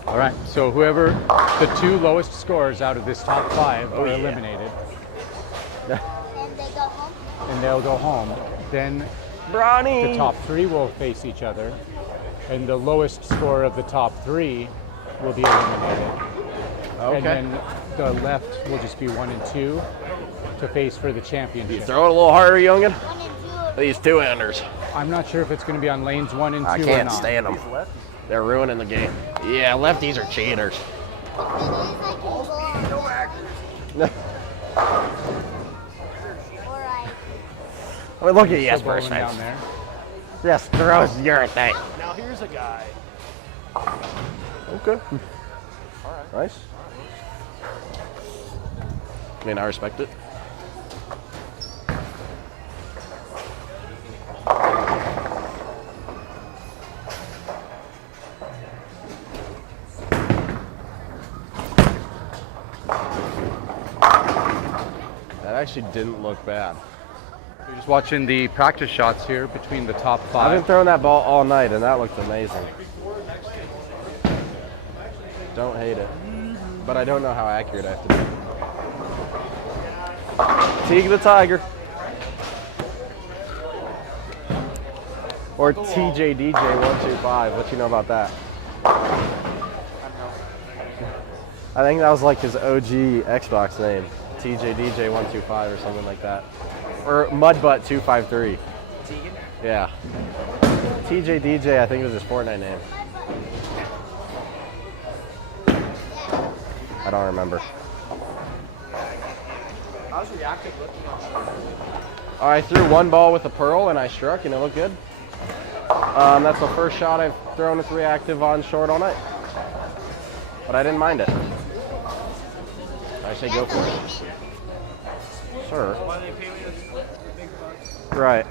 All right. So whoever the 2 lowest scores out of this top 5 are eliminated, And they go home. and they'll go home. Then Bronny! the top 3 will face each other, and the lowest score of the top 3 will be eliminated. Okay. And then the left will just be 1 and 2 to face for the championship. Throw it a little harder, youngin'. 1 and 2. These 2-handers. I'm not sure if it's going to be on lanes 1 and 2 I or can't not. stand them. They're ruining the game. Yeah, lefties are cheaters. The thing is, I can go on. Or I mean, look at Still Jesper's bowling face. down there. Just throws your thing. Now here's a guy. Okay. Nice. I mean, I respect it. That actually didn't look bad. We're just watching the practice shots here between the top I've been 5. throwing that ball all night, and that looked amazing. Don't hate it, but I don't know how accurate I have to be. Teague the Tiger. Or TJDJ125. What you know about that? I think that was like his OG Xbox name. TJDJ125 or something like that. Or Mudbutt253. Tegan? Yeah. TJDJ, I think was his Fortnite name. I don't remember. How's reactive looking on I threw 1 ball with a pearl and I struck and it looked good. That's the first shot I've thrown with reactive on short all night. But I didn't mind it. I say go for it. Sure. Right.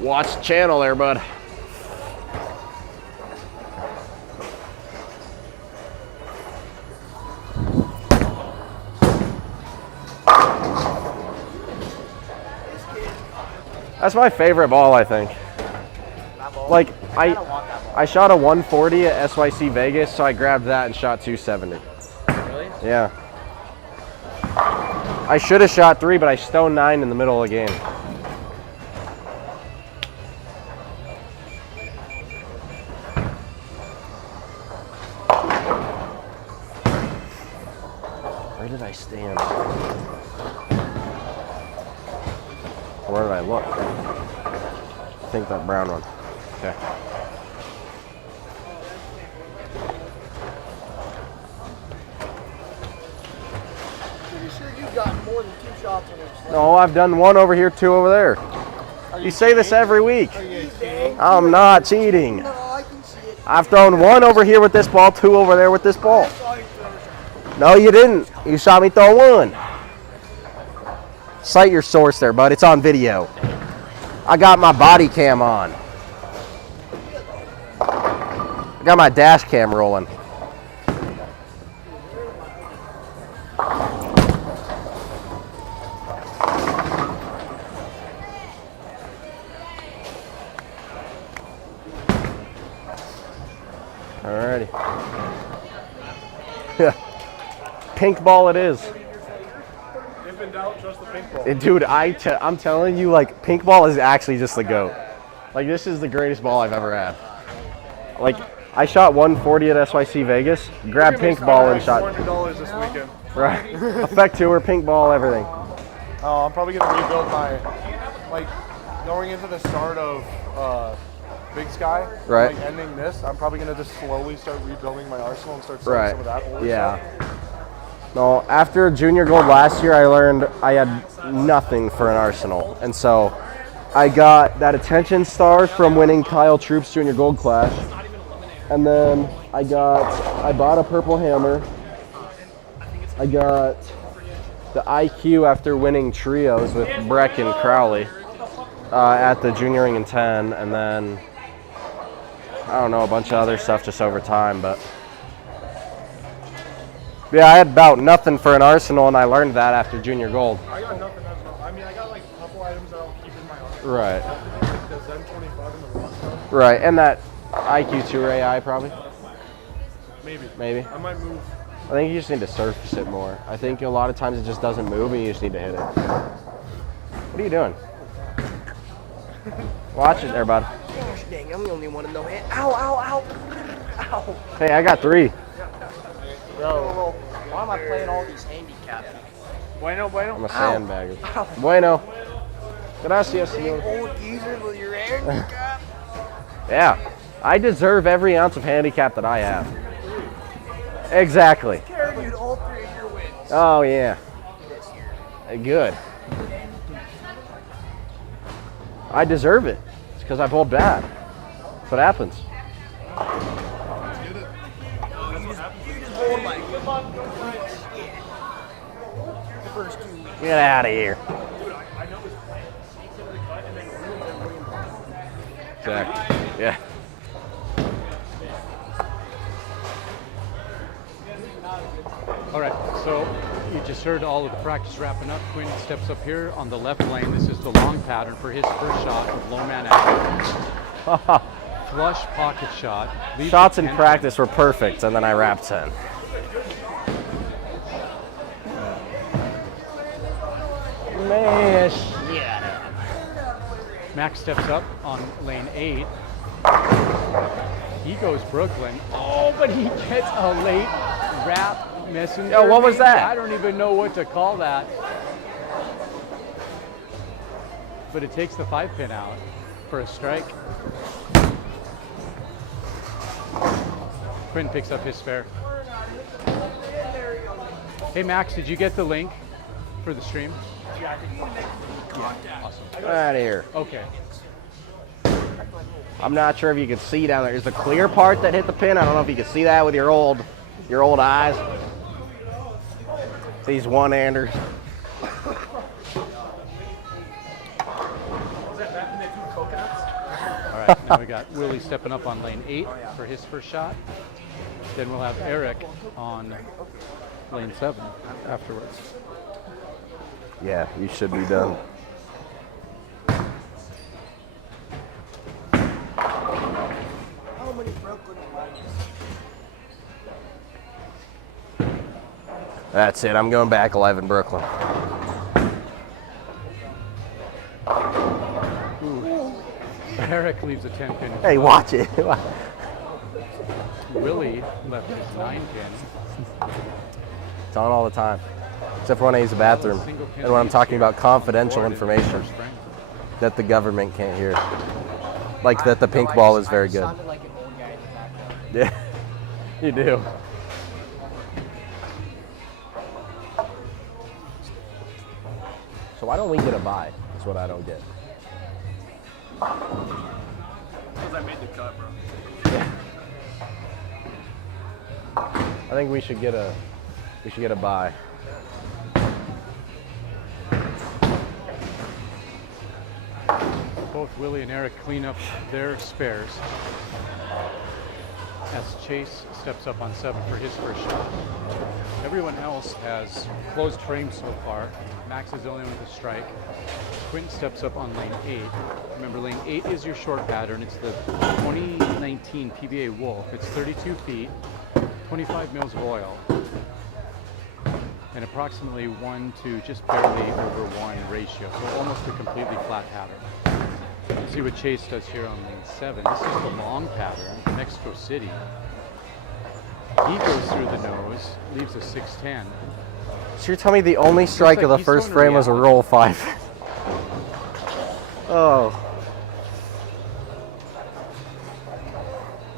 Watch the channel there, bud. That's my favorite ball, I think. Like, I shot a 140 at SYC Vegas, so I grabbed that and shot 270. Really? Yeah. I should have shot 3, but I stoned 9 in the middle of the game. Where did I stand? Where did I look? I think that brown one. Okay. Are you sure you got more than 2 shots on this? No, I've done 1 over here, 2 over there. You say this every week. I'm not cheating. No, I can see it. I've thrown 1 over here with this ball, 2 over there with this ball. No, you didn't. You saw me throw 1. Cite your source there, bud. It's on video. I got my body cam on. I got my dash cam rolling. Alrighty. Pink ball it is. If in doubt, trust the pink ball. Dude, I'm telling you, like, pink ball is actually just the GOAT. Like, this is the greatest ball I've ever had. Like, I shot 140 at SYC Vegas, grabbed pink ball and shot. $400 this weekend. Right. Effect tour, pink ball, everything. I'm probably going to rebuild my, like, going into the start of Big Sky, Right. like ending this, I'm probably going to just slowly start rebuilding my arsenal and start selling some of that older Yeah. stuff. No, after Junior Gold last year, I learned I had nothing for an arsenal. And so I got that attention star from winning Kyle Troop's Junior Gold Clash. And then I bought a purple hammer. I got the IQ after winning trios with Breck and Crowley at the junior ring in 10, and then I don't know, a bunch of other stuff just over time, but yeah, I had about nothing for an arsenal, and I learned that after junior gold. I got nothing as well. I mean, I got like a couple items that I'll keep in my arsenal. Right. Like the Zen 25 and the Rock stuff. Right, and that IQ 2 AI probably. Maybe. I might move. I think you just need to surface it more. I think a lot of times it just doesn't move and you just need to hit it. What are you doing? Watch it there, bud. Gosh dang, I'm the only one in no hit. Ow, ow, ow. Ow. Hey, I got 3. Bro, why am I playing all these handicaps? Bueno, bueno. I'm a sandbagger. Bueno. Gracias, señor. Old geezer with your handicap. Yeah. I deserve every ounce of handicap that I have. Exactly. Carrying you all 3 of your wins. Oh, yeah. Good. I deserve it. It's because I bowled bad. That's what happens. Get out of here. Exactly. Yeah. All right, so you just heard all of the practice wrapping up. Quinton steps up here on the left lane. This is the long pattern for his first shot of low man out. Flush pocket shot. Shots in practice were perfect, and then I wrapped 10. Man, Max steps up on lane 8. He goes Brooklyn. Oh, but he gets a late wrap messenger. Yo, what was that? I don't even know what to call that. But it takes the 5-pin out for a strike. Quinn picks up his spare. Hey Max, did you get the link for the stream? Yeah, awesome. get out of here. Okay. I'm not sure if you can see down there. There's the clear part that hit the pin. I don't know if you can see that with your old eyes. These one-handers. All right, now we got Willie stepping up on lane 8 for his first shot. Then we'll have Eric on lane 7 afterwards. Yeah, you should be done. How many Brooklyn That's it. I'm going back 11 Brooklyn. Ooh. Eric leaves a 10-pin. Hey, watch it. Willie left his 9-pin. It's on all the time. Except for when I use the bathroom and when I'm talking about confidential information that the government can't hear. Like that the pink ball is very good. Sounded like an old guy in the background. Yeah, you do. So why don't we get a bye? That's what I don't get. Because I made the cut, bro. Yeah. I think we should get a bye. Both Willie and Eric clean up their spares as Chase steps up on 7 for his first shot. Everyone else has closed frames so far. Max is the only one with a strike. Quinton steps up on lane 8. Remember, lane 8 is your short pattern. It's the 2019 PBA Wolf. It's 32 feet, 25 mils of oil, and approximately 1 to just barely over 1 ratio. So almost a completely flat pattern. Let's see what Chase does here on lane 7. This is the long pattern, Mexico City. He goes through the nose, leaves a 610. So you're telling me the only strike like of the he's first going to frame was a react. roll 5? Oh.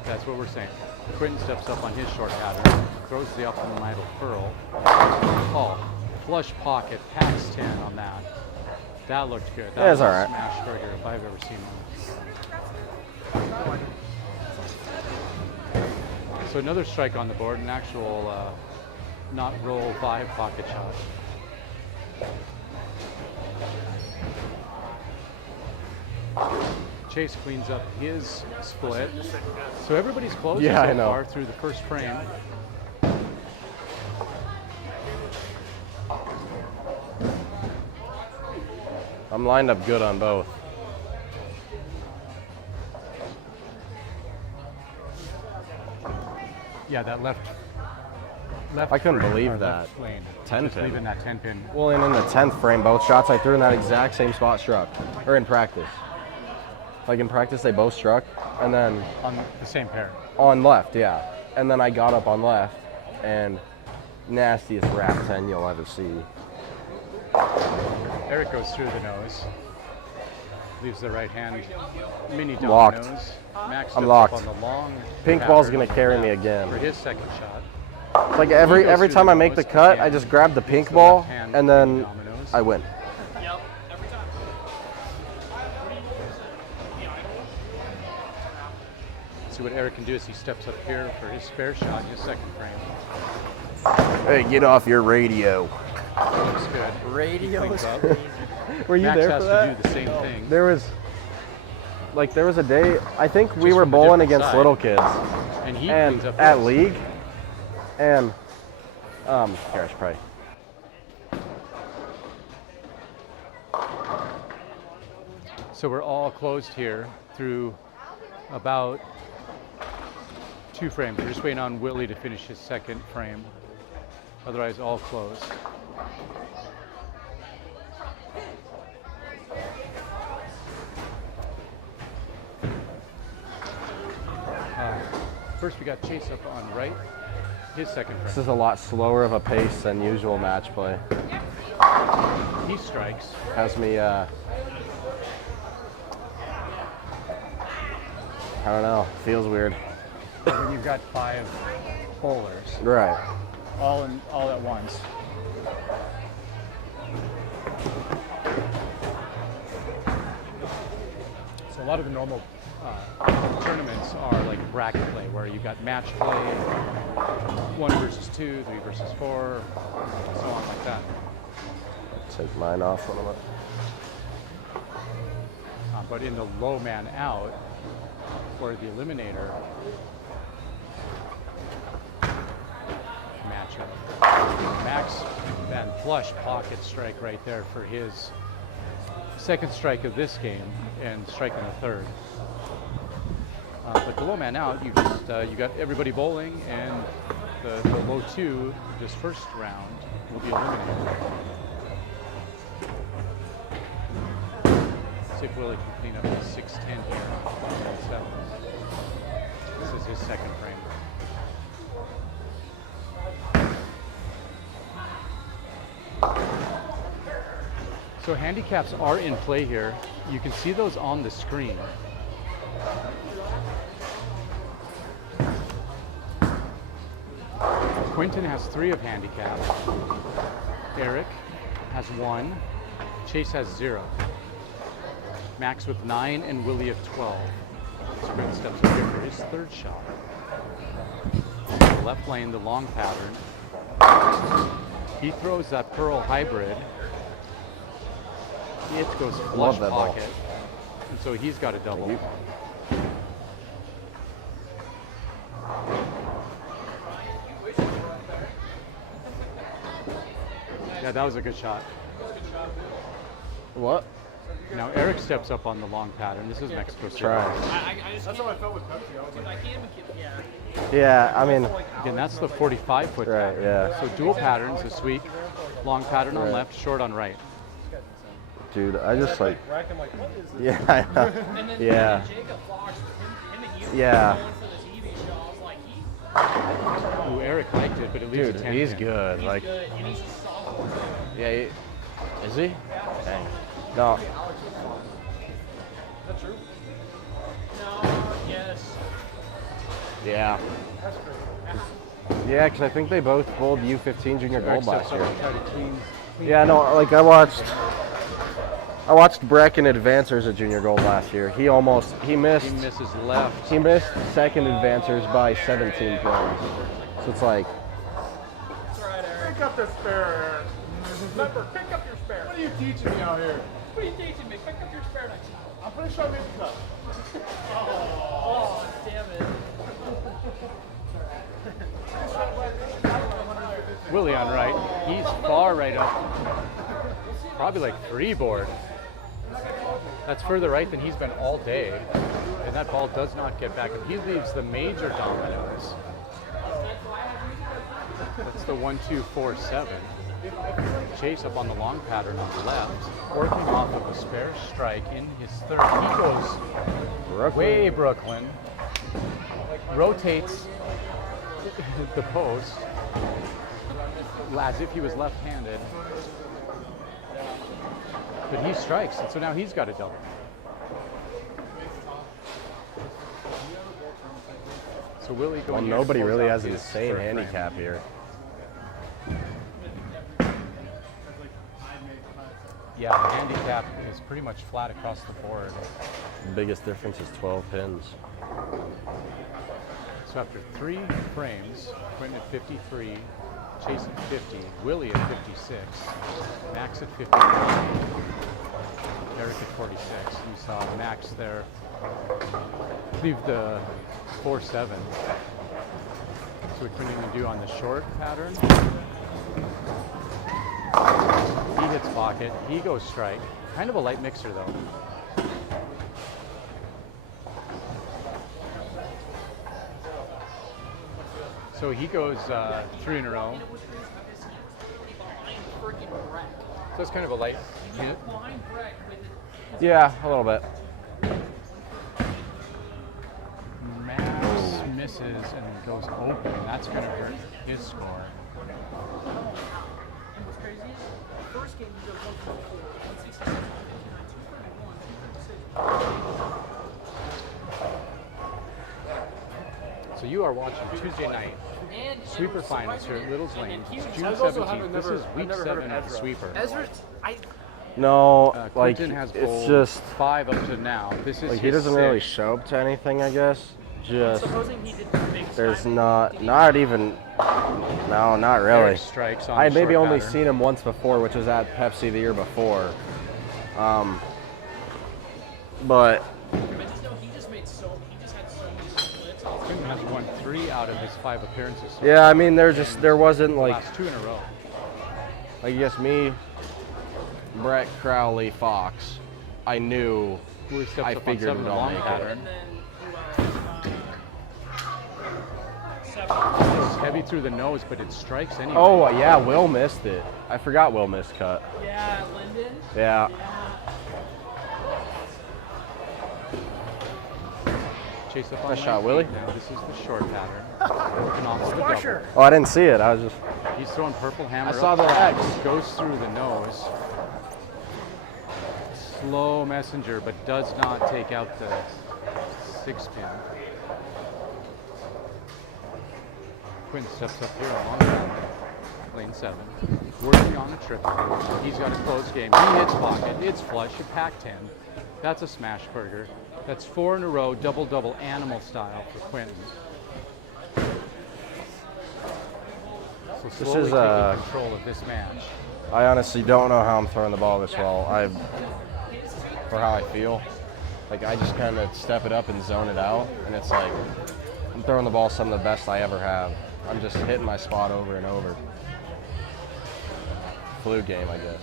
That's what we're saying. Quinton steps up on his short pattern, throws the up and idle furl. Oh, flush pocket, past 10 on that. That looked good. That That's was all a right. smash trigger if I've ever seen one. So another strike on the board, an actual not roll 5 pocket shot. Chase cleans up his split. So everybody's close so far through the first frame. I'm lined up good on both. Yeah, that left. I couldn't frame, believe or that. left lane. 10 Just pin. leaving that 10 pin. Well, and in the 10th frame, both shots I threw in that exact same spot struck, or in practice. Like in practice, they both struck, and then On the same pair. on left, yeah. And then I got up on left, and nastiest wrap 10 you'll ever see. Eric goes through the nose. Leaves the right hand mini Locked. dominoes. Max I'm steps locked. up on the long Pink ball's pattern gonna carry me left again. for his second shot. It's like He every goes time through I the make the nose cut, again. I just grab the pink Leaves the ball, left hand and mini then dominoes. I win. Yep, every time. See what Eric can do is he steps up here for his spare shot in his second frame. Hey, get off your radio. Looks good. Radio Cleans is up. Were you Max there has for that? to do the same thing. There was a day, I think we Just were from a bowling different against side. little kids, And he and cleans up at his. league, and here I should probably. So we're all closed here through about 2 frames. We're just waiting on Willie to finish his second frame. Otherwise, all closed. First, we got Chase up on right, his second This frame. is a lot slower of a pace than usual match play. He strikes. Has me, I don't know, feels weird. When you've got 5 bowlers, Right. all at once. So a lot of the normal tournaments are like bracket play, where you've got match play, 1 versus 2, 3 versus 4, so on like that. Take mine off when I'm up. But in the low man out, or the eliminator matchup, Max Van Flush pocket strike right there for his second strike of this game and striking the third. But the low man out, you just you got everybody bowling, and the low 2 this first round will be eliminated. See if Willie can clean up his 6-10 here. 7. This is his second frame. So handicaps are in play here. You can see those on the screen. Quinton has 3 of handicap. Eric has 1. Chase has 0. Max with 9 and Willie of 12. Sprint steps up here for his third shot. Left lane, the long pattern. He throws that pearl hybrid. It goes flush Love that ball. pocket. And so he's got a double. Yeah, that was a good shot. What? Now Eric steps up on the long pattern. This is Mexico City. Try. That's how I felt with Pepsi. I was like, I can't even keep, yeah. Yeah, I mean, Again, that's the 45-foot Right, pattern. yeah. So dual patterns this week. Long pattern on Right. left, short on right. dude, I just like, racking like, what is this? yeah, I know. And then Yeah. Jacob Fox, him and you Yeah. going for the TV show. I was like, Ooh, Eric liked it, but it leaves Dude, a 10 he's pin. good. he's Like, good, and he's a sophomore. yeah, is he? Dang. No. Is that true? No, yes. Yeah. That's crazy. Yeah, because I think they both bowled U15 junior Eric gold last steps up year. to try to clean Yeah, no, like I watched I watched Brecken advancers at Junior Gold last year. He missed. He misses left. He missed second advancers by 17 points. So it's like. Pick up the spare. Remember, pick up your spare. What are you teaching me out here? What are you teaching me? Pick up your spare next time. I'm pretty sure I made the cut. Oh, damn it. Willie on right. He's far right up. Probably like 3 board. That's further right than he's been all day. And that ball does not get back. He leaves the major dominoes. That's the 1-2-4-7. Chase up on the long pattern on the left, working off of a spare strike in his third. He goes way Brooklyn, rotates the post as if he was left-handed, but he strikes, and so now he's got a double. So Willie going. Well, nobody really has an insane handicap here. Yeah, the handicap is pretty much flat across the board. The biggest difference is 12 pins. So after 3 frames, Quinton at 53, Chase at 50, Willie at 56, Max at 51, Eric at 46. You saw Max there leave the 4-7. So what Quinton can do on the short pattern. He hits pocket, he goes strike. Kind of a light mixer though. So he goes 3 in a row. So it's kind of a light hit. Yeah, a little bit. Max misses and goes open. That's going to hurt his score. First game, you go 164, 167, So you are watching Tuesday night sweeper finals here at Little's Lane. It's June I've also 17th. This is week 7 of the sweeper. No, like Quinton has it's bowled just 5 up to now. This is like he his doesn't really 6th. show up to anything, I guess. Just supposing he did the big there's time, not even. No, not really. Eric strikes on I had the maybe short only pattern. seen him once before, which was at Pepsi the year before. But I just know he just had so many splits. Quinton has won 3 out of his 5 appearances. So yeah, I mean, there wasn't the like last 2 in a row. I guess me, Brett, Crowley, Fox. I knew. Willie steps I up on figured 7 it the all long make it. pattern. And then It's heavy through the nose, but it strikes anyway. Oh yeah, Will missed it. I forgot Will missed cut. yeah, Linden. Yeah. Chase up on Nice shot, lane Willie. 8 now. This is the short pattern. Working off of the double. Oh, I didn't see it. I was just. He's throwing purple hammer. I saw up that top. X. Goes through the nose. Slow messenger, but does not take out the 6-pin. Quinn steps up here on lane 7. Working on a triple. He's got a close game. He hits pocket. It's flush. A Pac-10. That's a smash burger. That's 4 in a row, double-double animal style for Quinton. So This slowly is, taking control of this match. I honestly don't know how I'm throwing the ball this well. For how I feel, like I just kind of step it up and zone it out, and it's like I'm throwing the ball some of the best I ever have. I'm just hitting my spot over and over. Flu game, I guess.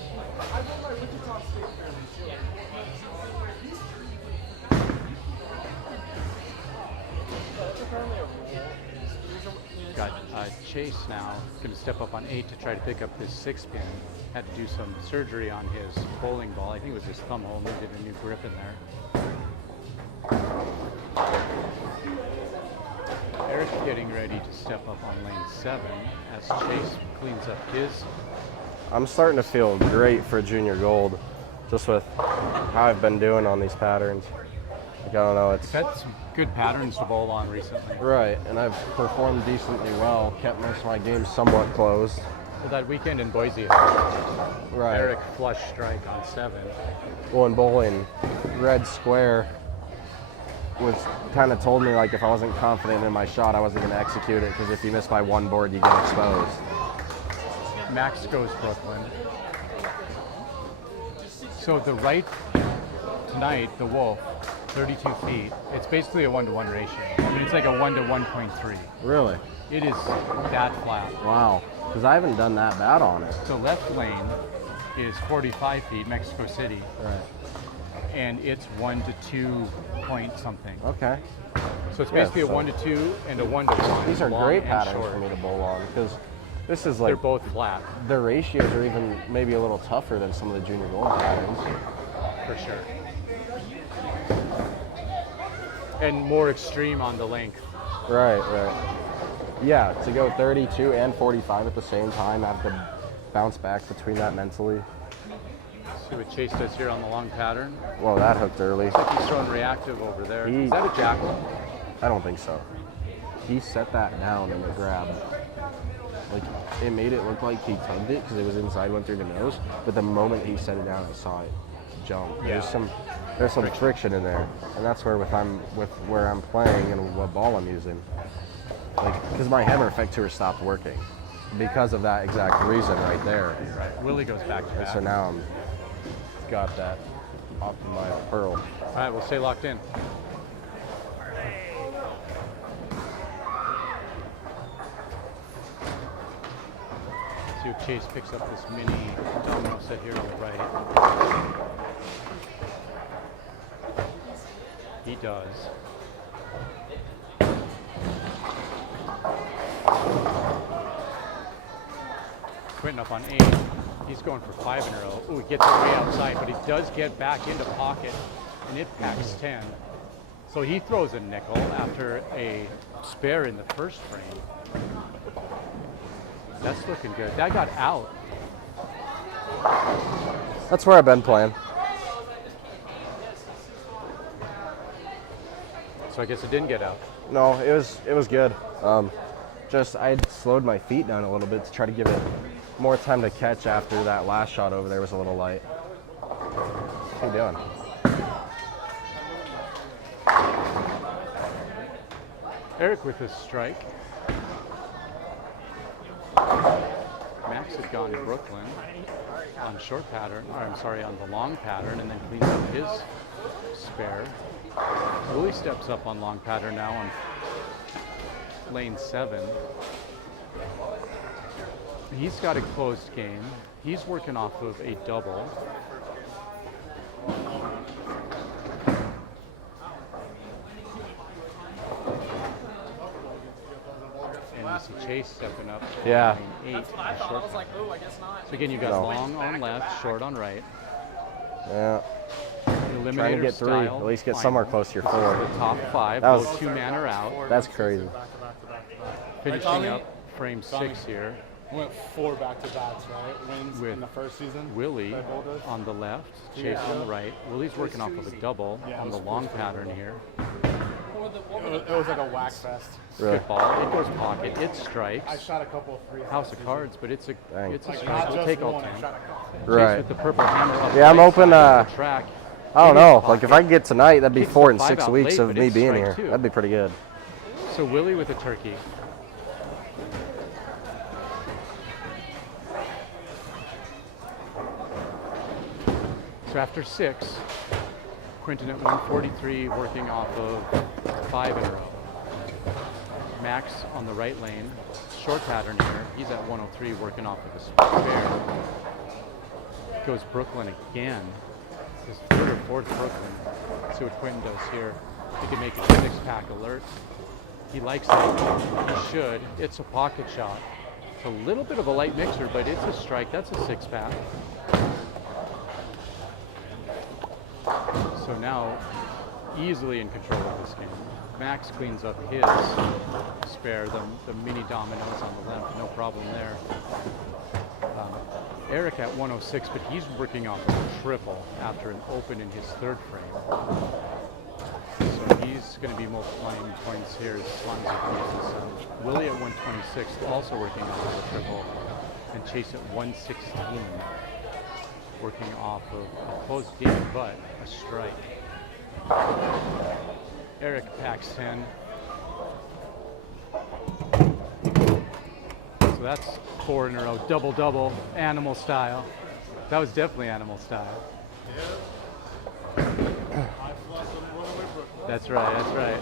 Got Chase now, going to step up on 8 to try to pick up his 6-pin. Had to do some surgery on his bowling ball. I think it was his thumb hole, needed a new grip in there. Eric getting ready to step up on lane 7 as Chase cleans up his. I'm starting to feel great for Junior Gold, just with how I've been doing on these patterns. Like, I don't know, it's Had some good patterns to bowl on recently. right, and I've performed decently well, kept most of my games somewhat closed. Well, that weekend in Boise, Right. Eric flush strike on 7. Well, in bowling, red square was kind of told me like if I wasn't confident in my shot, I wasn't going to execute it because if you miss by 1 board, you get exposed. Max goes Brooklyn. So the right tonight, the Wolf, 32 feet. It's basically a 1-to-1 ratio. I mean, it's like a 1 to 1.3. Really? It is that flat. Wow. Because I haven't done that bad on it. The left lane is 45 feet, Mexico City. Right. And it's 1 to 2 point something. Okay. So it's basically a 1 to 2 and a 1 to 1. These are long great and patterns short. for me to bowl on because this is like They're both flat. the ratios are even maybe a little tougher than some of the junior gold patterns. For sure. And more extreme on the length. Right, right. Yeah, to go 32 and 45 at the same time, I have to bounce back between that mentally. See what Chase does here on the long pattern. Well, that hooked early. Looks like he's throwing reactive over there. Is that a jackal? I don't think so. He set that down in the grab. Like, it made it look like he tugged it because it was inside, went through the nose. But the moment he set it down, I saw it jump. Yeah. There's some friction in there, and that's where with where I'm playing and what ball I'm using. Like, because my hammer effect tour stopped working because of that exact reason right there. Right. Willie goes back to And back. so now I'm got that optimized pearl. All right, we'll stay locked in. See if Chase picks up this mini domino set here on the right. He does. Quinton up on 8. He's going for 5 in a row. Ooh, he gets it way outside, but he does get back into pocket, and it packs 10. So he throws a nickel after a spare in the first frame. That's looking good. That got out. That's where I've been playing. So I guess it didn't get out. No, it was good. Just I had slowed my feet down a little bit to try to give it more time to catch after that last shot over there was a little light. What are you doing? Eric with his strike. Max had gone to Brooklyn on short pattern, or I'm sorry, on the long pattern, and then cleans up his spare. Willie steps up on long pattern now on lane 7. He's got a closed game. He's working off of a double. And you see Chase stepping up. Yeah. Lane 8. That's what I thought. I was like, ooh, I guess not. So again, you got No. long on left, short on right. Yeah. Eliminator Trying to get 3, style at least get final. somewhere close to your 4. The top 5, That was- both 2-man are out. That's crazy. Finishing Tommy? up frame 6 here. I went 4 back-to-backs, right? Wins With in the first season. Willie That bowled us. on the left, Chase Yeah. on the right. Willie's working off of a double Yeah, on it the was long pretty pattern here. It was like a whack fest. Really? Good ball. It goes pocket. It I strikes. shot a couple of threes. House of cards, but it's a Dang. it's a Like, strike. not We'll just take all one, 10. I shot a couple. Chase Right. with the purple hammer up Yeah, I'm right open, side of the track. I don't In know. his Like if pocket. I can get tonight, that'd be Kicks 4 the and 5 6 out weeks late, of but me it's being strike here. 2. That'd be pretty good. So Willie with a turkey. So after 6, Quinton at 143 working off of 5 in a row. Max on the right lane, short pattern here. He's at 103 working off of a spare. Goes Brooklyn again. His 3rd or 4th Brooklyn. Let's see what Quinton does here. He can make a 6-pack alert. He likes it. He should. It's a pocket shot. It's a little bit of a light mixer, but it's a strike. That's a 6-pack. So now, easily in control of this game. Max cleans up his spare, the mini dominoes on the left, no problem there. Eric at 106, but he's working off a triple after an open in his 3rd frame. So he's going to be multiplying points here as long as he can use this. Willie at 126, also working off of a triple. and Chase at 116. Working off of a close game, but a strike. Eric packs 10. So that's 4 in a row. Double, animal style. That was definitely animal style. That's right, that's right.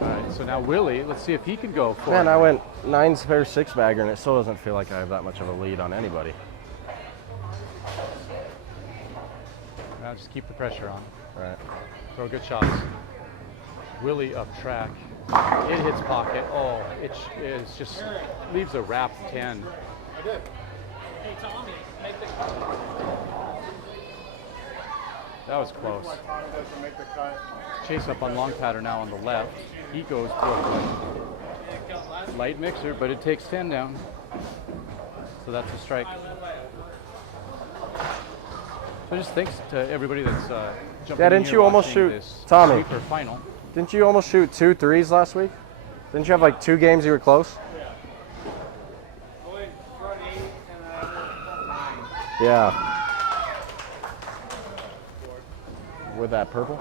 All right, so now Willie, let's see if he can go for it. Man, I went 9 spare 6-bagger, and it still doesn't feel like I have that much of a lead on anybody. Now just keep the pressure on. Right. Throw good shots. Willie up track. It hits pocket. Oh, it is just leaves a wrapped 10. I did. Hey, Tommy, make the That was close. My Tommy doesn't make the cut. Chase up on long pattern now on the left. He goes Brooklyn. Light mixer, but it takes 10 down. So that's a strike. So just thanks to everybody that's jumping in didn't here you almost watching shoot, this Tommy? sweeper final. Didn't you almost shoot 2 threes last week? Didn't you have like 2 games you were close? Yeah. With that purple?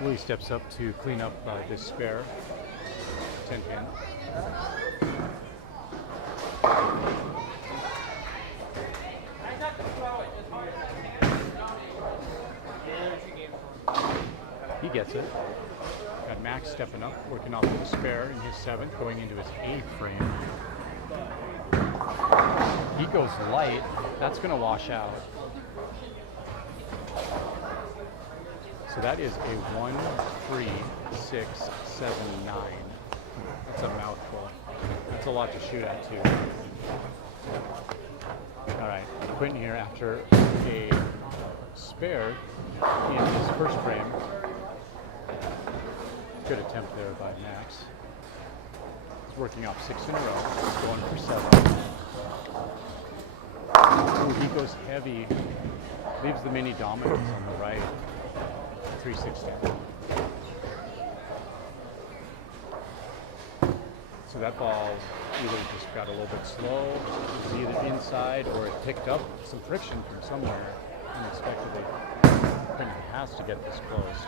Willie steps up to clean up this spare 10 pin. He gets it. Got Max stepping up, working off of the spare in his 7th, going into his 8th frame. He goes light. That's going to wash out. So that is a 1, 3, 6, 7, 9. That's a mouthful. That's a lot to shoot at too. All right, Quinton here after a spare in his first frame. Good attempt there by Max. He's working off 6 in a row. He's going for 7. Ooh, he goes heavy. Leaves the mini dominance on the right. 360. So that ball either just got a little bit slow, it was either inside, or it picked up some friction from somewhere unexpectedly. Quinton has to get this closed.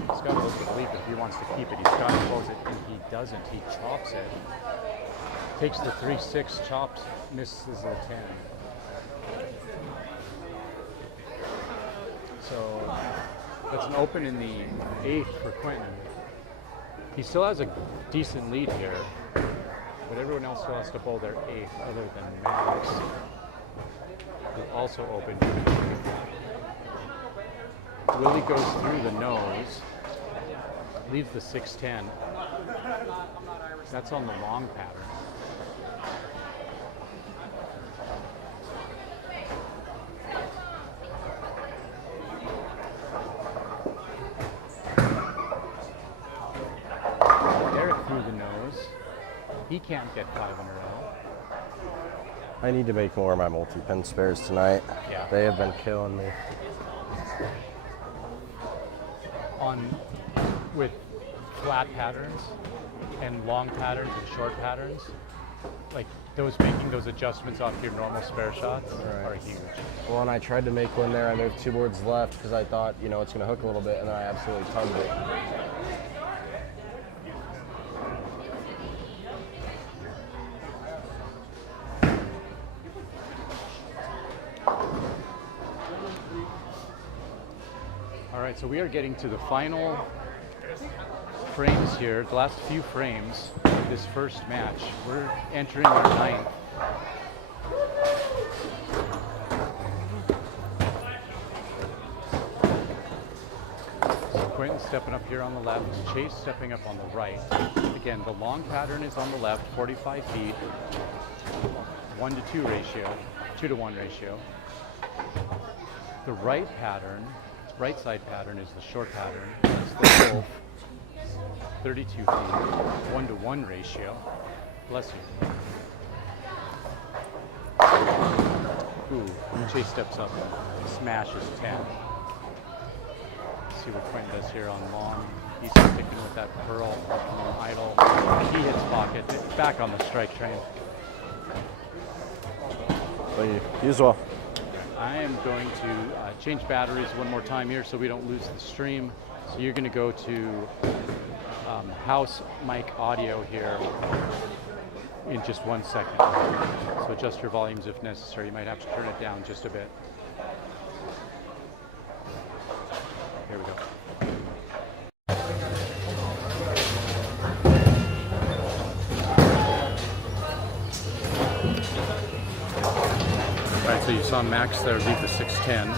He's got a little bit of leap if he wants to keep it. He's got to close it, and he doesn't. He chops it. Takes the 3-6, chops, misses a 10. So that's an open in the 8th for Quinton. He still has a decent lead here, but everyone else still has to bowl their 8th other than Max, who also opened. Willie goes through the nose, leaves the 6-10. That's on the long pattern. Through the nose. He can't get 5 in a row. I need to make more of my multi-pin spares tonight. Yeah. They have been killing me. With flat patterns and long patterns and short patterns, like making those adjustments off your normal spare shots are huge. Well, and I tried to make one there. I moved 2 boards left because I thought, it's going to hook a little bit, and then I absolutely tugged it. All right, so we are getting to the final frames here, the last few frames of this first match. We're entering our 9th. So Quinton stepping up here on the left, Chase stepping up on the right. Again, the long pattern is on the left, 45 feet, 1-to-2 ratio, 2-to-1 ratio. The right pattern, right side pattern is the short pattern. That's the full 32 feet, 1-to-1 ratio. Bless you. Ooh, Chase steps up, smashes 10. Let's see see what Quinton does here on long. He's sticking with that pearl from idle. He hits pocket. It's back on the strike train. Thank you. You as well. I am going to change batteries one more time here so we don't lose the stream. So you're going to go to house mic audio here in just 1 second. So adjust your volumes if necessary. You might have to turn it down just a bit. Here we go. All right, so you saw Max there leave the 610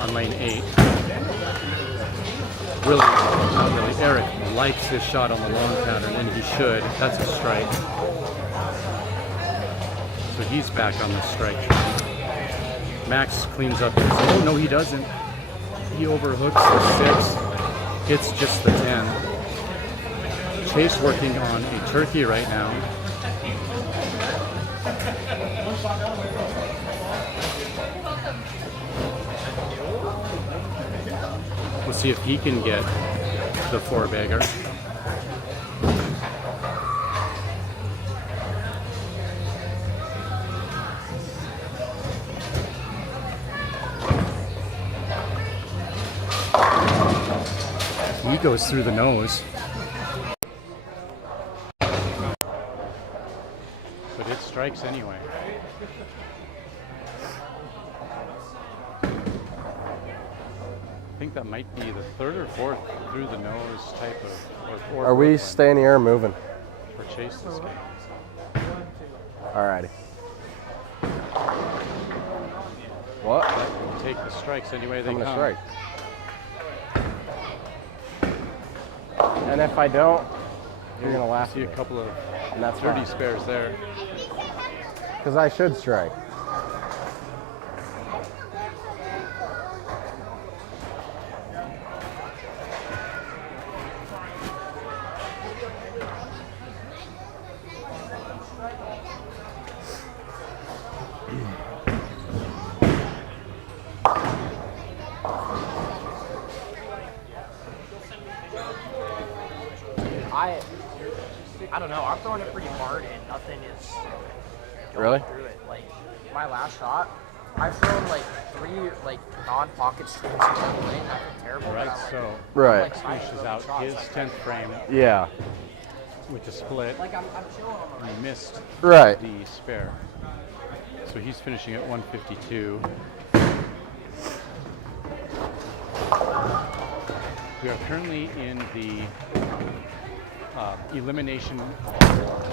on lane 8. Really, not really. Eric likes this shot on the long pattern, and he should. That's a strike. So he's back on the strike train. Max cleans up his. Oh, no, he doesn't. He overhooks the 6, hits just the 10. Chase working on a turkey right now. We'll see if he can get the 4-bagger. He goes through the nose. But it strikes anyway. I think that might be the 3rd or 4th through the nose type of. Or Are we staying here or moving? For Chase this game. Alrighty. What? Take the strikes anyway they I'm come. gonna strike. And if I don't, you're gonna laugh See at a me. couple of And that's 30 fine. spares there. Because I should strike. I don't know. I'm throwing it pretty hard and nothing is going Really? through it. Like my last shot, I've thrown like 3 like non-pocket strings in one lane. Nothing terrible. Right, but I'm, like, so Right. like, finishes out his 10th frame Yeah. with the split. Like I'm chilling on the He missed Right. the spare. So he's finishing at 152. We are currently in the elimination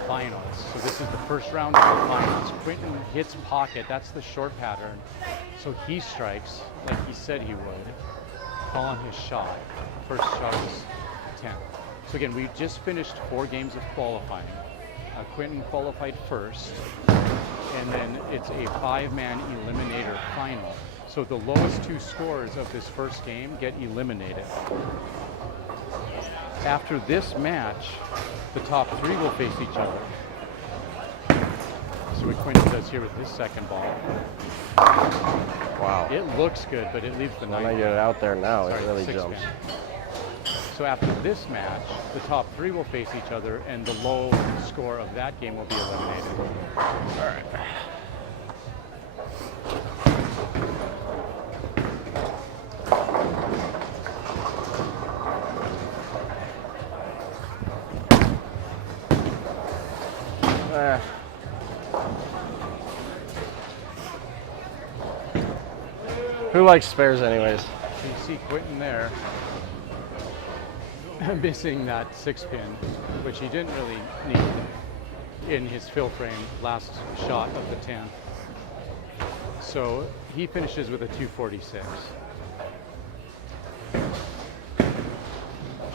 finals. So this is the first round of the finals. Quinton hits pocket, that's the short pattern. So he strikes like he said he would. Call on his shot. First shot was 10. So again, we just finished 4 games of qualifying. Quinton qualified first, and then it's a 5-man eliminator final. So the lowest 2 scores of this first game get eliminated. After this match, the top 3 will face each other. So what Quinton does here with this second ball. Wow. It looks good, but it leaves the When 9. I get it out there now, Sorry, it really 6 jumps. man. So after this match, the top 3 will face each other, and the low score of that game will be eliminated. All right. Who likes spares anyways? So you see Quinton there missing that 6-pin, which he didn't really need in his fill frame last shot of the 10th. So he finishes with a 246.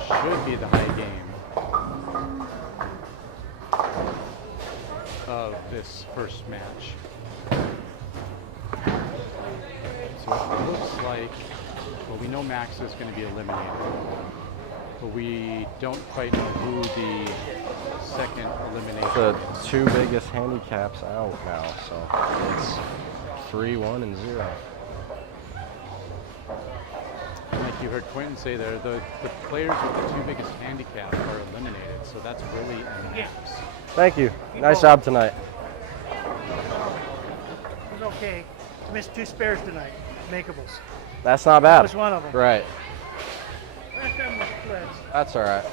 Should be the high game of this first match. So it looks like, well, we know Max is going to be eliminated, but we don't quite know who the second elimination The 2 biggest handicaps out now, so it's 3, 1, and 0. And I you heard Quinton say there, the players with the 2 biggest handicaps are eliminated, so that's really a max. Thank you. Nice job tonight. It was okay. Missed 2 spares tonight. Makeables. That's not bad. That was one of them. Right. Rest of them was splits. That's all right.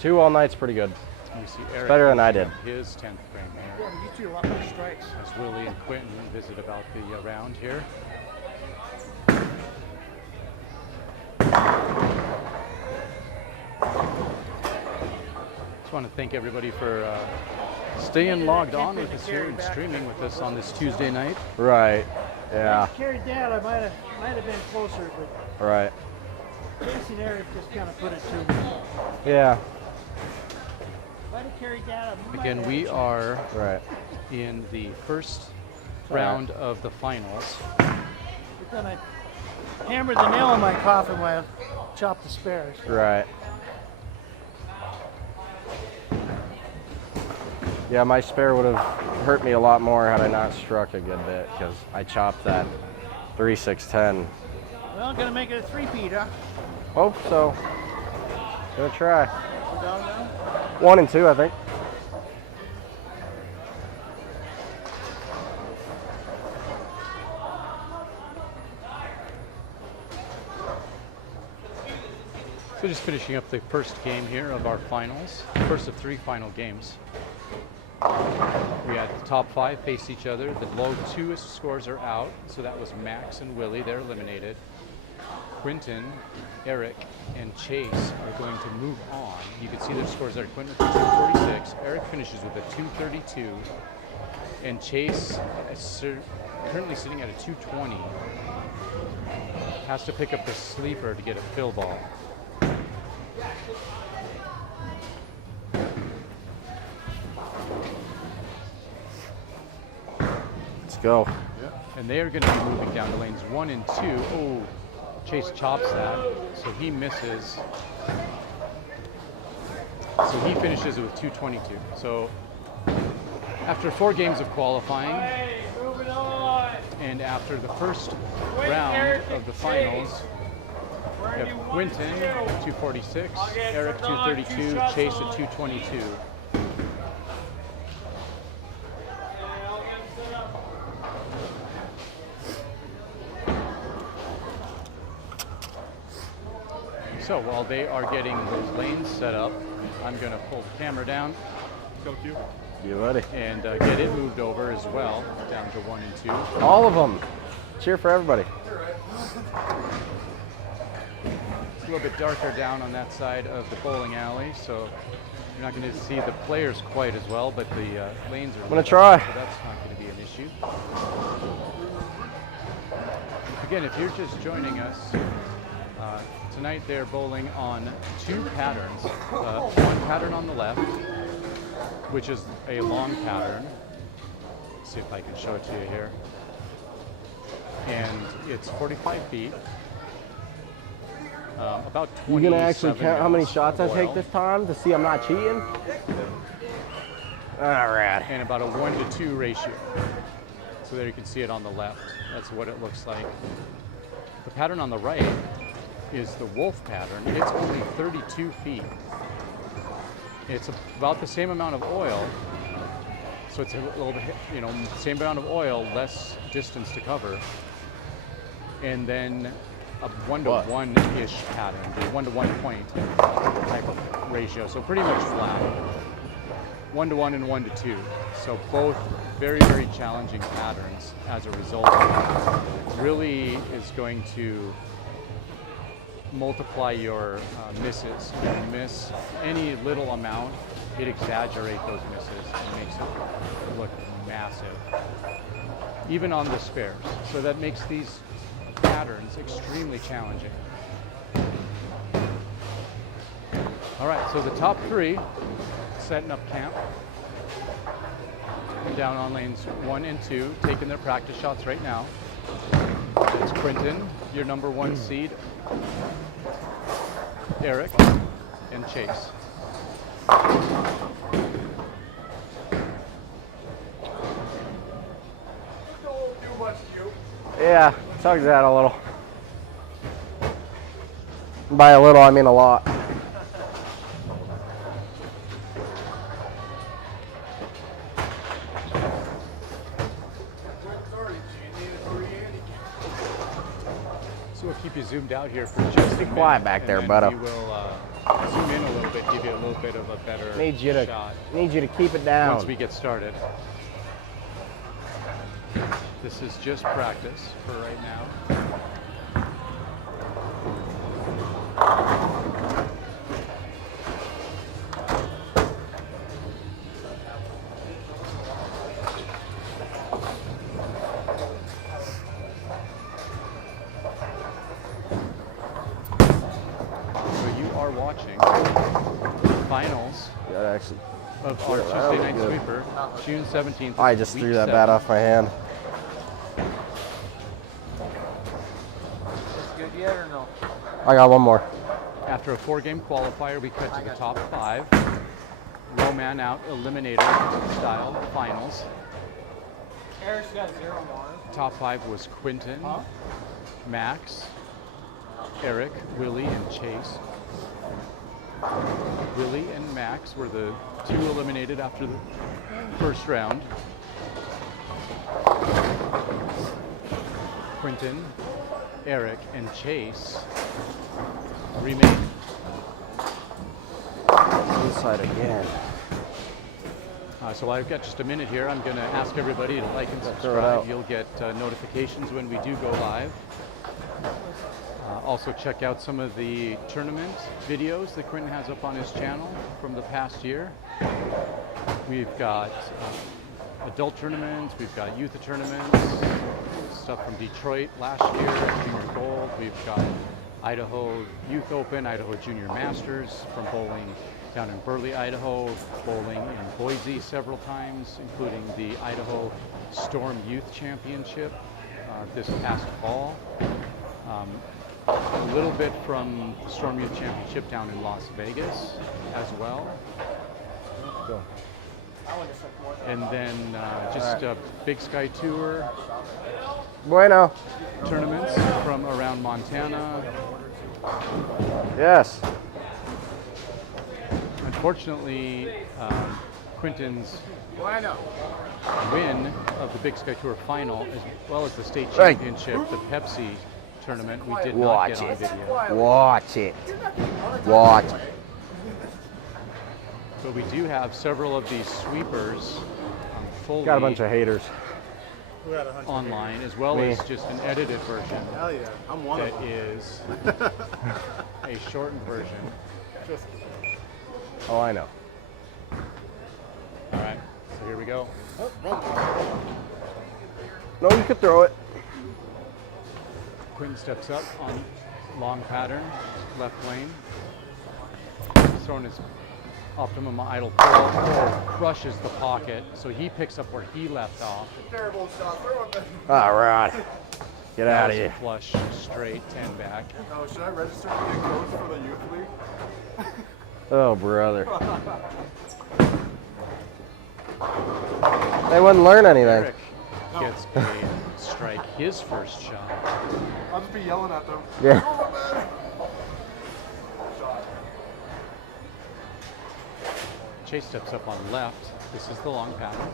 2 all night's pretty good. You see Eric better than I did. His 10th frame here. Yeah, but you threw a lot more strikes. As Willie and Quinton visit about the round here. Just want to thank everybody for staying logged on with us here and streaming with us on this Tuesday night. Right. Yeah. If I carried that, I might have been closer, but Right. Casey and Eric just kind of put it to me. Yeah. If I'd have carried that, I might Again, have we are Right. in the first round of the finals. But then I hammered the nail in my coffin when I chopped the spares. Right. Yeah, my spare would have hurt me a lot more had I not struck a good bit because I chopped that 3-6-10. Well, gonna make it a 3-peat, huh? Hope so. Gonna try. We're down now? 1 and 2, I think. So just finishing up the first game here of our finals, first of 3 final games. We had the top 5 face each other. The low 2 scores are out, so that was Max and Willie, they're eliminated. Quinton, Eric, and Chase are going to move on. You can see their scores there. Quinton with a 246, Eric finishes with a 232, and Chase is currently sitting at a 220. Has to pick up the sleeper to get a fill ball. Let's go. And they are going to be moving down to lanes 1 and 2. Oh, Chase chops that, so he misses. So he finishes with 222. So after 4 games of qualifying, and after the first round of the finals, we have Quinton 246, Eric 232, Chase at 222. So while they are getting those lanes set up, I'm going to pull the camera down. Go Q. You ready? And get it moved over as well, down to 1 and 2. All of them. Cheer for everybody. It's a little bit darker down on that side of the bowling alley, so you're not going to see the players quite as well, but the lanes are. I'm going to try. So that's not going to be an issue. Again, if you're just joining us, tonight they're bowling on 2 patterns. One pattern on the left, which is a long pattern. Let's see if I can show it to you here. And it's 45 feet. About 20. You gonna actually count how many shots I take this time to see I'm not cheating? All right. And about a 1-to-2 ratio. So there you can see it on the left. That's what it looks like. The pattern on the right is the wolf pattern. It's only 32 feet. It's about the same amount of oil. So it's a little bit, same amount of oil, less distance to cover. And then a 1-to-1-ish pattern, the 1-to-1 point type of ratio. So pretty much flat. 1-to-1 and 1-to-2. So both very, very challenging patterns as a result. Really is going to multiply your misses. If you miss any little amount, it exaggerates those misses and makes it look massive. Even on the spares. So that makes these patterns extremely challenging. All right, so the top 3 setting up camp. Down on lanes 1 and 2, taking their practice shots right now. It's Quinton, your number 1 seed, Eric, and Chase. Yeah, tugs that a little. By a little, I mean a lot. So we'll keep you zoomed out here for just a minute. Quiet back there, and buddo. then we will zoom in a little bit, give you a little bit of a better Need you to shot keep it down. once we get started. This is just practice for right now. So you are watching the finals Yeah, actually. of our That was Tuesday night good. sweeper, June 17th. I just week threw that 7. bat off my hand. Is good yet or no? I got one more. After a 4-game qualifier, we cut to the top 5. Low man out, eliminator style finals. Eric's got 0 more. Top 5 was Quinton, Max, Eric, Willie, and Chase. Willie and Max were the 2 eliminated after the first round. Quinton, Eric, and Chase remain. Inside again. So I've got just a minute here. I'm going to ask everybody to like and Throw it subscribe. out. You'll get notifications when we do go live. Also check out some of the tournament videos that Quinton has up on his channel from the past year. We've got adult tournaments, we've got youth tournaments, stuff from Detroit last year, Junior Gold. We've got Idaho Youth Open, Idaho Junior Masters from bowling down in Burley, Idaho, bowling in Boise several times, including the Idaho Storm Youth Championship this past fall. A little bit from Storm Youth Championship down in Las Vegas as well. Go. And then just a Big Sky Tour Bueno. tournaments from around Montana. Yes. Unfortunately, Quinton's win of the Big Sky Tour final, as well as the state Hey. championship, the Pepsi tournament, we did not get on video. Watch it. Watch it. But we do have several of these sweepers fully Got a bunch of haters. Who had 100 online, as well Me. as just an edited version Hell yeah, I'm one that of them. is a shortened version. Just Oh, I know. All right, so here we go. No, you could throw it. Quinton steps up on long pattern, left lane. Throwing his optimum idle pull, crushes the pocket, so he picks up where he left off. Terrible shot. Throw it. All right. Get That out of was a here. flush, straight, 10 back. Oh, should I register to get coach for the youth league? Oh, brother. They wouldn't learn anything. Eric gets a strike, his first shot. I'll just be yelling at them. Yeah. Throw it, man. Shot. Chase steps up on left. This is the long pattern.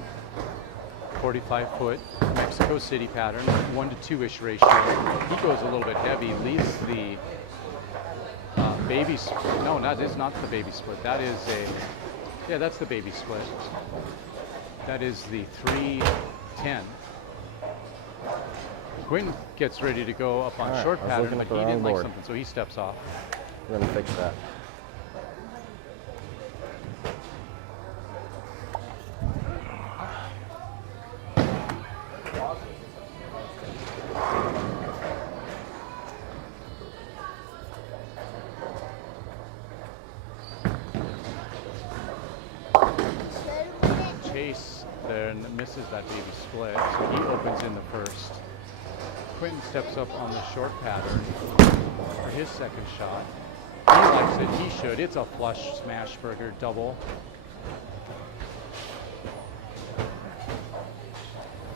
45-foot Mexico City pattern, 1-to-2-ish ratio. He goes a little bit heavy, leaves the baby split. No, that is not the baby split. That is a, yeah, that's the baby split. That is the 3-10. Quinn gets ready to go up on All right, short I was pattern, looking but at the he wrong didn't like board. something, so he steps off. We're gonna fix that. Chase there and misses that baby split, so he opens in the first. Quinton steps up on the short pattern for his second shot. He likes it, he should. It's a flush smash burger double.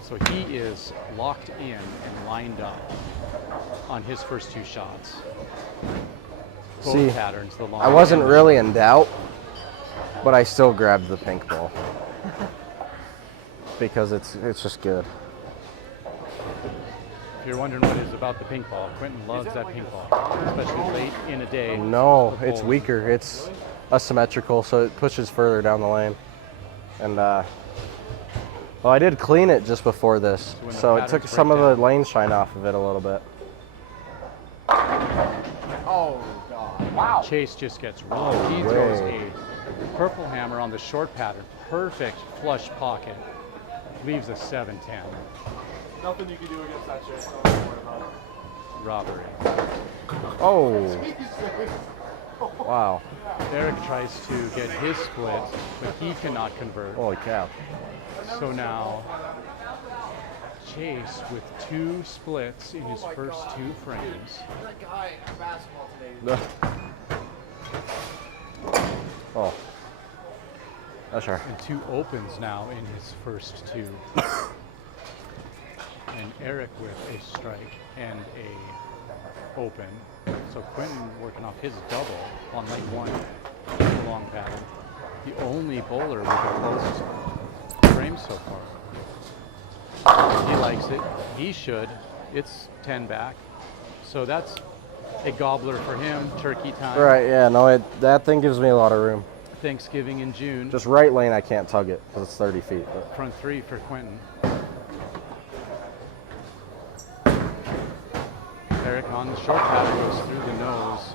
So he is locked in and lined up on his first two shots. both See, patterns. The long I wasn't and the really in doubt, but I still grabbed the pink ball because it's just good. If you're wondering what it is about the pink ball, Quinton loves that pink ball, especially late in a day. No, of it's bowling. weaker. It's asymmetrical, so it pushes further down the lane. And well, I did clean it just before this, when the so it took patterns some break of the down. lane shine off of it a little bit. Oh, God. Wow. Chase just gets rolled. He way. throws a purple hammer on the short pattern. Perfect flush pocket. Leaves a 7-10. Nothing you can do against that shit. Don't worry about it. Robbery. Oh, wow. Eric tries to get his split, but he cannot convert. Holy cow. So now, Chase with 2 splits in his first 2 frames. That guy in basketball today. Oh. That's sure. And 2 opens now in his first 2. And Eric with a strike and a open. So Quinton working off his double on leg 1, long pattern. The only bowler with the closest frame so far. He likes it. He should. It's 10 back. So that's a gobbler for him. Turkey time. Right, yeah, no, that thing gives me a lot of room. Thanksgiving in June. Just right lane, I can't tug it because it's 30 feet. But. Front 3 for Quinton. Eric on the short pattern goes through the nose.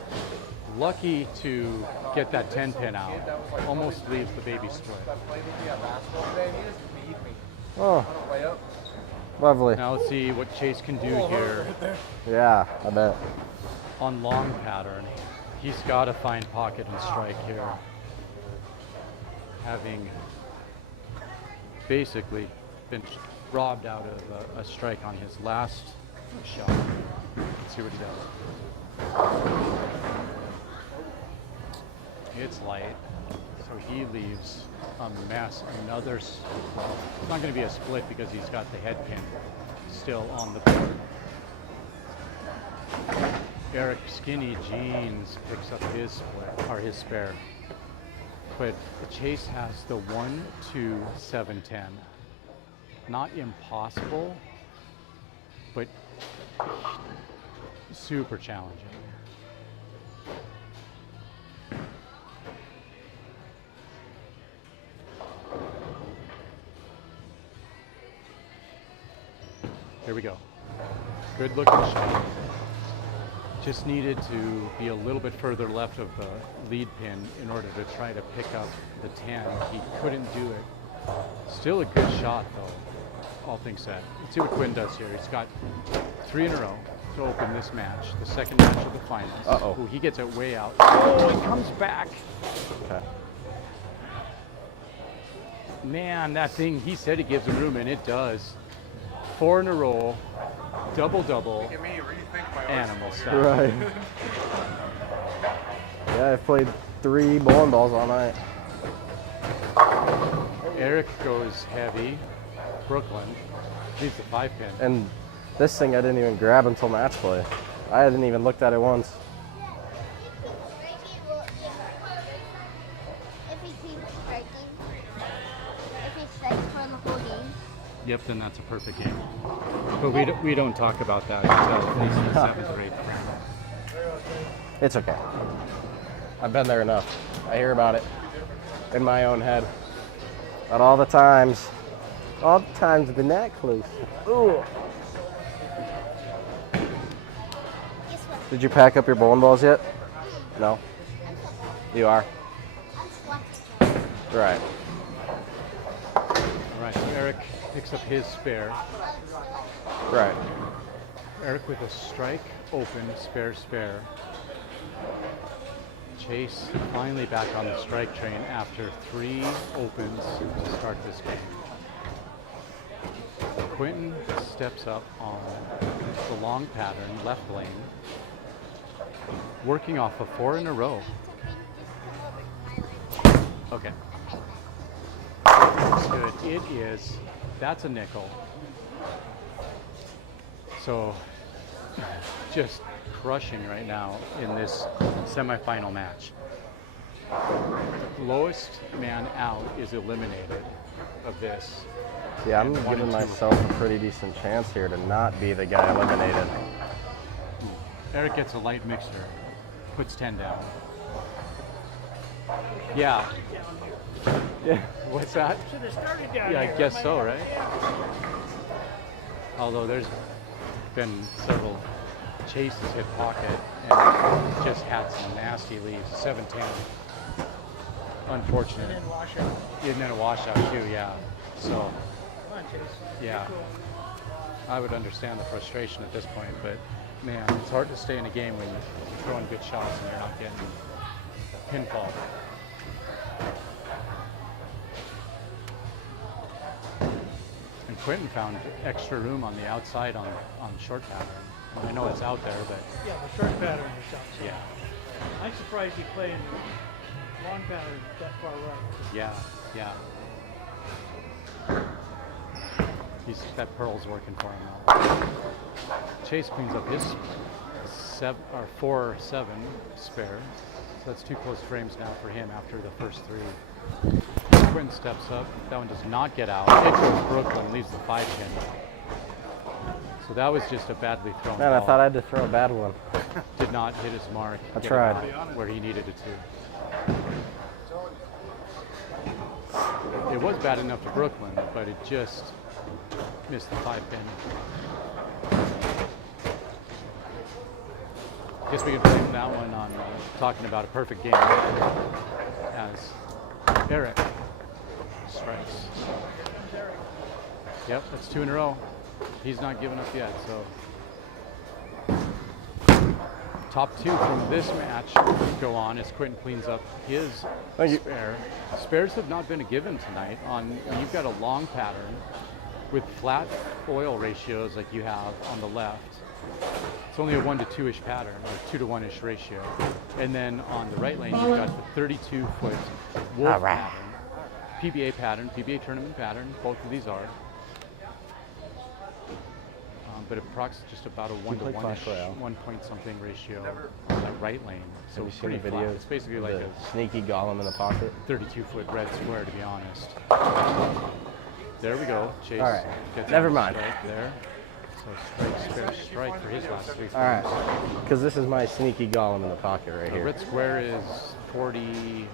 Lucky to get that 10 pin out. Almost leaves the baby split. Oh, lovely. Now let's see what Chase can do here Yeah, I bet. on long pattern. He's got to find pocket and strike here. Having basically been robbed out of a strike on his last shot. Let's see what he does. It's light, so he leaves a mess. Another, well, it's not going to be a split because he's got the head pin still on the board. Eric Skinny Jeans picks up his split, or his spare. But Chase has the 1, 2, 7, 10. Not impossible, but super challenging. Here we go. Good looking shot. Just needed to be a little bit further left of the lead pin in order to try to pick up the 10. He couldn't do it. Still a good shot though, all things said. Let's see what Quinn does here. He's got 3 in a row to open this match, the second match of the finals. Uh-oh. Ooh, he gets it way out. Oh, he comes back. Okay. Man, that thing, he said it gives him room, and it does. 4 in a row, double-double, Give me rethink my animal stuff. Right. Yeah, I've played 3 bowling balls all night. Eric goes heavy. Brooklyn leaves the 5 pin. And this thing I didn't even grab until match play. I hadn't even looked at it once. If he keeps striking, if he strikes for the whole game. Yep, then that's a perfect game. But we don't talk about that until at least the 7th or 8th round. It's okay. I've been there enough. I hear about it in my own head. But all the times with the net close. Ooh. Guess what? Did you pack up your bowling balls yet? No? You are? I'm swatting. Right. All right, so Eric picks up his spare. Right. Eric with a strike, open, spare. Chase finally back on the strike train after 3 opens to start this game. Quinton steps up on the long pattern, left lane, working off a 4 in a row. Okay. Looks good. It is. That's a nickel. So just crushing right now in this semifinal match. The lowest man out is eliminated of this. Yeah, I'm And 1 giving and 2. myself a pretty decent chance here to not be the guy eliminated. Eric gets a light mixer, puts 10 down. Yeah. Yeah. What's that? Should have started down Yeah, I here. guess so, right? Although there's been several chases hit pocket and just had some nasty leaves. 7-10. Unfortunate. And then wash out. And then a washout too, yeah. So, Come on, Chase. yeah. I would understand the frustration at this point, but man, it's hard to stay in a game when you're throwing good shots and you're not getting pinfall. And Quinton found extra room on the outside on short pattern. I know it's out there, but Yeah, the short pattern is shot. yeah, I'm surprised he played in long pattern that far right. yeah, yeah. That pearl's working for him now. Chase cleans up his 4-7 spare. So that's 2 close frames now for him after the first 3. Quinton steps up. That one does not get out. It goes Brooklyn, leaves the 5-pin. So that was just a badly thrown Man, ball. I thought I had to throw a bad one. Did not hit his mark. I get it tried. out where he needed it to. It was bad enough to Brooklyn, but it just missed the 5-pin. Guess we can blame that one on talking about a perfect game as Eric strikes. Yep, that's 2 in a row. He's not giving up yet, so. Top 2 from this match go on as Quinton cleans up his spare. Spares have not been a given tonight. When you've got a long pattern with flat oil ratios like you have on the left. It's only a 1 to 2-ish pattern, or 2 to 1-ish ratio. And then on the right lane, you've got the 32-foot wolf pattern, PBA tournament pattern. Both of these are. But it procs just about a 1 to 1-ish, 1 point something ratio on that right lane. So Have you it's seen pretty the flat. video? It's basically like a sneaky golem in the pocket. 32-foot red square, to be honest. There we go. Chase All right. gets Never on mind. Strike there. So strike for his last 3 frames. All right, because this is my sneaky golem in the pocket right The here. red square is 40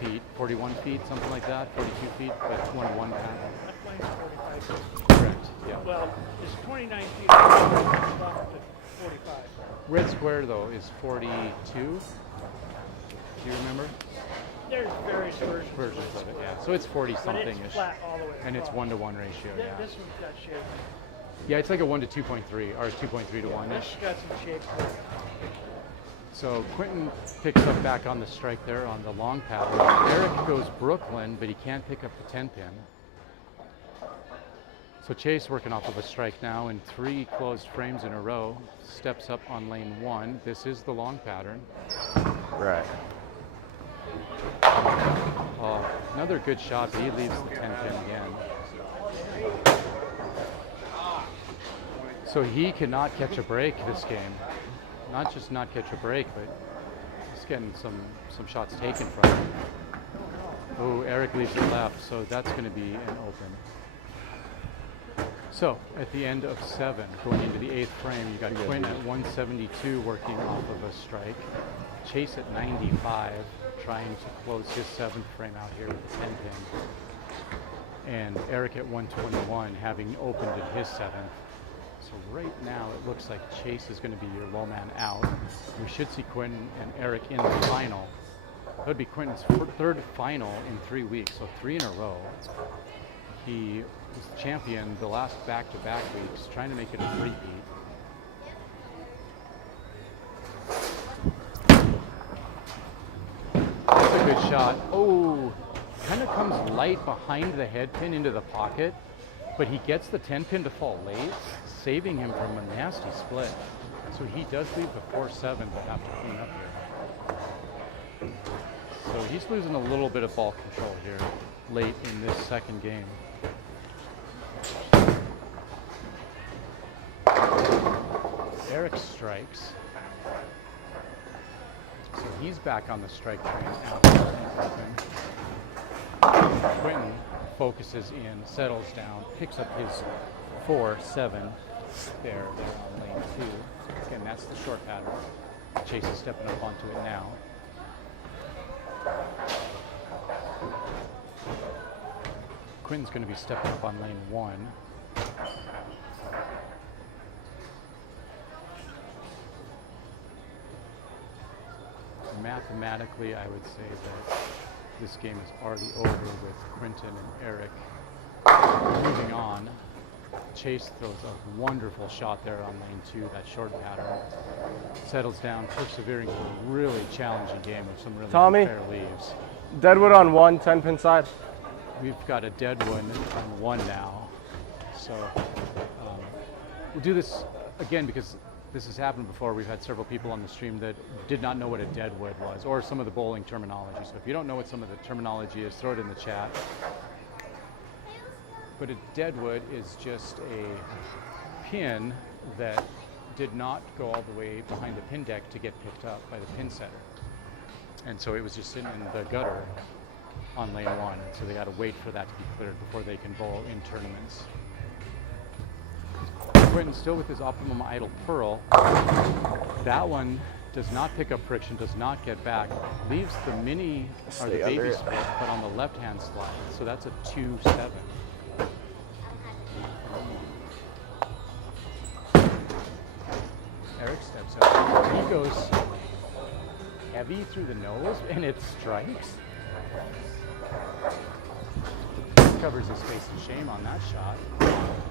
feet, 41 feet, something like that, 42 feet, but 1 to 1 pattern. Left lane's 45 feet. Correct, yeah. Well, it's 29 feet off to 45. Red square, though, is 42. Do you remember? There's various versions of it, yeah. So it's 40 But something-ish. it's flat all the way And it's across. 1 to 1 ratio, yeah. This one's got shape. Yeah, it's like a 1 to 2.3, or 2.3 to This 1-ish. got some shape to it. So Quinton picks up back on the strike there on the long paddle. Eric goes Brooklyn, but he can't pick up the 10-pin. So Chase working off of a strike now in 3 closed frames in a row. Steps up on lane 1. This is the long pattern. Right. Oh, another good shot, but he leaves the 10-pin again. So he cannot catch a break this game. Not just not catch a break, but he's getting some shots taken from him. Oh, Eric leaves it left, so that's going to be an open. So at the end of 7, going into the 8th frame, you got Quinton at 172 working off of a strike. Chase at 95, trying to close his 7th frame out here with the 10-pin. And Eric at 121, having opened at his 7th. So right now it looks like Chase is going to be your low man out. We should see Quinton and Eric in the final. That would be Quinton's 3rd final in 3 weeks, so 3 in a row. He was champion the last back-to-back weeks, trying to make it a three-peat. That's a good shot. Oh, kind of comes light behind the head pin into the pocket, but he gets the 10-pin to fall late, saving him from a nasty split. So he does leave the 4-7, but have to clean up here. So he's losing a little bit of ball control here late in this 2nd game. Eric strikes. So he's back on the strike train after Quinton focuses in, settles down, picks up his 4-7 there on lane 2. Again, that's the short pattern. Chase is stepping up onto it now. Quinton's going to be stepping up on lane 1. Mathematically, I would say that this game is already over with Quinton and Eric moving on. Chase throws a wonderful shot there on lane 2, that short pattern. Settles down, persevering through a really challenging game with some really unfair leaves. Deadwood on 1, 10-pin side. We've got a Deadwood on 1 now. So we'll do this again because this has happened before. We've had several people on the stream that did not know what a Deadwood was, or some of the bowling terminology. So if you don't know what some of the terminology is, throw it in the chat. But a Deadwood is just a pin that did not go all the way behind the pin deck to get picked up by the pin setter. And so it was just sitting in the gutter on lane 1. So they got to wait for that to be cleared before they can bowl in tournaments. Quinton still with his optimum idle pearl. That one does not pick up friction, does not get back, leaves the mini or the baby split, but on the left-hand slide. So that's a 2-7. Eric steps up. He goes heavy through the nose, and it strikes. Covers his face in shame on that shot.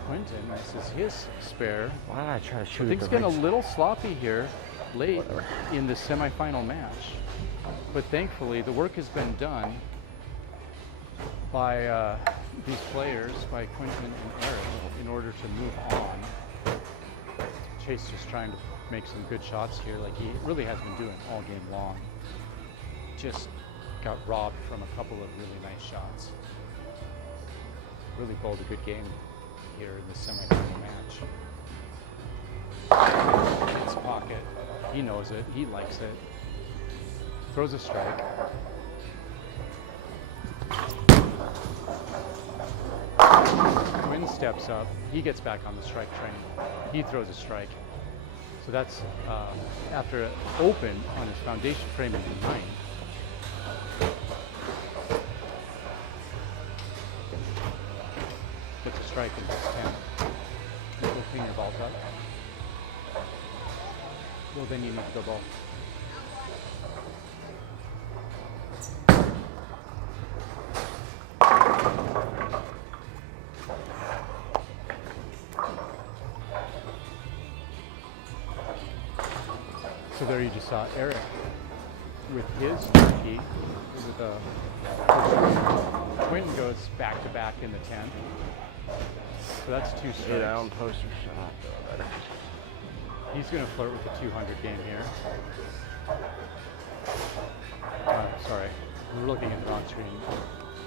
Quinton, this is his spare. Why did I try to shoot? Things getting a little sloppy here late in the semifinal match. But thankfully, the work has been done by these players, by Quinton and Eric, in order to move on. Chase just trying to make some good shots here, like he really has been doing all game long. Just got robbed from a couple of really nice shots. Really bowled a good game here in the semifinal match. His pocket, he knows it, he likes it. Throws a strike. Quinn steps up, he gets back on the strike train. He throws a strike. So that's after an open on his foundation frame in the 9. Gets a strike in his 10. Go clean your balls up. Well, then you need to go ball. So there you just saw Eric with his turkey. Quinton goes back to back in the 10. So that's 2 strikes. Down poster shot. He's going to flirt with the 200 game here. Sorry, we're looking at the on screen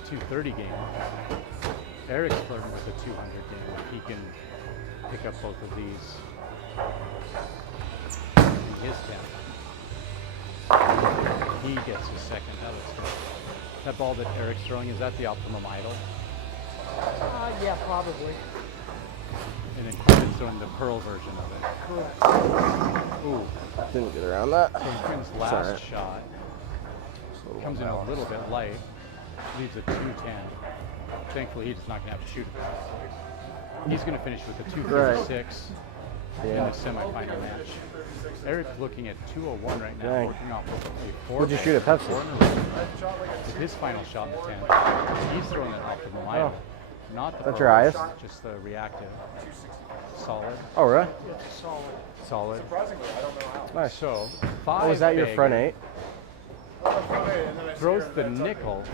230 game. Eric's flirting with the 200 game. If he can pick up both of these in his 10. He gets his second. That ball that Eric's throwing, is that the optimum idle? Yeah, probably. And then Quinton's throwing the pearl version of it. Correct. Ooh, didn't get around that. So Quinton's last shot comes in a little bit light, leaves a 210. Thankfully, he's not going to have to shoot it. He's going to finish with a 236 in the semifinal match. Eric's looking at 201 right now, working off of a 4. What'd you shoot at Pepsi? With his final shot in the 10. He's throwing an optimal idle. Not the That's your highest? just the reactive. Solid. Oh, really? Solid. Surprisingly, I don't know how. Nice. So, 5 Oh, is that your front 8? throws the nickel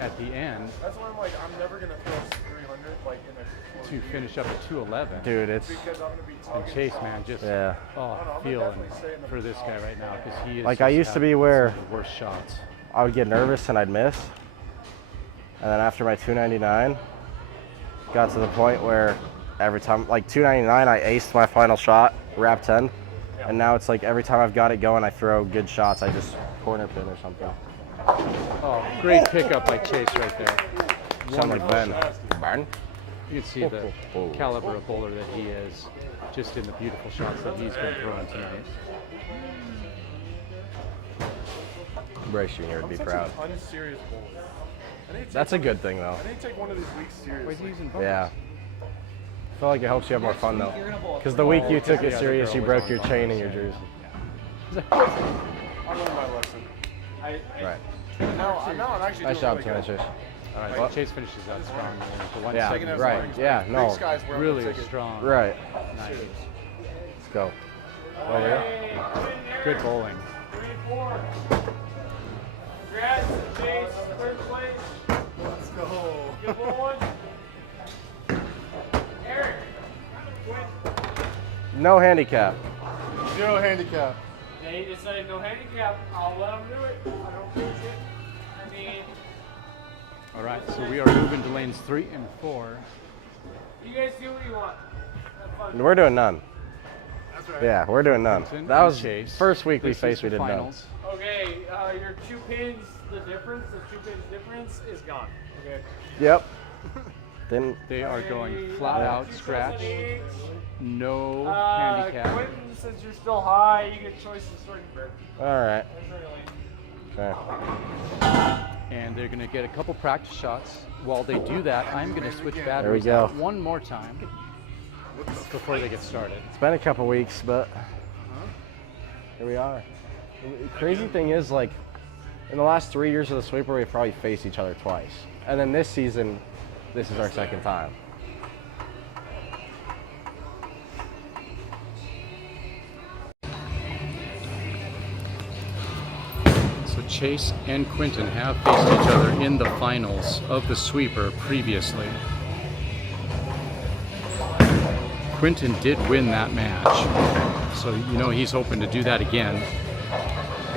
at the end. That's why I'm like, I'm never going to throw 300 like in a to finish up at 211. Dude, it's... And Chase, man, just feeling for this guy right now because he is like I used to be where the worst shots. I would get nervous and I'd miss. And then after my 299, got to the point where every time, like 299, I aced my final shot, wrap 10. And now it's like every time I've got it going, I throw good shots. I just corner pin or something. Oh, great pickup by Chase right there. Sound like Ben. Ben? You can see the caliber of bowler that he is just in the beautiful shots that he's been throwing tonight. Bryce Jr. would be proud. Unserious bowler. That's a good thing, though. I need to take one of these weeks seriously. Yeah. I feel like it helps you have more fun, though. Because the week you took it serious, you broke your chain in your jersey. I learned my lesson. Right. No, I'm actually Nice doing job, really Chase. All right, well, Chase finishes out strong. The one Yeah, second right. Yeah, no. These guys were really strong. Right. Nice. Let's go. Over here. Good bowling. 3-4. Congrats, Chase, third place. Let's go. Good one. Eric. No handicap. 0 handicap. They decided no handicap. I'll let them do it. I don't think it. I mean, All right, so we are moving to lanes 3 and 4. you guys do what you want. Have fun. We're doing none. That's right. Yeah, we're doing none. Quinton That and was Chase. first week we This is faced, we the did none. finals. Okay, your 2 pins, the 2 pins difference is gone. Okay. Yep. Didn't. They are going flat out scratch, no handicap. Quinton, since you're still high, you get choice of starting bird. All right. Okay. And they're going to get a couple practice shots. While they do that, I'm going to switch There we batteries go. out one more time before they get started. It's been a couple weeks, but here we are. The crazy thing is, like, in the last 3 years of the sweeper, we've probably faced each other twice. And then this season, this is our second time. So Chase and Quinton have faced each other in the finals of the sweeper previously. Quinton did win that match, so you know he's hoping to do that again.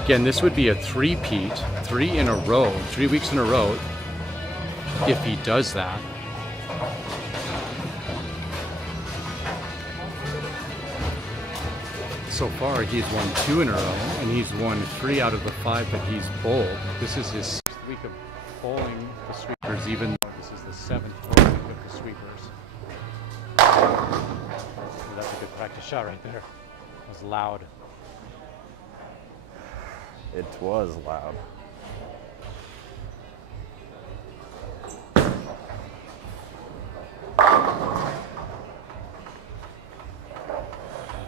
Again, this would be a three-peat, 3 in a row, 3 weeks in a row, if he does that. So far, he's won 2 in a row, and he's won 3 out of the 5 that he's bowled. This is his 6th week of bowling the sweepers, even though this is the 7th bowling week of the sweepers. Oh, that's a good practice shot right there. That was loud. It was loud.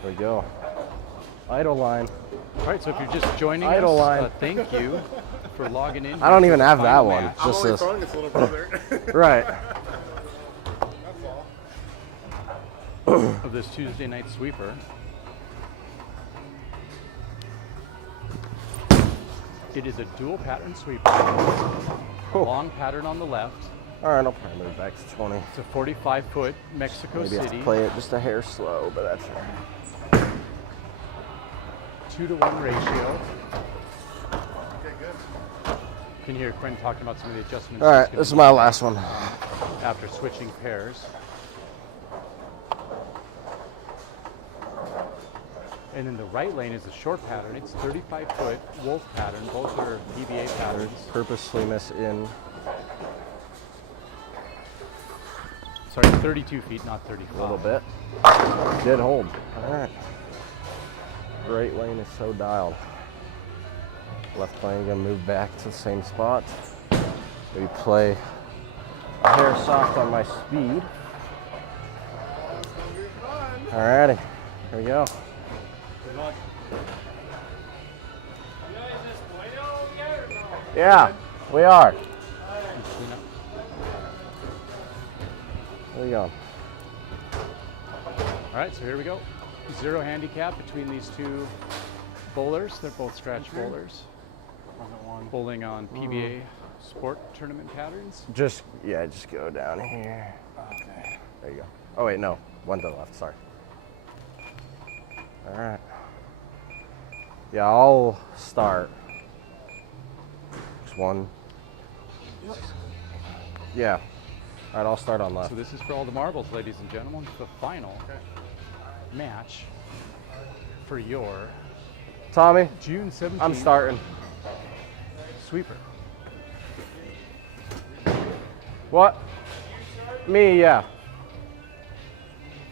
There we go. Idle line. All right, so if you're just joining Idle us, line. Thank you for logging in. I don't even to the have that final one. match I'm Just only this. throwing this little brother. Right. That's all. of this Tuesday night sweeper. It is a dual pattern sweeper. Long pattern on the left. All right, I'll probably move back to 20. It's a 45-foot Mexico Maybe I have City. to play it just a hair slow, but that's all right. 2-to-1 ratio. Okay, good. Can you hear Quinn talking about some of the adjustments? All right, he's gonna this is do my last one. after switching pairs. And in the right lane is a short pattern. It's 35-foot wolf pattern. Both are PBA patterns. Purposely miss in. Sorry, 32 feet, not 35. A little bit. Good hold. All right. Right lane is so dialed. Left lane gonna move back to the same spot. Maybe play a hair soft on my speed. Alrighty, here we go. Yeah, we are. There we go. All right, so here we go. 0 handicap between these two bowlers. They're both scratch bowlers. Bowling on PBA sport tournament patterns. Just go down here. Okay. There you go. Oh wait, no, one to the left. Sorry. All right. Yeah, I'll start. Just one. Yeah. All right, I'll start on left. So this is for all the marbles, ladies and gentlemen. The final match for your Tommy, June 17th I'm starting. sweeper. What? Me, yeah.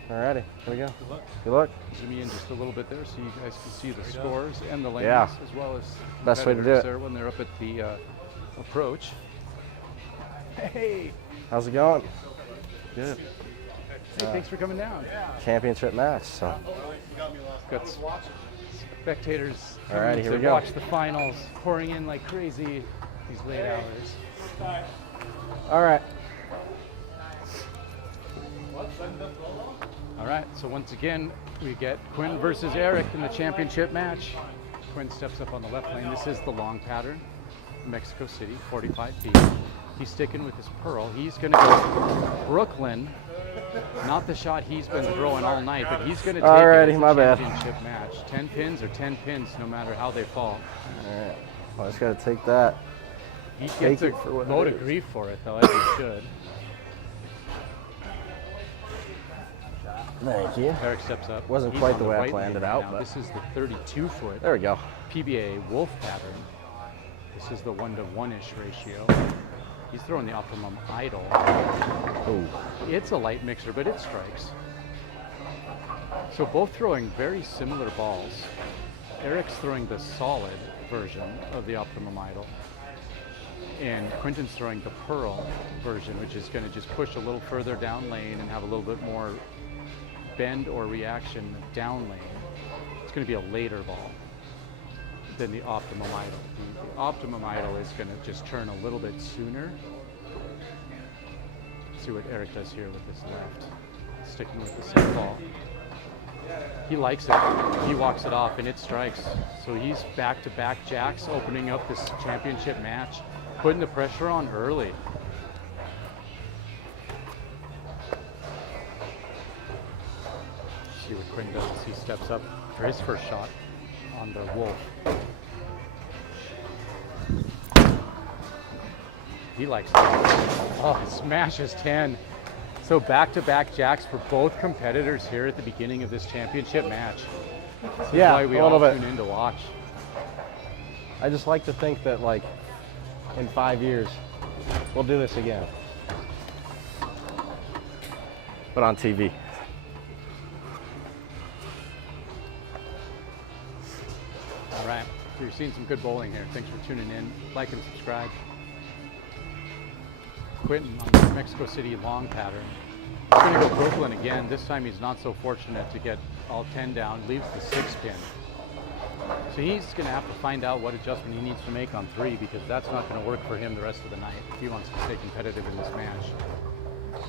Alrighty, here we go. Good luck. Good luck. Zoom in just a little bit there so you guys can see the scores and the lanes Yeah. as well as Best way to do competitors it. there when they're up at the approach. Hey, How's it going? good. Hey, thanks for coming down. Championship match. So Got spectators Alrighty, coming here to we go. watch the finals, pouring in like crazy these late hours. all right. All right, so once again, we get Quinn versus Eric in the championship match. Quinn steps up on the left lane. This is the long pattern, Mexico City, 45 feet. He's sticking with his pearl. He's gonna go Brooklyn. Not the shot he's been throwing all night, but he's gonna take Alrighty, it as my a bad. championship match. 10 pins or 10 pins, no matter how they fall. All right. Well, I just gotta take that. He Take gets a it for what it load of is. grief for it, though, as he should. Thank you. Eric steps up. Wasn't He's quite on the way I right planned lane it out, now. but- This is the 32-foot There we go. PBA wolf pattern. This is the 1-to-1-ish ratio. He's throwing the optimum idle. Ooh. It's a light mixer, but it strikes. So both throwing very similar balls. Eric's throwing the solid version of the optimum idle. And Quinton's throwing the pearl version, which is going to just push a little further down lane and have a little bit more bend or reaction down lane. It's going to be a later ball than the optimum idle. The optimum idle is going to just turn a little bit sooner. See what Eric does here with his left. Sticking with the same ball. He likes it. He walks it off and it strikes. So he's back-to-back jacks, opening up this championship match, putting the pressure on early. See what Quinn does as he steps up for his first shot on the wolf. He likes it. Oh, he smashes 10. So back-to-back jacks for both competitors here at the beginning of this championship match. This is Yeah, why we a all little bit. tune in to watch. I just like to think that, like, in 5 years, we'll do this again. But on TV. All right, so you're seeing some good bowling here. Thanks for tuning in. Like and subscribe. Quinton on the Mexico City long pattern. He's going to go Brooklyn again. This time he's not so fortunate to get all 10 down. Leaves the 6 pin. So he's going to have to find out what adjustment he needs to make on 3 because that's not going to work for him the rest of the night if he wants to stay competitive in this match.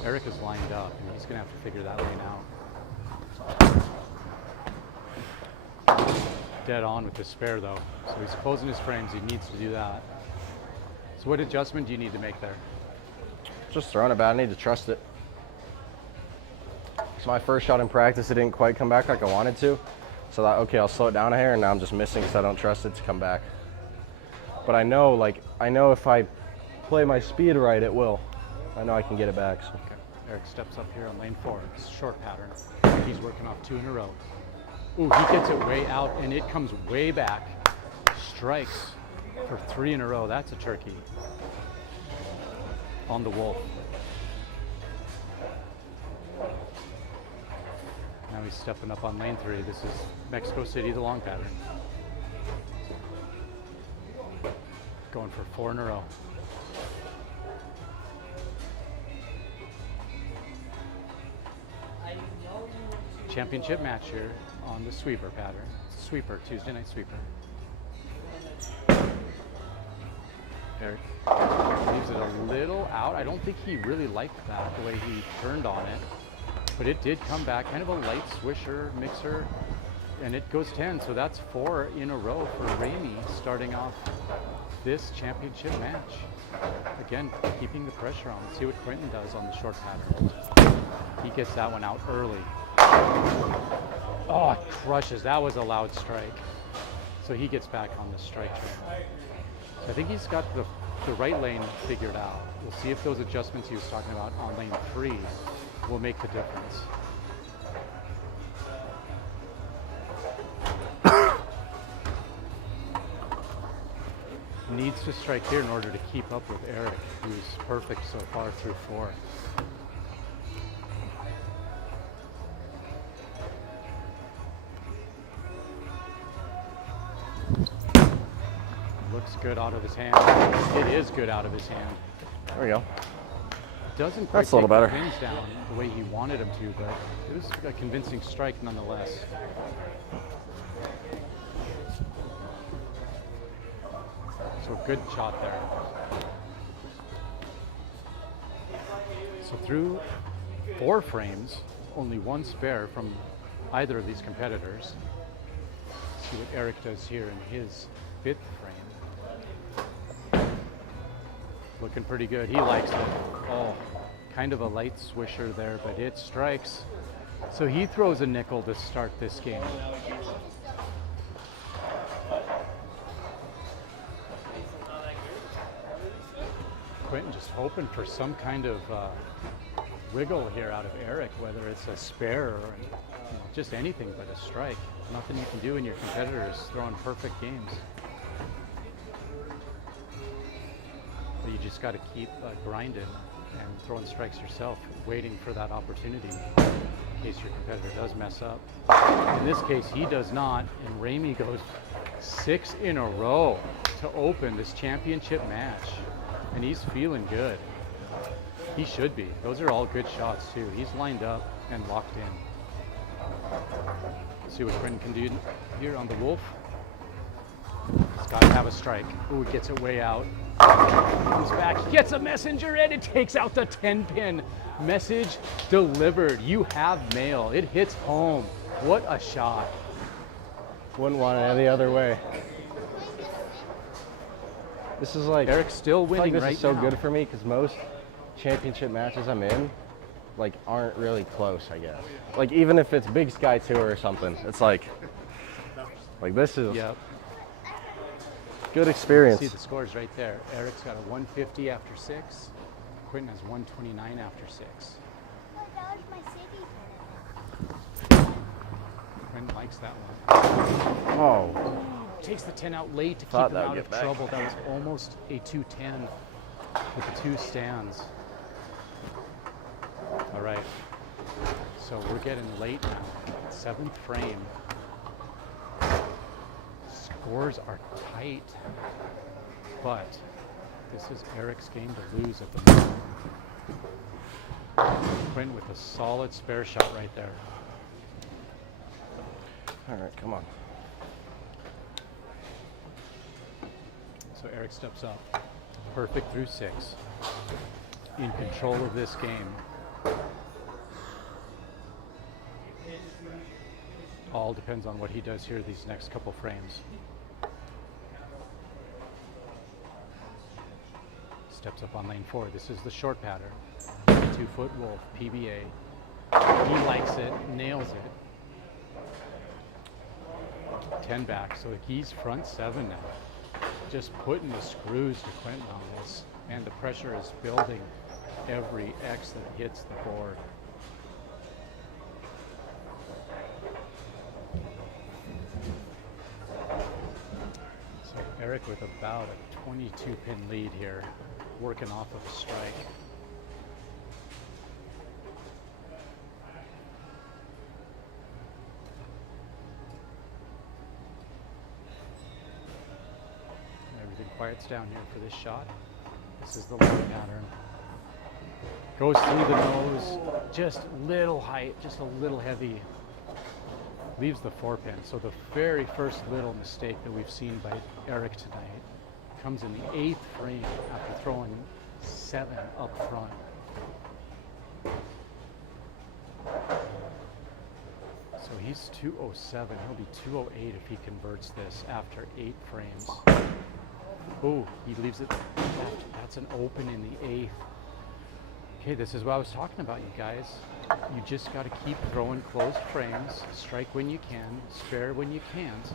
Eric is lined up and he's going to have to figure that lane out. Dead on with the spare though. So he's opposing his frames. He needs to do that. So what adjustment do you need to make there? Just throwing it bad. I need to trust it. So my first shot in practice, it didn't quite come back like I wanted to. So I thought, okay, I'll slow it down a hair, and now I'm just missing because I don't trust it to come back. But I know if I play my speed right, it will. I know I can get it back. So. Okay. Eric steps up here on lane 4. It's a short pattern. He's working off 2 in a row. Ooh, he gets it way out, and it comes way back. Strikes for 3 in a row. That's a turkey. On the wolf. Now he's stepping up on lane 3. This is Mexico City, the long pattern. Going for 4 in a row. Championship match here on the sweeper pattern. Sweeper, Tuesday night sweeper. Eric leaves it a little out. I don't think he really liked that, the way he turned on it. But it did come back, kind of a light swisher, mixer, and it goes 10. So that's 4 in a row for Ramey starting off this championship match. Again, keeping the pressure on. Let's see what Quinton does on the short pattern. He gets that one out early. Oh, it crushes. That was a loud strike. So he gets back on the strike train. So I think he's got the right lane figured out. We'll see if those adjustments he was talking about on lane 3 will make the difference. needs to strike here in order to keep up with Eric, who's perfect so far through 4. Looks good out of his hand. It is good out of his hand. There we go. Doesn't quite That's a little take the better. pins down the way he wanted him to, but it was a convincing strike nonetheless. So good shot there. So through 4 frames, only 1 spare from either of these competitors. See what Eric does here in his 5th frame. Looking pretty good. He likes it. Oh, kind of a light swisher there, but it strikes. So he throws a nickel to start this game. Quinton just hoping for some kind of wiggle here out of Eric, whether it's a spare or just anything but a strike. Nothing you can do when your competitor is throwing perfect games. But you just got to keep grinding and throwing strikes yourself, waiting for that opportunity in case your competitor does mess up. In this case, he does not, and Ramey goes 6 in a row to open this championship match, and he's feeling good. He should be. Those are all good shots too. He's lined up and locked in. See what Quinton can do here on the Wolf. He's got to have a strike. Ooh, gets it way out. Comes back, gets a messenger, and it takes out the 10-pin. Message delivered. You have mail. It hits home. What a shot. Wouldn't want it any other way. This is like Eric's still winning this right is so now. good for me because most championship matches I'm in like aren't really close, I guess. Like even if it's Big Sky Tour or something, it's like this is good experience. See the scores right there. Eric's got a 150 after 6. Quinton has 129 after 6. That was my city. Quinton likes that one. Oh, Takes the 10 out late to keep Thought him that would out get of back. trouble. That was almost a 210 with the 2 stands. All right, so we're getting late now. 7th frame. Scores are tight, but this is Eric's game to lose at the moment. Quinton with a solid spare shot right there. all right, come on. So Eric steps up. Perfect through 6. In control of this game. All depends on what he does here these next couple frames. Steps up on lane 4. This is the short pattern. 2-foot Wolf, PBA. He likes it, nails it. 10 back, so he's front 7 now. Just putting the screws to Quinton on this, and the pressure is building every X that hits the board. So Eric with about a 22-pin lead here, working off of a strike. Everything quiets down here for this shot. This is the long pattern. Goes through the nose, just little height, just a little heavy. Leaves the 4-pin. So the very first little mistake that we've seen by Eric tonight comes in the 8th frame after throwing 7 up front. So he's 207. He'll be 208 if he converts this after 8 frames. Oh, he leaves it. That's an open in the 8th. Okay, this is what I was talking about, you guys. You just got to keep throwing closed frames, strike when you can, spare when you can't,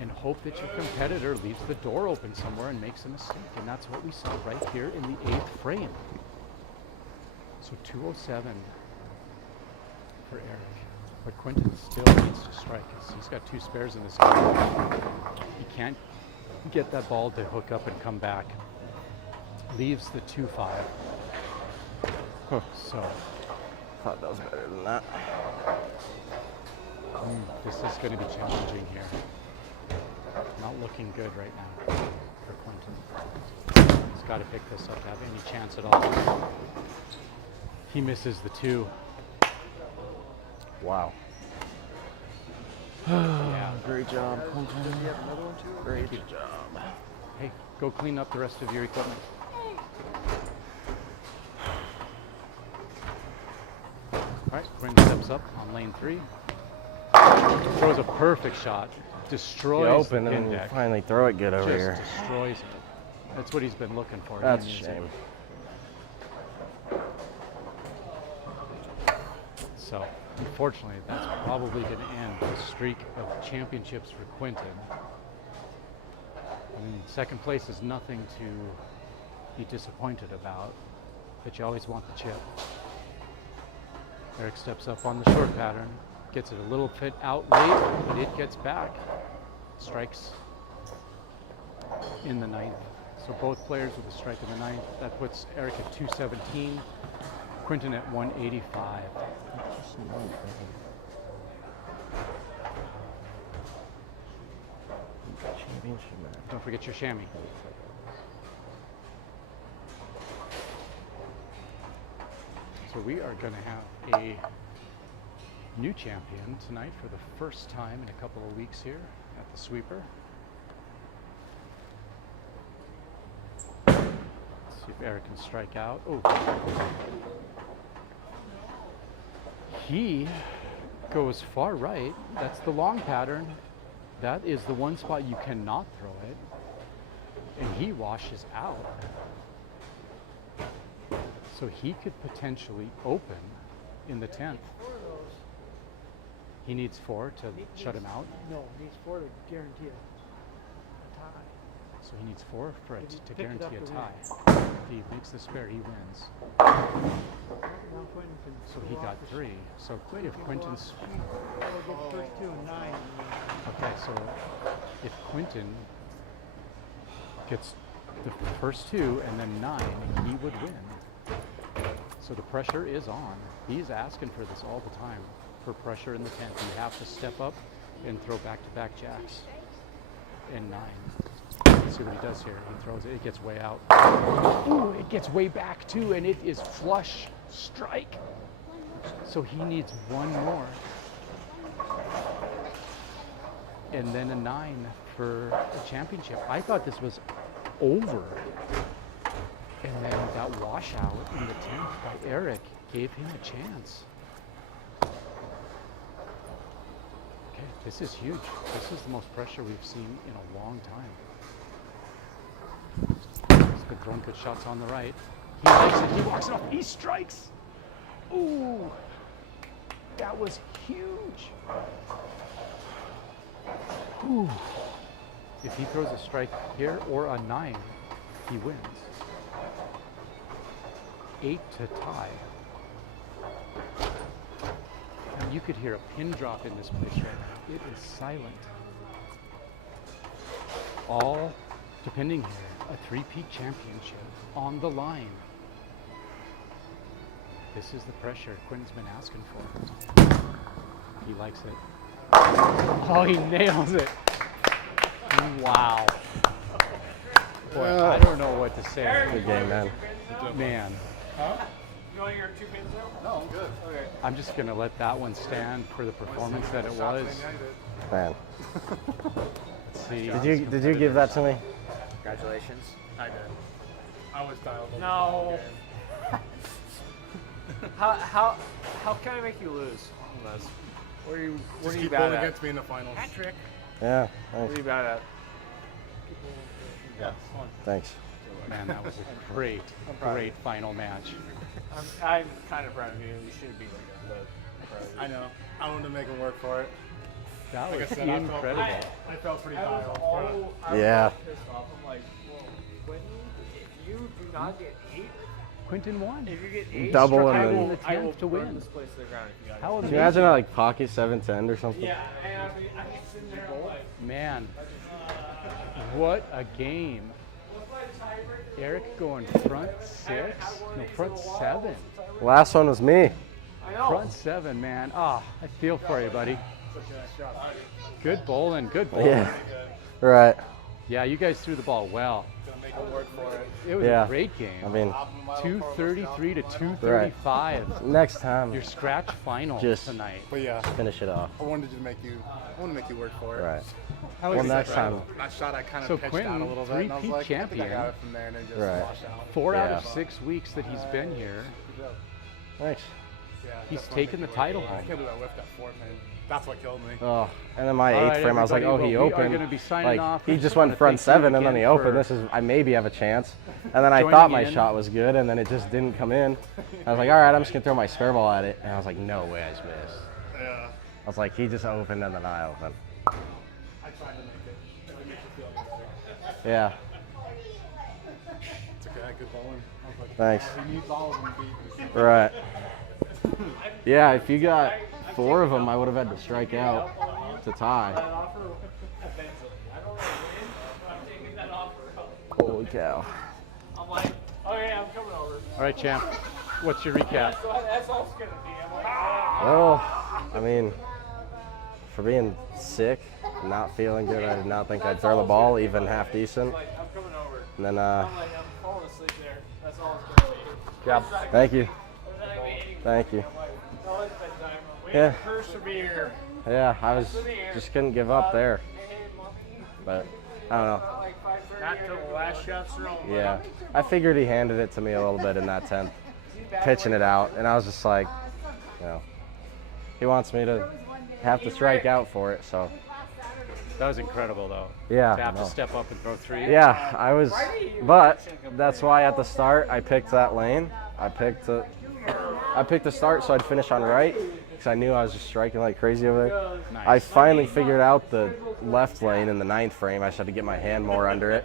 and hope that your competitor leaves the door open somewhere and makes a mistake. And that's what we saw right here in the 8th frame. So 207 for Eric. But Quinton still needs to strike. He's got 2 spares in this game. He can't get that ball to hook up and come back. Leaves the 2-5. So Thought that was better than that. this is going to be challenging here. Not looking good right now for Quinton. He's got to pick this up to have any chance at all. He misses the 2. Wow. Yeah. Great job, Quinton. Great job. Hey, go clean up the rest of your equipment. All right, Quinton steps up on lane 3. Throws a perfect shot. Destroys You open the pin and you deck. finally throw it good over Just here. destroys it. That's what he's been looking for. He That's a needs it. shame. So, unfortunately, that's probably going to end the streak of championships for Quinton. I mean, second place is nothing to be disappointed about, but you always want the chip. Eric steps up on the short pattern, gets it a little bit out late, but it gets back. Strikes in the 9th. So both players with a strike in the 9th. That puts Eric at 217, Quinton at 185. Don't forget your chamois. So we are going to have a new champion tonight for the first time in a couple of weeks here at the sweeper. Let's see if Eric can strike out. Oh, he goes far right. That's the long pattern. That is the one spot you cannot throw it. And he washes out. So he could potentially open in the 10th. He needs 4 to shut him out. No, he needs 4 to guarantee a tie. So he needs 4 for it to pick it guarantee up a to tie. If he makes the spare, he wins. Now Quinton can So go he off got the 3. So Quinton if can go Quinton's off the sheet. We'll get the first 2 and 9. okay, so if Quinton gets the first 2 and then 9, he would win. So the pressure is on. He's asking for this all the time, for pressure in the 10th. You have to step up and throw back-to-back jacks in 9. Let's see what he does here. He throws it. It gets way out. Ooh, it gets way back too, and it is flush strike. So he needs 1 more. And then a 9 for a championship. I thought this was over. And then that washout in the 10th by Eric gave him a chance. Okay, this is huge. This is the most pressure we've seen in a long time. He's been throwing good shots on the right. He likes it. He walks it off. He strikes. Ooh, that was huge. Ooh. If he throws a strike here or a 9, he wins. 8 to tie. And you could hear a pin drop in this place right now. It is silent. All depending here, a 3-peat championship on the line. This is the pressure Quinton's been asking for. He likes it. Oh, he nails it. Wow. Boy, I don't know what to say. Good game, man. Man. Huh? You want your 2 pins out? No, I'm good. Okay. I'm just going to let that one stand for the performance that it was. Man. Let's see. Did you give that to me? Congratulations. I did. I was dialed in. No. how can I make you lose on this? What are you Just keep bad going at? against me in the finals. Patrick. Yeah. What are Thanks. you bad at? Yeah. Thanks. Man, that was a great final match. I'm kind of proud of you. You should be like that. I'm proud of you. I know. I wanted to make him work for it. That Like was I said, incredible. I felt pretty I was dialed. all Yeah. pissed off. I'm like, well, Quinton, if you do not get 8, Quinton won. if you get 8, Double I and will, then- I will to burn win. this place to the ground if you got How Can you imagine like pocket 7-10 or something? Yeah, and I mean, I'm sitting there I'm like, Man, What a game. Eric going front 6? No, front 7. Last one was me. Front 7, man. Ah, I feel for you, buddy. Good bowling, good bowling. Yeah. Right. Yeah, you guys threw the ball well. Gonna make him work for it. It was a great game. I mean, 233 to 235. right. Next time, Your scratch final Just- tonight. But yeah, finish it off. I wanted to make you work for it. Right. How Well, was next that, time. That shot I kind of So pitched Quinton, out a little bit, and I was three-peat like, I think I champion. got it from there, and then just Right. washed out. 4 out of Yeah. 6 weeks that he's been here, Thanks. Yeah, he's definitely taken the make it work. title I home. can't believe I whiffed that 4 pin. That's what killed me. Oh, and then my All 8th right, frame, I was like, oh, everybody, he well, we are opened. gonna be signing Like, off. he I just just went wanna front thank you 7 and then again he opened. for I maybe have a chance. And then I joining thought my in. shot was good, and then it just didn't come in. I was like, all right, I'm just gonna throw my spare ball at it. And I was like, no way, I just missed. Yeah. I was like, he just opened and then I opened. I tried to make it. If it makes you feel better. Yeah. It's okay, good bowling. I was like, Thanks. he needs all of them beat. Right. Yeah, if you got 4 of them, I would have had to strike out to tie. Holy cow. I'm like, oh yeah, I'm coming over. All right, champ. What's your recap? So that's all it's gonna be. I'm like, ah. Well, I mean, for being sick, not feeling good, I did not think I'd throw the ball even half decent. Like, I'm coming over. And then, I'm like, I'm falling asleep there. That's all it's gonna be. Yeah. thank you. I'm not even eating. Thank you. I'm like, no, it's bedtime. Yeah. Persevere. Yeah, I was just couldn't give up there. Hey, mommy. But I don't know. Like 5:30. Not till the last shot's thrown. Yeah, I figured he handed it to me a little bit in that 10th, pitching it out, and I was just like, you know, he wants me to have to strike out for it, so. That was incredible, though. Yeah. To have no. to step up and throw 3. Yeah, I was, but that's why at the start I picked that lane. I picked the start so I'd finish on right, because I knew I was just striking like crazy over there. Nice. I finally figured out the left lane in the 9th frame. I just had to get my hand more under it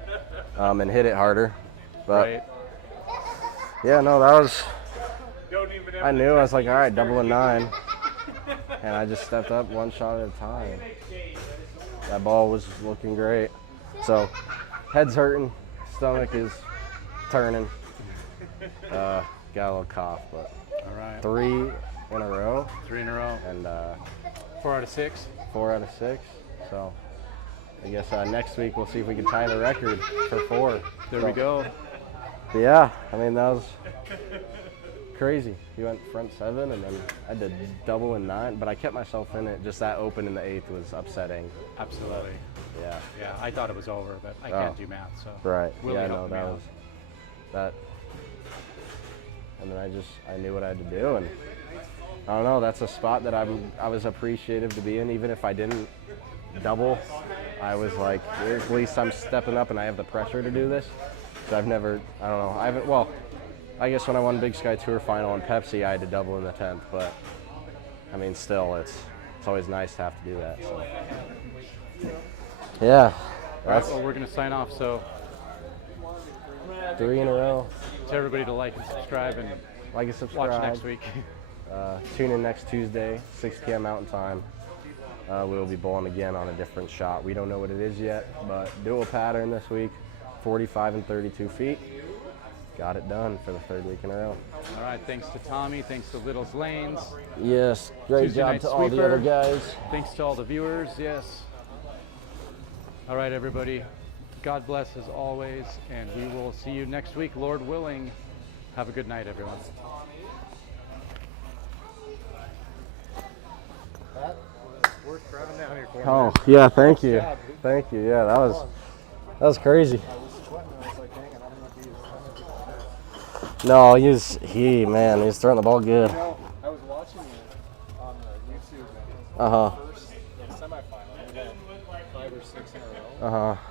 and hit it harder. But Right. yeah, no, that was, I knew, I was like, all right, double a 9. And I just stepped up 1 shot at a time. That ball was looking great. So, head's hurting, stomach is turning. Got a little cough, but All right. 3 in a row 3 in a row. and 4 out of 6. 4 out of 6. So, I guess next week we'll see if we can tie the record for 4. There we go. But yeah, I mean, that was crazy. He went front 7 and then I did double in 9, but I kept myself in it. Just that open in the 8th was upsetting. Absolutely. Yeah. Yeah, I thought it was over, but I can't do math, so. Right. Willie yeah, helped no, me that out. was that. And then I knew what I had to do, and I don't know. That's a spot that I was appreciative to be in, even if I didn't double. I was like, at least I'm stepping up, and I have the pressure to do this. So I've never, I don't know, I haven't. Well, I guess when I won Big Sky Tour final on Pepsi, I had to double in the 10th, but I mean, still, it's always nice to have to do that. So. Yeah. All right, That's well, we're going to sign off, so 3 in a row. to everybody to like and subscribe and Like and subscribe. watch next week. Tune in next Tuesday, 6 p.m. Mountain Time. We'll be bowling again on a different shot. We don't know what it is yet, but dual pattern this week, 45 and 32 feet. Got it done for the 3rd week in a row. All right, thanks to Tommy, thanks to Little's Lanes. Yes, great Tuesday job night to all the sweeper. other guys. Thanks to all the viewers, yes. All right, everybody. God bless as always, and we will see you next week, Lord willing. Have a good night, everyone. That was worth driving down here for. Oh, yeah, thank you. Thank you. Yeah, that was crazy. No, he's throwing the ball good. I was watching you on YouTube. Uh-huh. First semifinal, we had 5 or 6 in a row. Uh-huh.